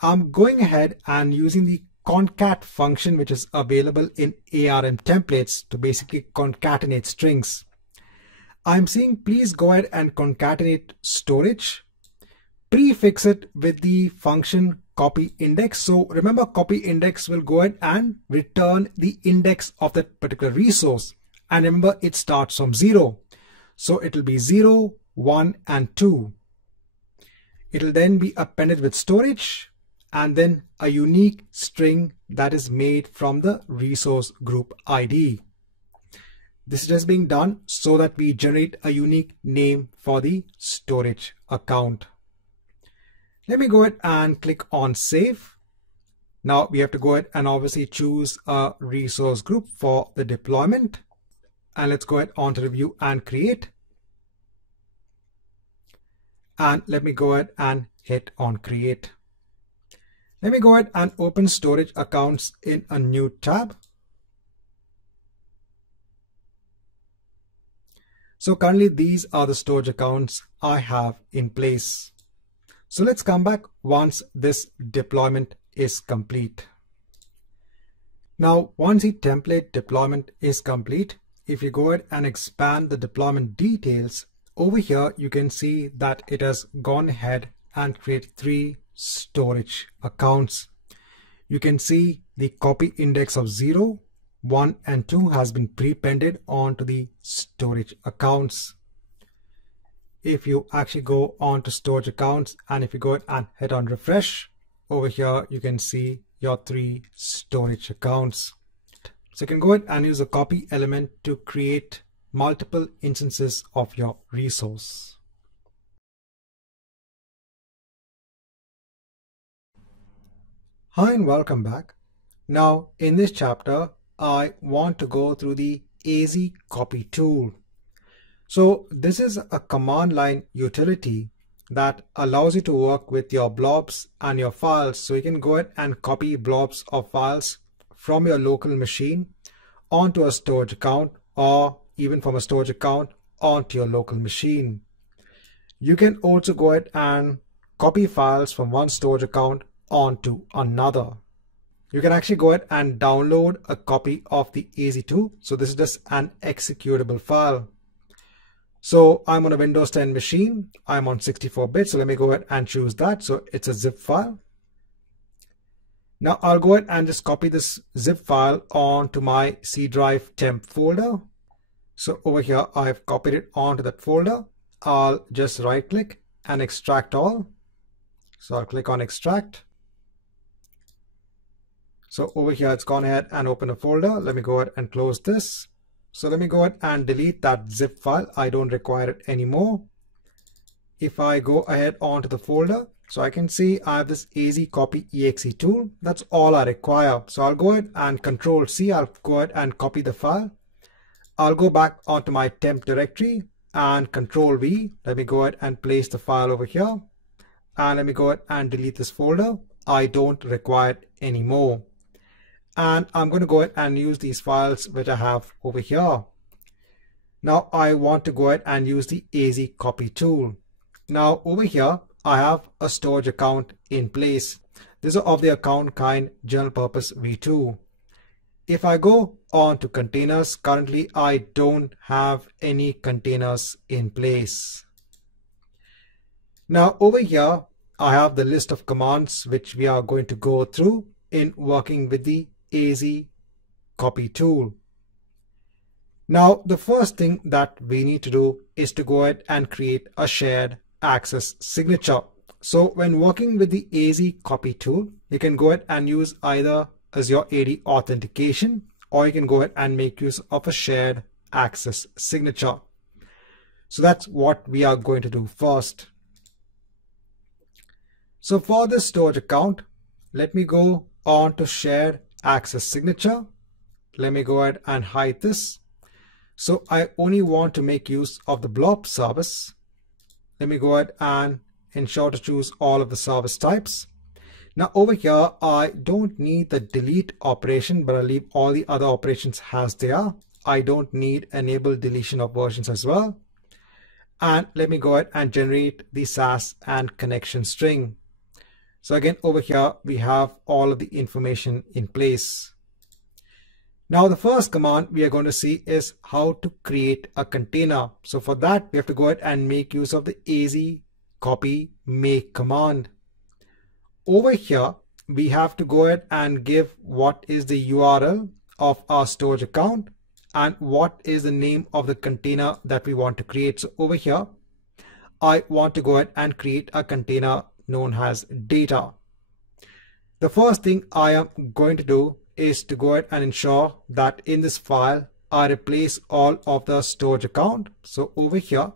I'm going ahead and using the concat function, which is available in ARM templates to basically concatenate strings. I'm saying please go ahead and concatenate storage, prefix it with the function copy index. So remember, copy index will go ahead and return the index of that particular resource. And remember, it starts from 0. So it will be 0, 1 and 2. It will then be appended with storage and then a unique string that is made from the resource group ID. This is just being done so that we generate a unique name for the storage account. Let me go ahead and click on save. Now we have to go ahead and obviously choose a resource group for the deployment. And let's go ahead on to review and create. And let me go ahead and hit on create. Let me go ahead and open storage accounts in a new tab. So currently these are the storage accounts I have in place. So let's come back once this deployment is complete. Now, once the template deployment is complete, if you go ahead and expand the deployment details, over here you can see that it has gone ahead and created 3 storage accounts. You can see the copy index of 0, 1 and 2 has been prepended onto the storage accounts. If you actually go on to storage accounts and if you go ahead and hit on refresh, over here you can see your 3 storage accounts. So you can go ahead and use a copy element to create multiple instances of your resource. Hi and welcome back. Now in this chapter, I want to go through the AzCopy Tool. So this is a command line utility that allows you to work with your blobs and your files. So you can go ahead and copy blobs or files from your local machine onto a storage account, or even from a storage account onto your local machine. You can also go ahead and copy files from one storage account onto another. You can actually go ahead and download a copy of the AZ2. So this is just an executable file. So I'm on a Windows 10 machine. I'm on 64-bit. So let me go ahead and choose that. So it's a zip file. Now I'll go ahead and just copy this zip file onto my C drive temp folder. So over here, I've copied it onto that folder. I'll just right click and extract all. So I'll click on extract. So over here, it's gone ahead and open a folder. Let me go ahead and close this. So let me go ahead and delete that zip file. I don't require it anymore. If I go ahead onto the folder, so I can see I have this AzCopy exe tool. That's all I require. So I'll go ahead and Control C. I'll go ahead and copy the file. I'll go back onto my temp directory and Control V. Let me go ahead and place the file over here. And let me go ahead and delete this folder. I don't require it anymore. And I'm going to go ahead and use these files which I have over here. Now I want to go ahead and use the AzCopy tool. Now over here, I have a storage account in place. This is of the account kind general purpose v2. If I go on to containers, currently I don't have any containers in place. Now over here, I have the list of commands which we are going to go through in working with the AzCopy tool. Now the first thing that we need to do is to go ahead and create a shared access signature. So when working with the AzCopy tool, you can go ahead and use either Azure AD Authentication, or you can go ahead and make use of a shared access signature. So that's what we are going to do first. So for this storage account, let me go on to shared access signature. Let me go ahead and hide this. So I only want to make use of the Blob service. Let me go ahead and ensure to choose all of the service types. Now over here, I don't need the delete operation, but I'll leave all the other operations as they are. I don't need enable deletion of versions as well. And let me go ahead and generate the SAS and connection string. So again, over here, we have all of the information in place. Now the first command we are going to see is how to create a container. So for that, we have to go ahead and make use of the AzCopy make command. Over here, we have to go ahead and give what is the URL of our storage account and what is the name of the container that we want to create. So over here, I want to go ahead and create a container known as data. The first thing I am going to do is to go ahead and ensure that in this file, I replace all of the storage account. So over here,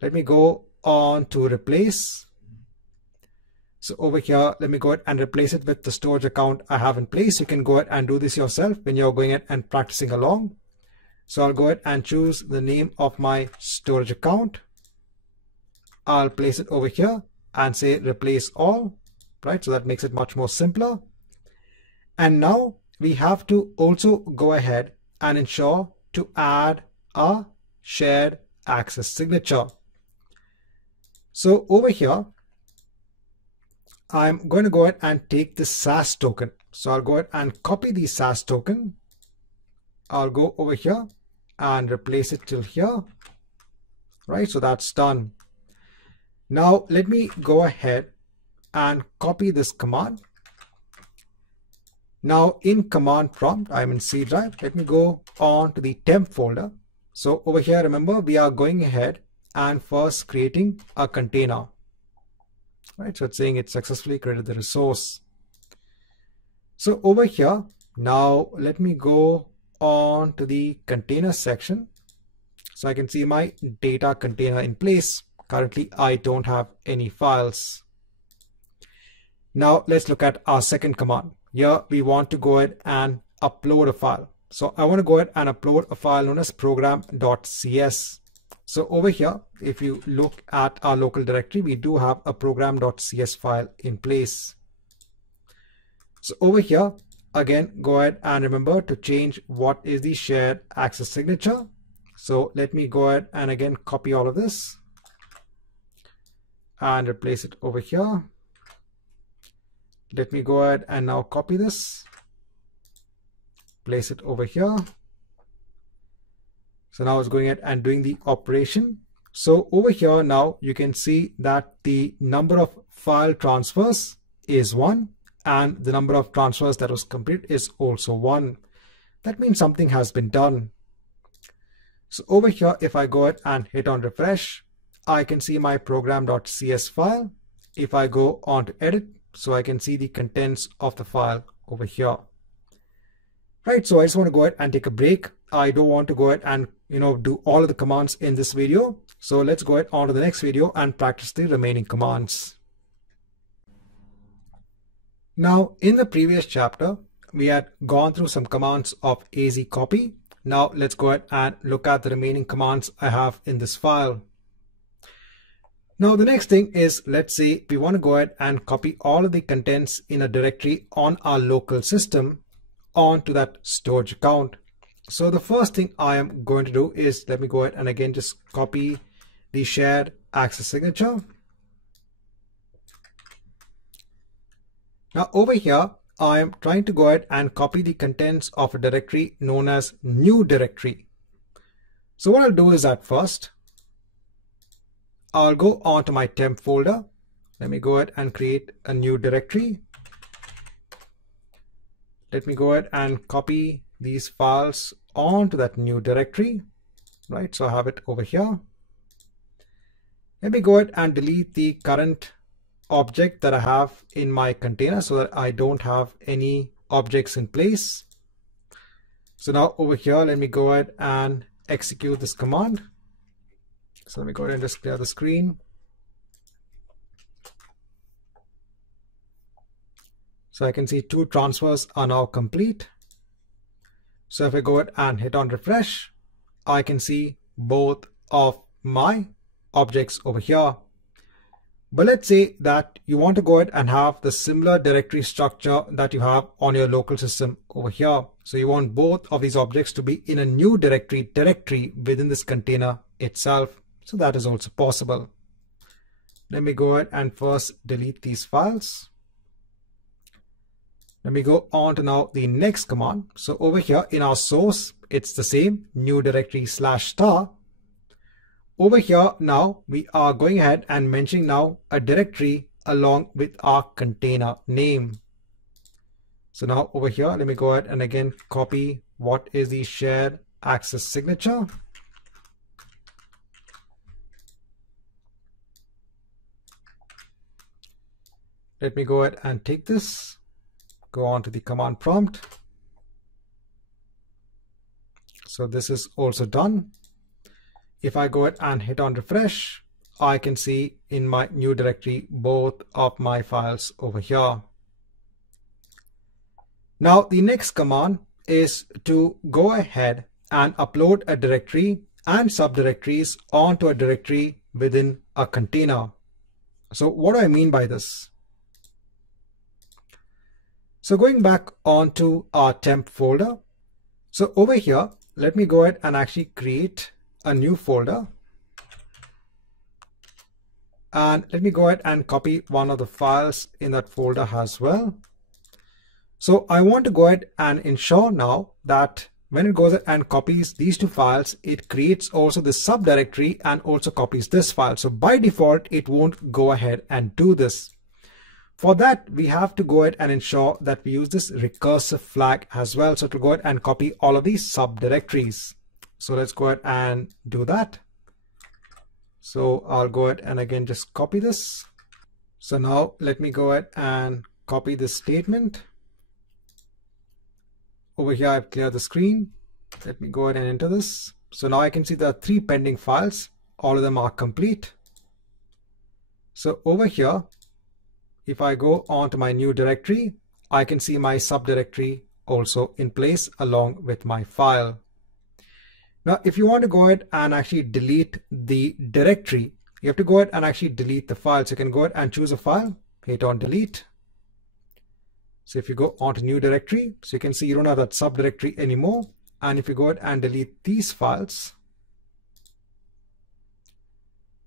let me go on to replace. So over here, let me go ahead and replace it with the storage account I have in place. You can go ahead and do this yourself when you're going ahead and practicing along. So I'll go ahead and choose the name of my storage account. I'll place it over here and say replace all, right? So that makes it much more simpler. And now we have to also go ahead and ensure to add a shared access signature. So over here, I'm going to go ahead and take this SAS token. So I'll go ahead and copy the SAS token. I'll go over here and replace it till here, right? So that's done. Now let me go ahead and copy this command. Now in command prompt, I'm in C drive. Let me go on to the temp folder. So over here, remember, we are going ahead and first creating a container. Right, so it's saying it successfully created the resource. So over here, now let me go on to the container section. So I can see my data container in place. Currently, I don't have any files. Now let's look at our second command. Here we want to go ahead and upload a file. So I want to go ahead and upload a file known as program.cs. So over here, if you look at our local directory, we do have a program.cs file in place. So over here, again, go ahead and remember to change what is the shared access signature. So let me go ahead and again copy all of this and replace it over here. Let me go ahead and now copy this, place it over here. So now it's going ahead and doing the operation. So over here now you can see that the number of file transfers is 1 and the number of transfers that was complete is also 1. That means something has been done. So over here, if I go ahead and hit on refresh, I can see my program.cs file. If I go on to edit, so I can see the contents of the file over here. Right, so I just want to go ahead and take a break. I don't want to go ahead and do all of the commands in this video. So let's go ahead on to the next video and practice the remaining commands. Now in the previous chapter, we had gone through some commands of AzCopy. Now let's go ahead and look at the remaining commands I have in this file. Now the next thing is, let's say we want to go ahead and copy all of the contents in a directory on our local system onto that storage account. So the first thing I am going to do is, let me go ahead and again just copy the shared access signature. Now over here, I am trying to go ahead and copy the contents of a directory known as new directory. So what I'll do is that first, I'll go on to my temp folder. Let me go ahead and create a new directory. Let me go ahead and copy these files onto that new directory. Right, so I have it over here. Let me go ahead and delete the current object that I have in my container so that I don't have any objects in place. So now over here, let me go ahead and execute this command. So let me go ahead and just clear the screen. So I can see 2 transfers are now complete. So if I go ahead and hit on refresh, I can see both of my objects over here. But let's say that you want to go ahead and have the similar directory structure that you have on your local system over here. So you want both of these objects to be in a new directory within this container itself. So that is also possible. Let me go ahead and first delete these files. Let me go on to now the next command. So over here in our source, it's the same, new directory /star. Over here now we are going ahead and mentioning now a directory along with our container name. So now over here, let me go ahead and again copy what is the shared access signature. Let me go ahead and take this, go on to the command prompt. So this is also done. If I go ahead and hit on refresh, I can see in my new directory both of my files over here. Now the next command is to go ahead and upload a directory and subdirectories onto a directory within a container. So what do I mean by this? So going back onto our temp folder. So over here, let me go ahead and actually create a new folder. And let me go ahead and copy one of the files in that folder as well. So I want to go ahead and ensure now that when it goes and copies these 2 files, it creates also the subdirectory and also copies this file. So by default, it won't go ahead and do this. For that, we have to go ahead and ensure that we use this recursive flag as well. So to go ahead and copy all of these subdirectories. So let's go ahead and do that. So I'll go ahead and again just copy this. So now let me go ahead and copy this statement. Over here, I've cleared the screen. Let me go ahead and enter this. So now I can see there are 3 pending files. All of them are complete. So over here, if I go on to my new directory, I can see my subdirectory also in place along with my file. Now, if you want to go ahead and actually delete the directory, you have to go ahead and actually delete the file. So you can go ahead and choose a file, hit on delete. So if you go onto new directory, so you can see you don't have that subdirectory anymore. And if you go ahead and delete these files,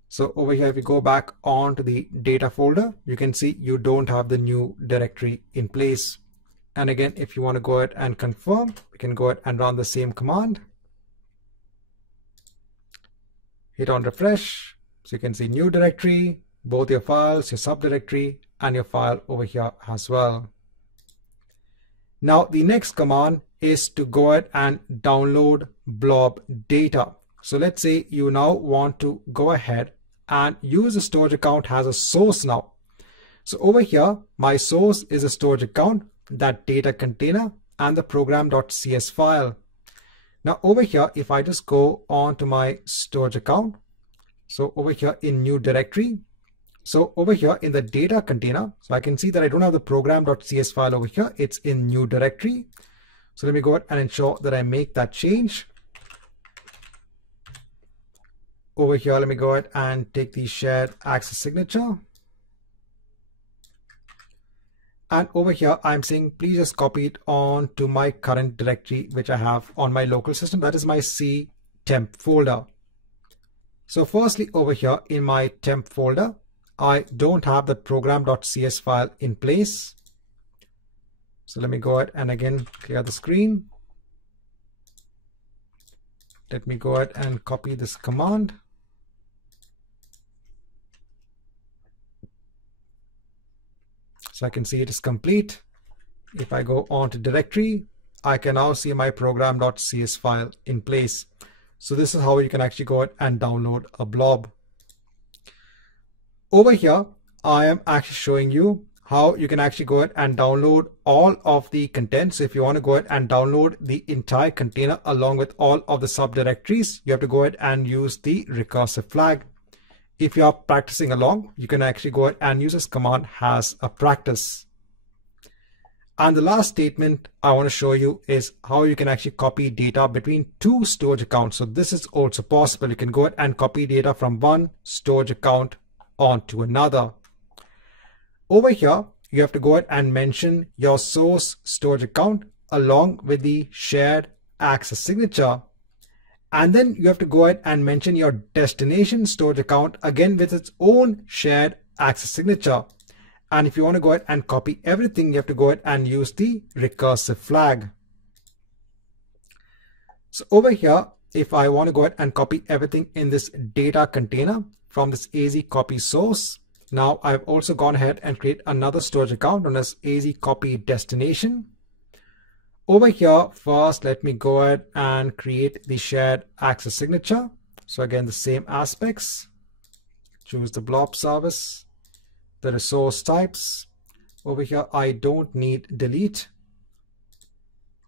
so over here, if you go back onto the data folder, you can see you don't have the new directory in place. And again, if you want to go ahead and confirm, you can go ahead and run the same command. Hit on refresh. So you can see new directory, both your files, your subdirectory, and your file over here as well. Now, the next command is to go ahead and download blob data. So let's say you now want to go ahead and use a storage account as a source now. So over here, my source is a storage account, that data container, and the program.cs file. Now over here, if I just go on to my storage account, so over here in new directory, so over here in the data container, so I can see that I don't have the program.cs file over here. It's in new directory. So let me go ahead and ensure that I make that change. Over here, let me go ahead and take the shared access signature. And over here, I'm saying, please just copy it on to my current directory, which I have on my local system. That is my C temp folder. So firstly, over here in my temp folder, I don't have the program.cs file in place. So let me go ahead and again, clear the screen. Let me go ahead and copy this command. So I can see it is complete. If I go on to directory, I can now see my program.cs file in place. So this is how you can actually go ahead and download a blob. Over here, I am actually showing you how you can actually go ahead and download all of the content. So if you want to go ahead and download the entire container along with all of the subdirectories, you have to go ahead and use the recursive flag. If you are practicing along, you can actually go ahead and use this command as a practice. And the last statement I want to show you is how you can actually copy data between two storage accounts. So this is also possible. You can go ahead and copy data from one storage account onto another. Over here, you have to go ahead and mention your source storage account along with the shared access signature. And then you have to go ahead and mention your destination storage account again with its own shared access signature. And if you want to go ahead and copy everything, you have to go ahead and use the recursive flag. So over here, if I want to go ahead and copy everything in this data container from this AzCopy source, now I've also gone ahead and create another storage account known as AzCopy destination. Over here, first, let me go ahead and create the shared access signature. So again, the same aspects. Choose the blob service, the resource types. Over here, I don't need delete.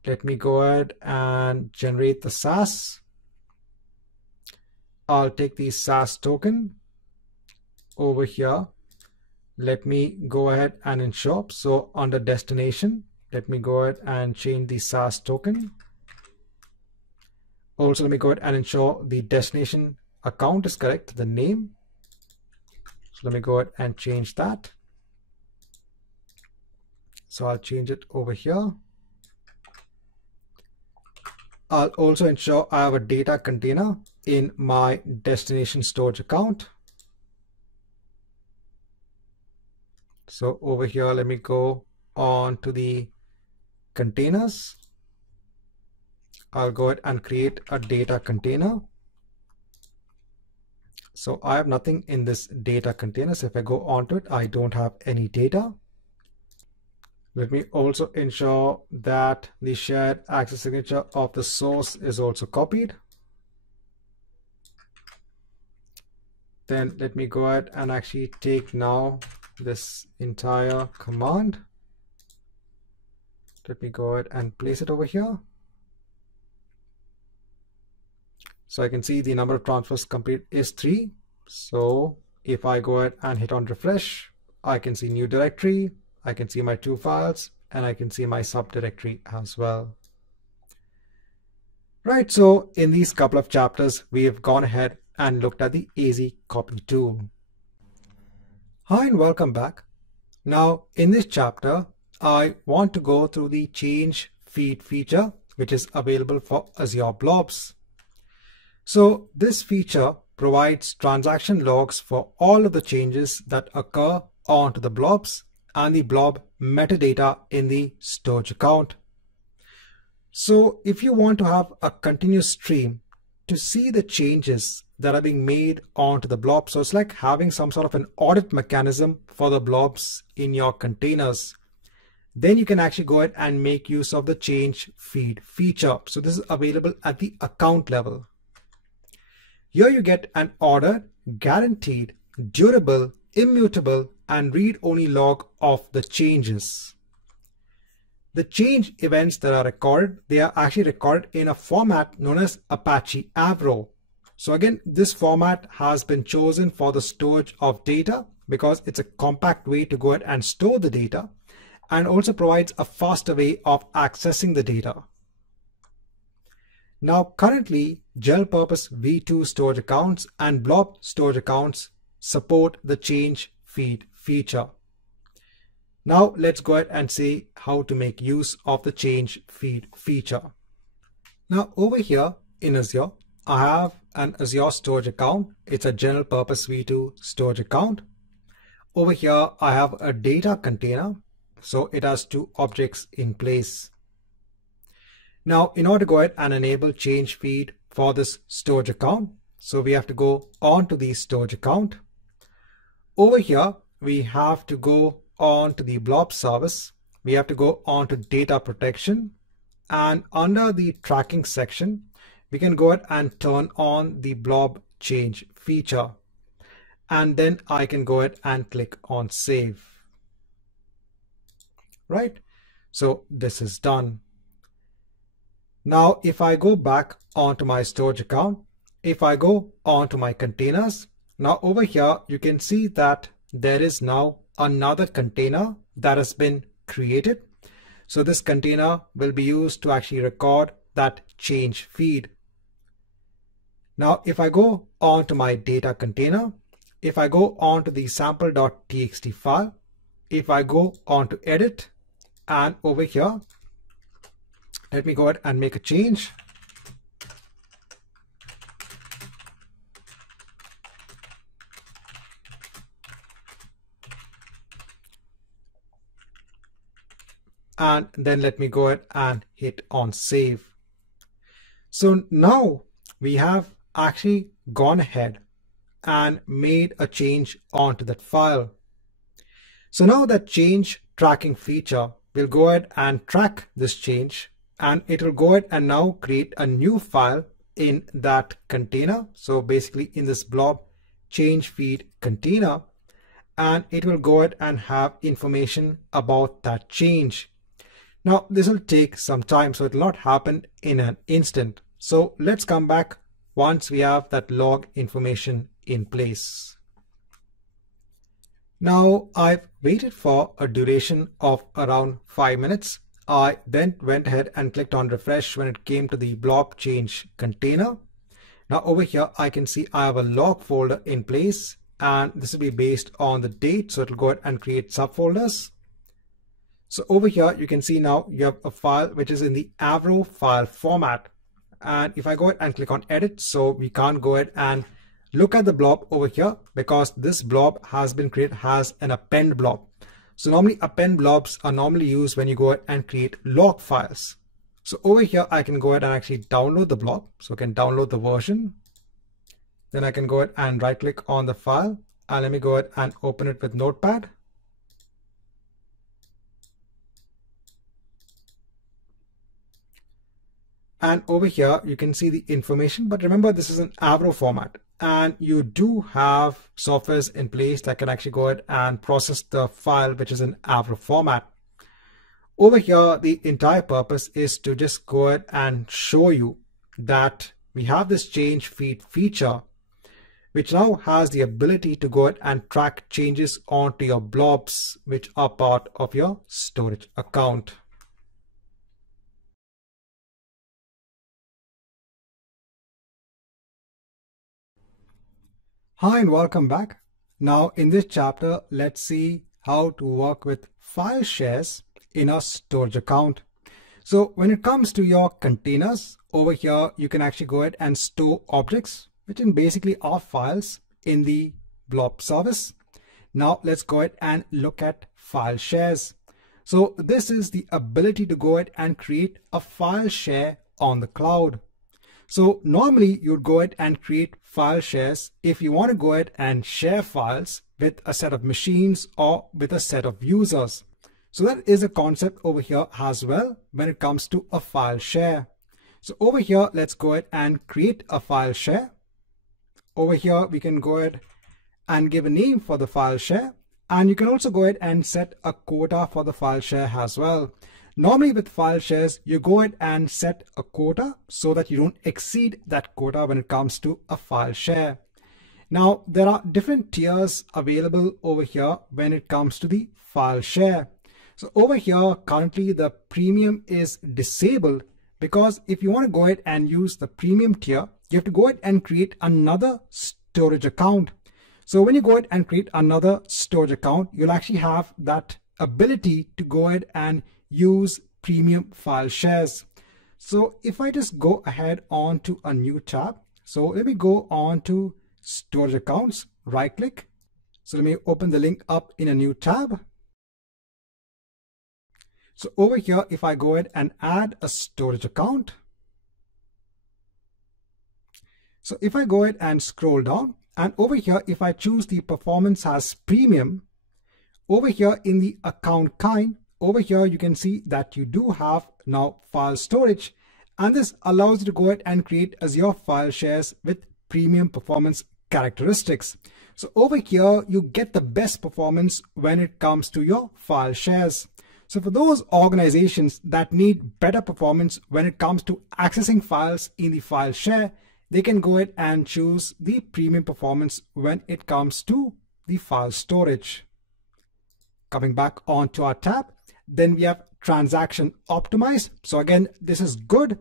Let me go ahead and generate the SAS. I'll take the SAS token. Over here, let me go ahead and ensure. So under destination, let me go ahead and change the SAS token. Also, let me go ahead and ensure the destination account is correct, the name. So let me go ahead and change that. So I'll change it over here. I'll also ensure I have a data container in my destination storage account. So over here, let me go on to the containers. I'll go ahead and create a data container. So I have nothing in this data container. So if I go onto it, I don't have any data. Let me also ensure that the shared access signature of the source is also copied. Then let me go ahead and actually take now this entire command. Let me go ahead and place it over here. So I can see the number of transfers complete is 3. So if I go ahead and hit on refresh, I can see new directory. I can see my 2 files and I can see my subdirectory as well. Right, so in these couple of chapters, we have gone ahead and looked at the AzCopy tool. Hi and welcome back. Now in this chapter, I want to go through the change feed feature, which is available for Azure Blobs. So this feature provides transaction logs for all of the changes that occur onto the blobs and the blob metadata in the storage account. So if you want to have a continuous stream to see the changes that are being made onto the blob, so it's like having some sort of an audit mechanism for the blobs in your containers, then you can actually go ahead and make use of the change feed feature. So this is available at the account level. Here you get an ordered, guaranteed, durable, immutable, and read-only log of the changes. The change events that are recorded, they are actually recorded in a format known as Apache Avro. So again, this format has been chosen for the storage of data because it's a compact way to go ahead and store the data, and also provides a faster way of accessing the data. Now currently, general purpose V2 storage accounts and Blob storage accounts support the change feed feature. Now let's go ahead and see how to make use of the change feed feature. Now over here in Azure, I have an Azure storage account. It's a general purpose V2 storage account. Over here, I have a data container. So it has two objects in place. Now, in order to go ahead and enable change feed for this storage account, so we have to go on to the storage account. Over here, we have to go on to the Blob service. We have to go on to data protection, and under the tracking section, we can go ahead and turn on the Blob change feature. And then I can go ahead and click on save. Right? So this is done. Now, if I go back onto my storage account, if I go onto my containers, now over here, you can see that there is now another container that has been created. So this container will be used to actually record that change feed. Now, if I go onto my data container, if I go onto the sample.txt file, if I go onto edit, and over here, let me go ahead and make a change. And then let me go ahead and hit on save. So now we have actually gone ahead and made a change onto that file. So now that change tracking feature will go ahead and track this change, and it will go ahead and now create a new file in that container. So basically in this blob change feed container, and it will go ahead and have information about that change. Now this will take some time, so it will not happen in an instant. So let's come back once we have that log information in place. Now I've waited for a duration of around 5 minutes. I then went ahead and clicked on refresh when it came to the blob change container. Now over here, I can see I have a log folder in place, and this will be based on the date. So it'll go ahead and create subfolders. So over here, you can see now you have a file which is in the Avro file format. And if I go ahead and click on edit, so we can't go ahead and look at the blob over here because this blob has been created as an append blob. So normally append blobs are normally used when you go ahead and create log files. So over here, I can go ahead and actually download the blob. So I can download the version. Then I can go ahead and right click on the file, and let me go ahead and open it with Notepad. And over here, you can see the information, but remember this is an Avro format, and you do have softwares in place that can actually go ahead and process the file, which is in Avro format. Over here, the entire purpose is to just go ahead and show you that we have this change feed feature, which now has the ability to go ahead and track changes onto your blobs, which are part of your storage account. Hi and welcome back. Now in this chapter, let's see how to work with file shares in a storage account. So when it comes to your containers, over here you can actually go ahead and store objects, which basically are files in the Blob service. Now let's go ahead and look at file shares. So this is the ability to go ahead and create a file share on the cloud. So normally you'd go ahead and create file shares if you want to go ahead and share files with a set of machines or with a set of users. So that is a concept over here as well when it comes to a file share. So over here, let's go ahead and create a file share. Over here, we can go ahead and give a name for the file share. And you can also go ahead and set a quota for the file share as well. Normally with file shares, you go ahead and set a quota so that you don't exceed that quota when it comes to a file share. Now, there are different tiers available over here when it comes to the file share. So over here, currently the premium is disabled because if you want to go ahead and use the premium tier, you have to go ahead and create another storage account. So when you go ahead and create another storage account, you'll actually have that ability to go ahead and use premium file shares. So if I just go ahead on to a new tab, so let me go on to storage accounts, right click. So let me open the link up in a new tab. So over here, if I go ahead and add a storage account, so if I go ahead and scroll down, and over here, if I choose the performance as premium, over here in the account kind, over here you can see that you do have now file storage, and this allows you to go ahead and create Azure file shares with premium performance characteristics. So over here, you get the best performance when it comes to your file shares. So for those organizations that need better performance when it comes to accessing files in the file share, they can go ahead and choose the premium performance when it comes to the file storage. Coming back onto our tab, then we have transaction optimized. So again, this is good.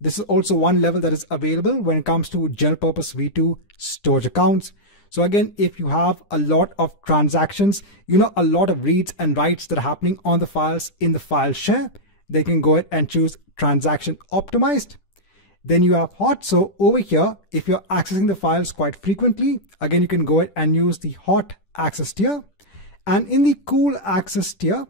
This is also one level that is available when it comes to general purpose V2 storage accounts. So again, if you have a lot of transactions, a lot of reads and writes that are happening on the files in the file share, they can go ahead and choose transaction optimized. Then you have hot. So over here, if you're accessing the files quite frequently, again, you can go ahead and use the hot access tier. And in the cool access tier,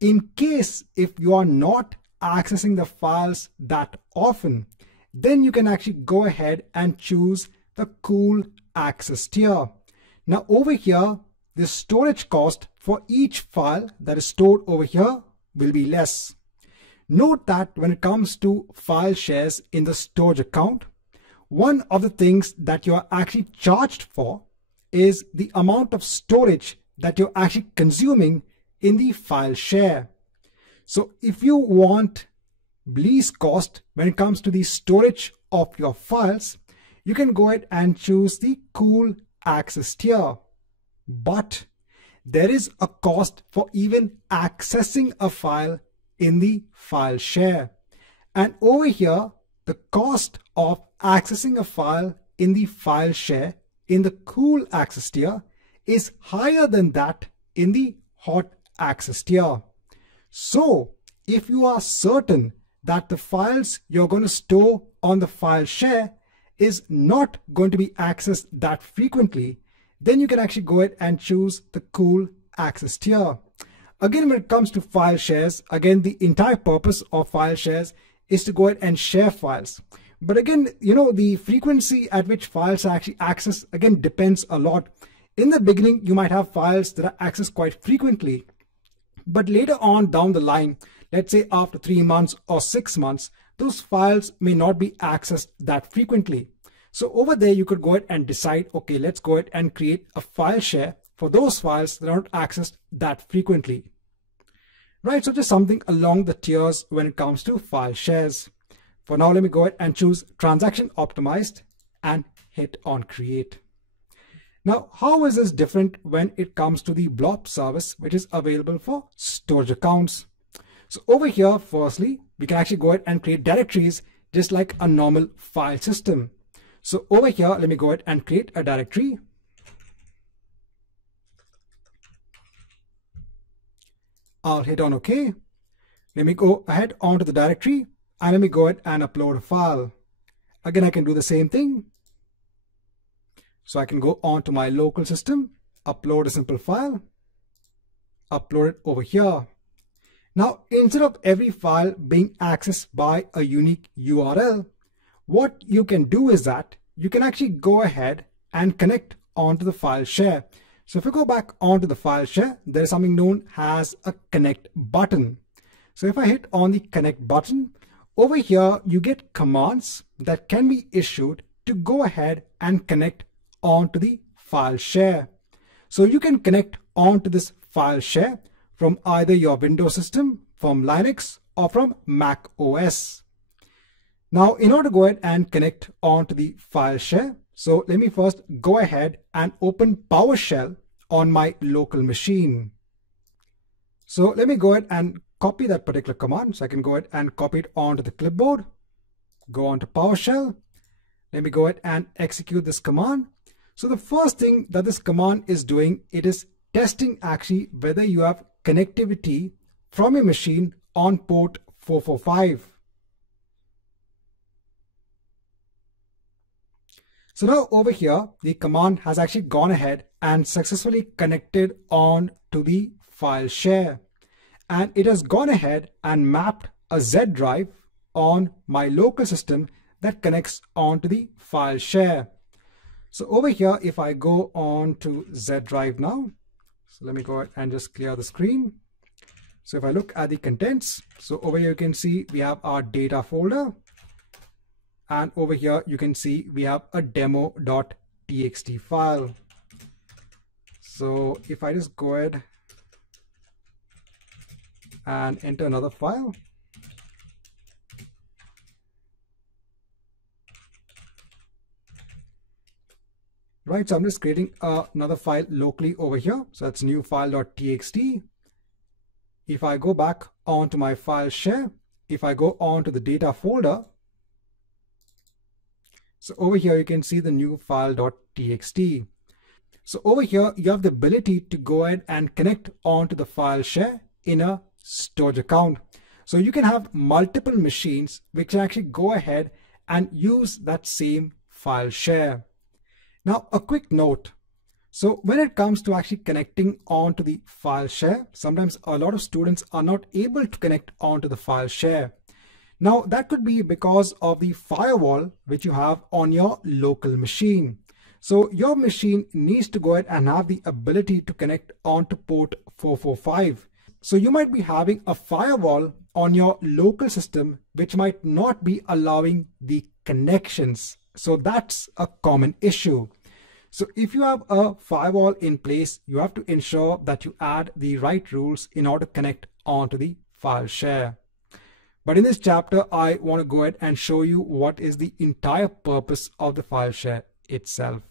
in case if you are not accessing the files that often, then you can actually go ahead and choose the cool access tier. Now over here, the storage cost for each file that is stored over here will be less. Note that when it comes to file shares in the storage account, one of the things that you are actually charged for is the amount of storage that you're actually consuming in the file share. So if you want least cost when it comes to the storage of your files, you can go ahead and choose the cool access tier. But there is a cost for even accessing a file in the file share. And over here, the cost of accessing a file in the file share in the cool access tier is higher than that in the hot access tier. So if you are certain that the files you're going to store on the file share is not going to be accessed that frequently, then you can actually go ahead and choose the cool access tier. Again, when it comes to file shares, again, the entire purpose of file shares is to go ahead and share files. But again, the frequency at which files are actually accessed, again, depends a lot. In the beginning, you might have files that are accessed quite frequently. But later on down the line, let's say after 3 months or 6 months, those files may not be accessed that frequently. So over there, you could go ahead and decide, okay, let's go ahead and create a file share for those files that are not accessed that frequently. Right, so just something along the tiers when it comes to file shares. For now, let me go ahead and choose transaction optimized and hit on create. Now, how is this different when it comes to the Blob service, which is available for storage accounts? So over here, firstly, we can actually go ahead and create directories just like a normal file system. So over here, let me go ahead and create a directory. I'll hit on OK. Let me go ahead onto the directory and let me go ahead and upload a file. Again, I can do the same thing. So I can go onto my local system, upload a simple file, upload it over here. Now, instead of every file being accessed by a unique URL, what you can do is that you can actually go ahead and connect onto the file share. So if you go back onto the file share, there is something known as a connect button. So if I hit on the connect button, over here you get commands that can be issued to go ahead and connect onto the file share. So you can connect onto this file share from either your Windows system, from Linux, or from Mac OS. Now, in order to go ahead and connect onto the file share, so let me first go ahead and open PowerShell on my local machine. So let me go ahead and copy that particular command. So I can go ahead and copy it onto the clipboard, go on to PowerShell. Let me go ahead and execute this command. So the first thing that this command is doing, it is testing actually whether you have connectivity from your machine on port 445. So now over here, the command has actually gone ahead and successfully connected on to the file share. And it has gone ahead and mapped a Z drive on my local system that connects onto the file share. So over here, if I go on to Z drive now, so let me go ahead and just clear the screen. So if I look at the contents, so over here you can see we have our data folder. And over here, you can see we have a demo.txt file. So if I just go ahead and enter another file. Right, so I'm just creating another file locally over here. So that's new file.txt. If I go back onto my file share, if I go onto the data folder, so over here, you can see the new file.txt. So over here, you have the ability to go ahead and connect onto the file share in a storage account. So you can have multiple machines which can actually go ahead and use that same file share. Now, a quick note. So when it comes to actually connecting onto the file share, sometimes a lot of students are not able to connect onto the file share. Now that could be because of the firewall which you have on your local machine. So your machine needs to go ahead and have the ability to connect onto port 445. So you might be having a firewall on your local system which might not be allowing the connections. So that's a common issue. So if you have a firewall in place, you have to ensure that you add the right rules in order to connect onto the file share. But in this chapter, I want to go ahead and show you what is the entire purpose of the file share itself.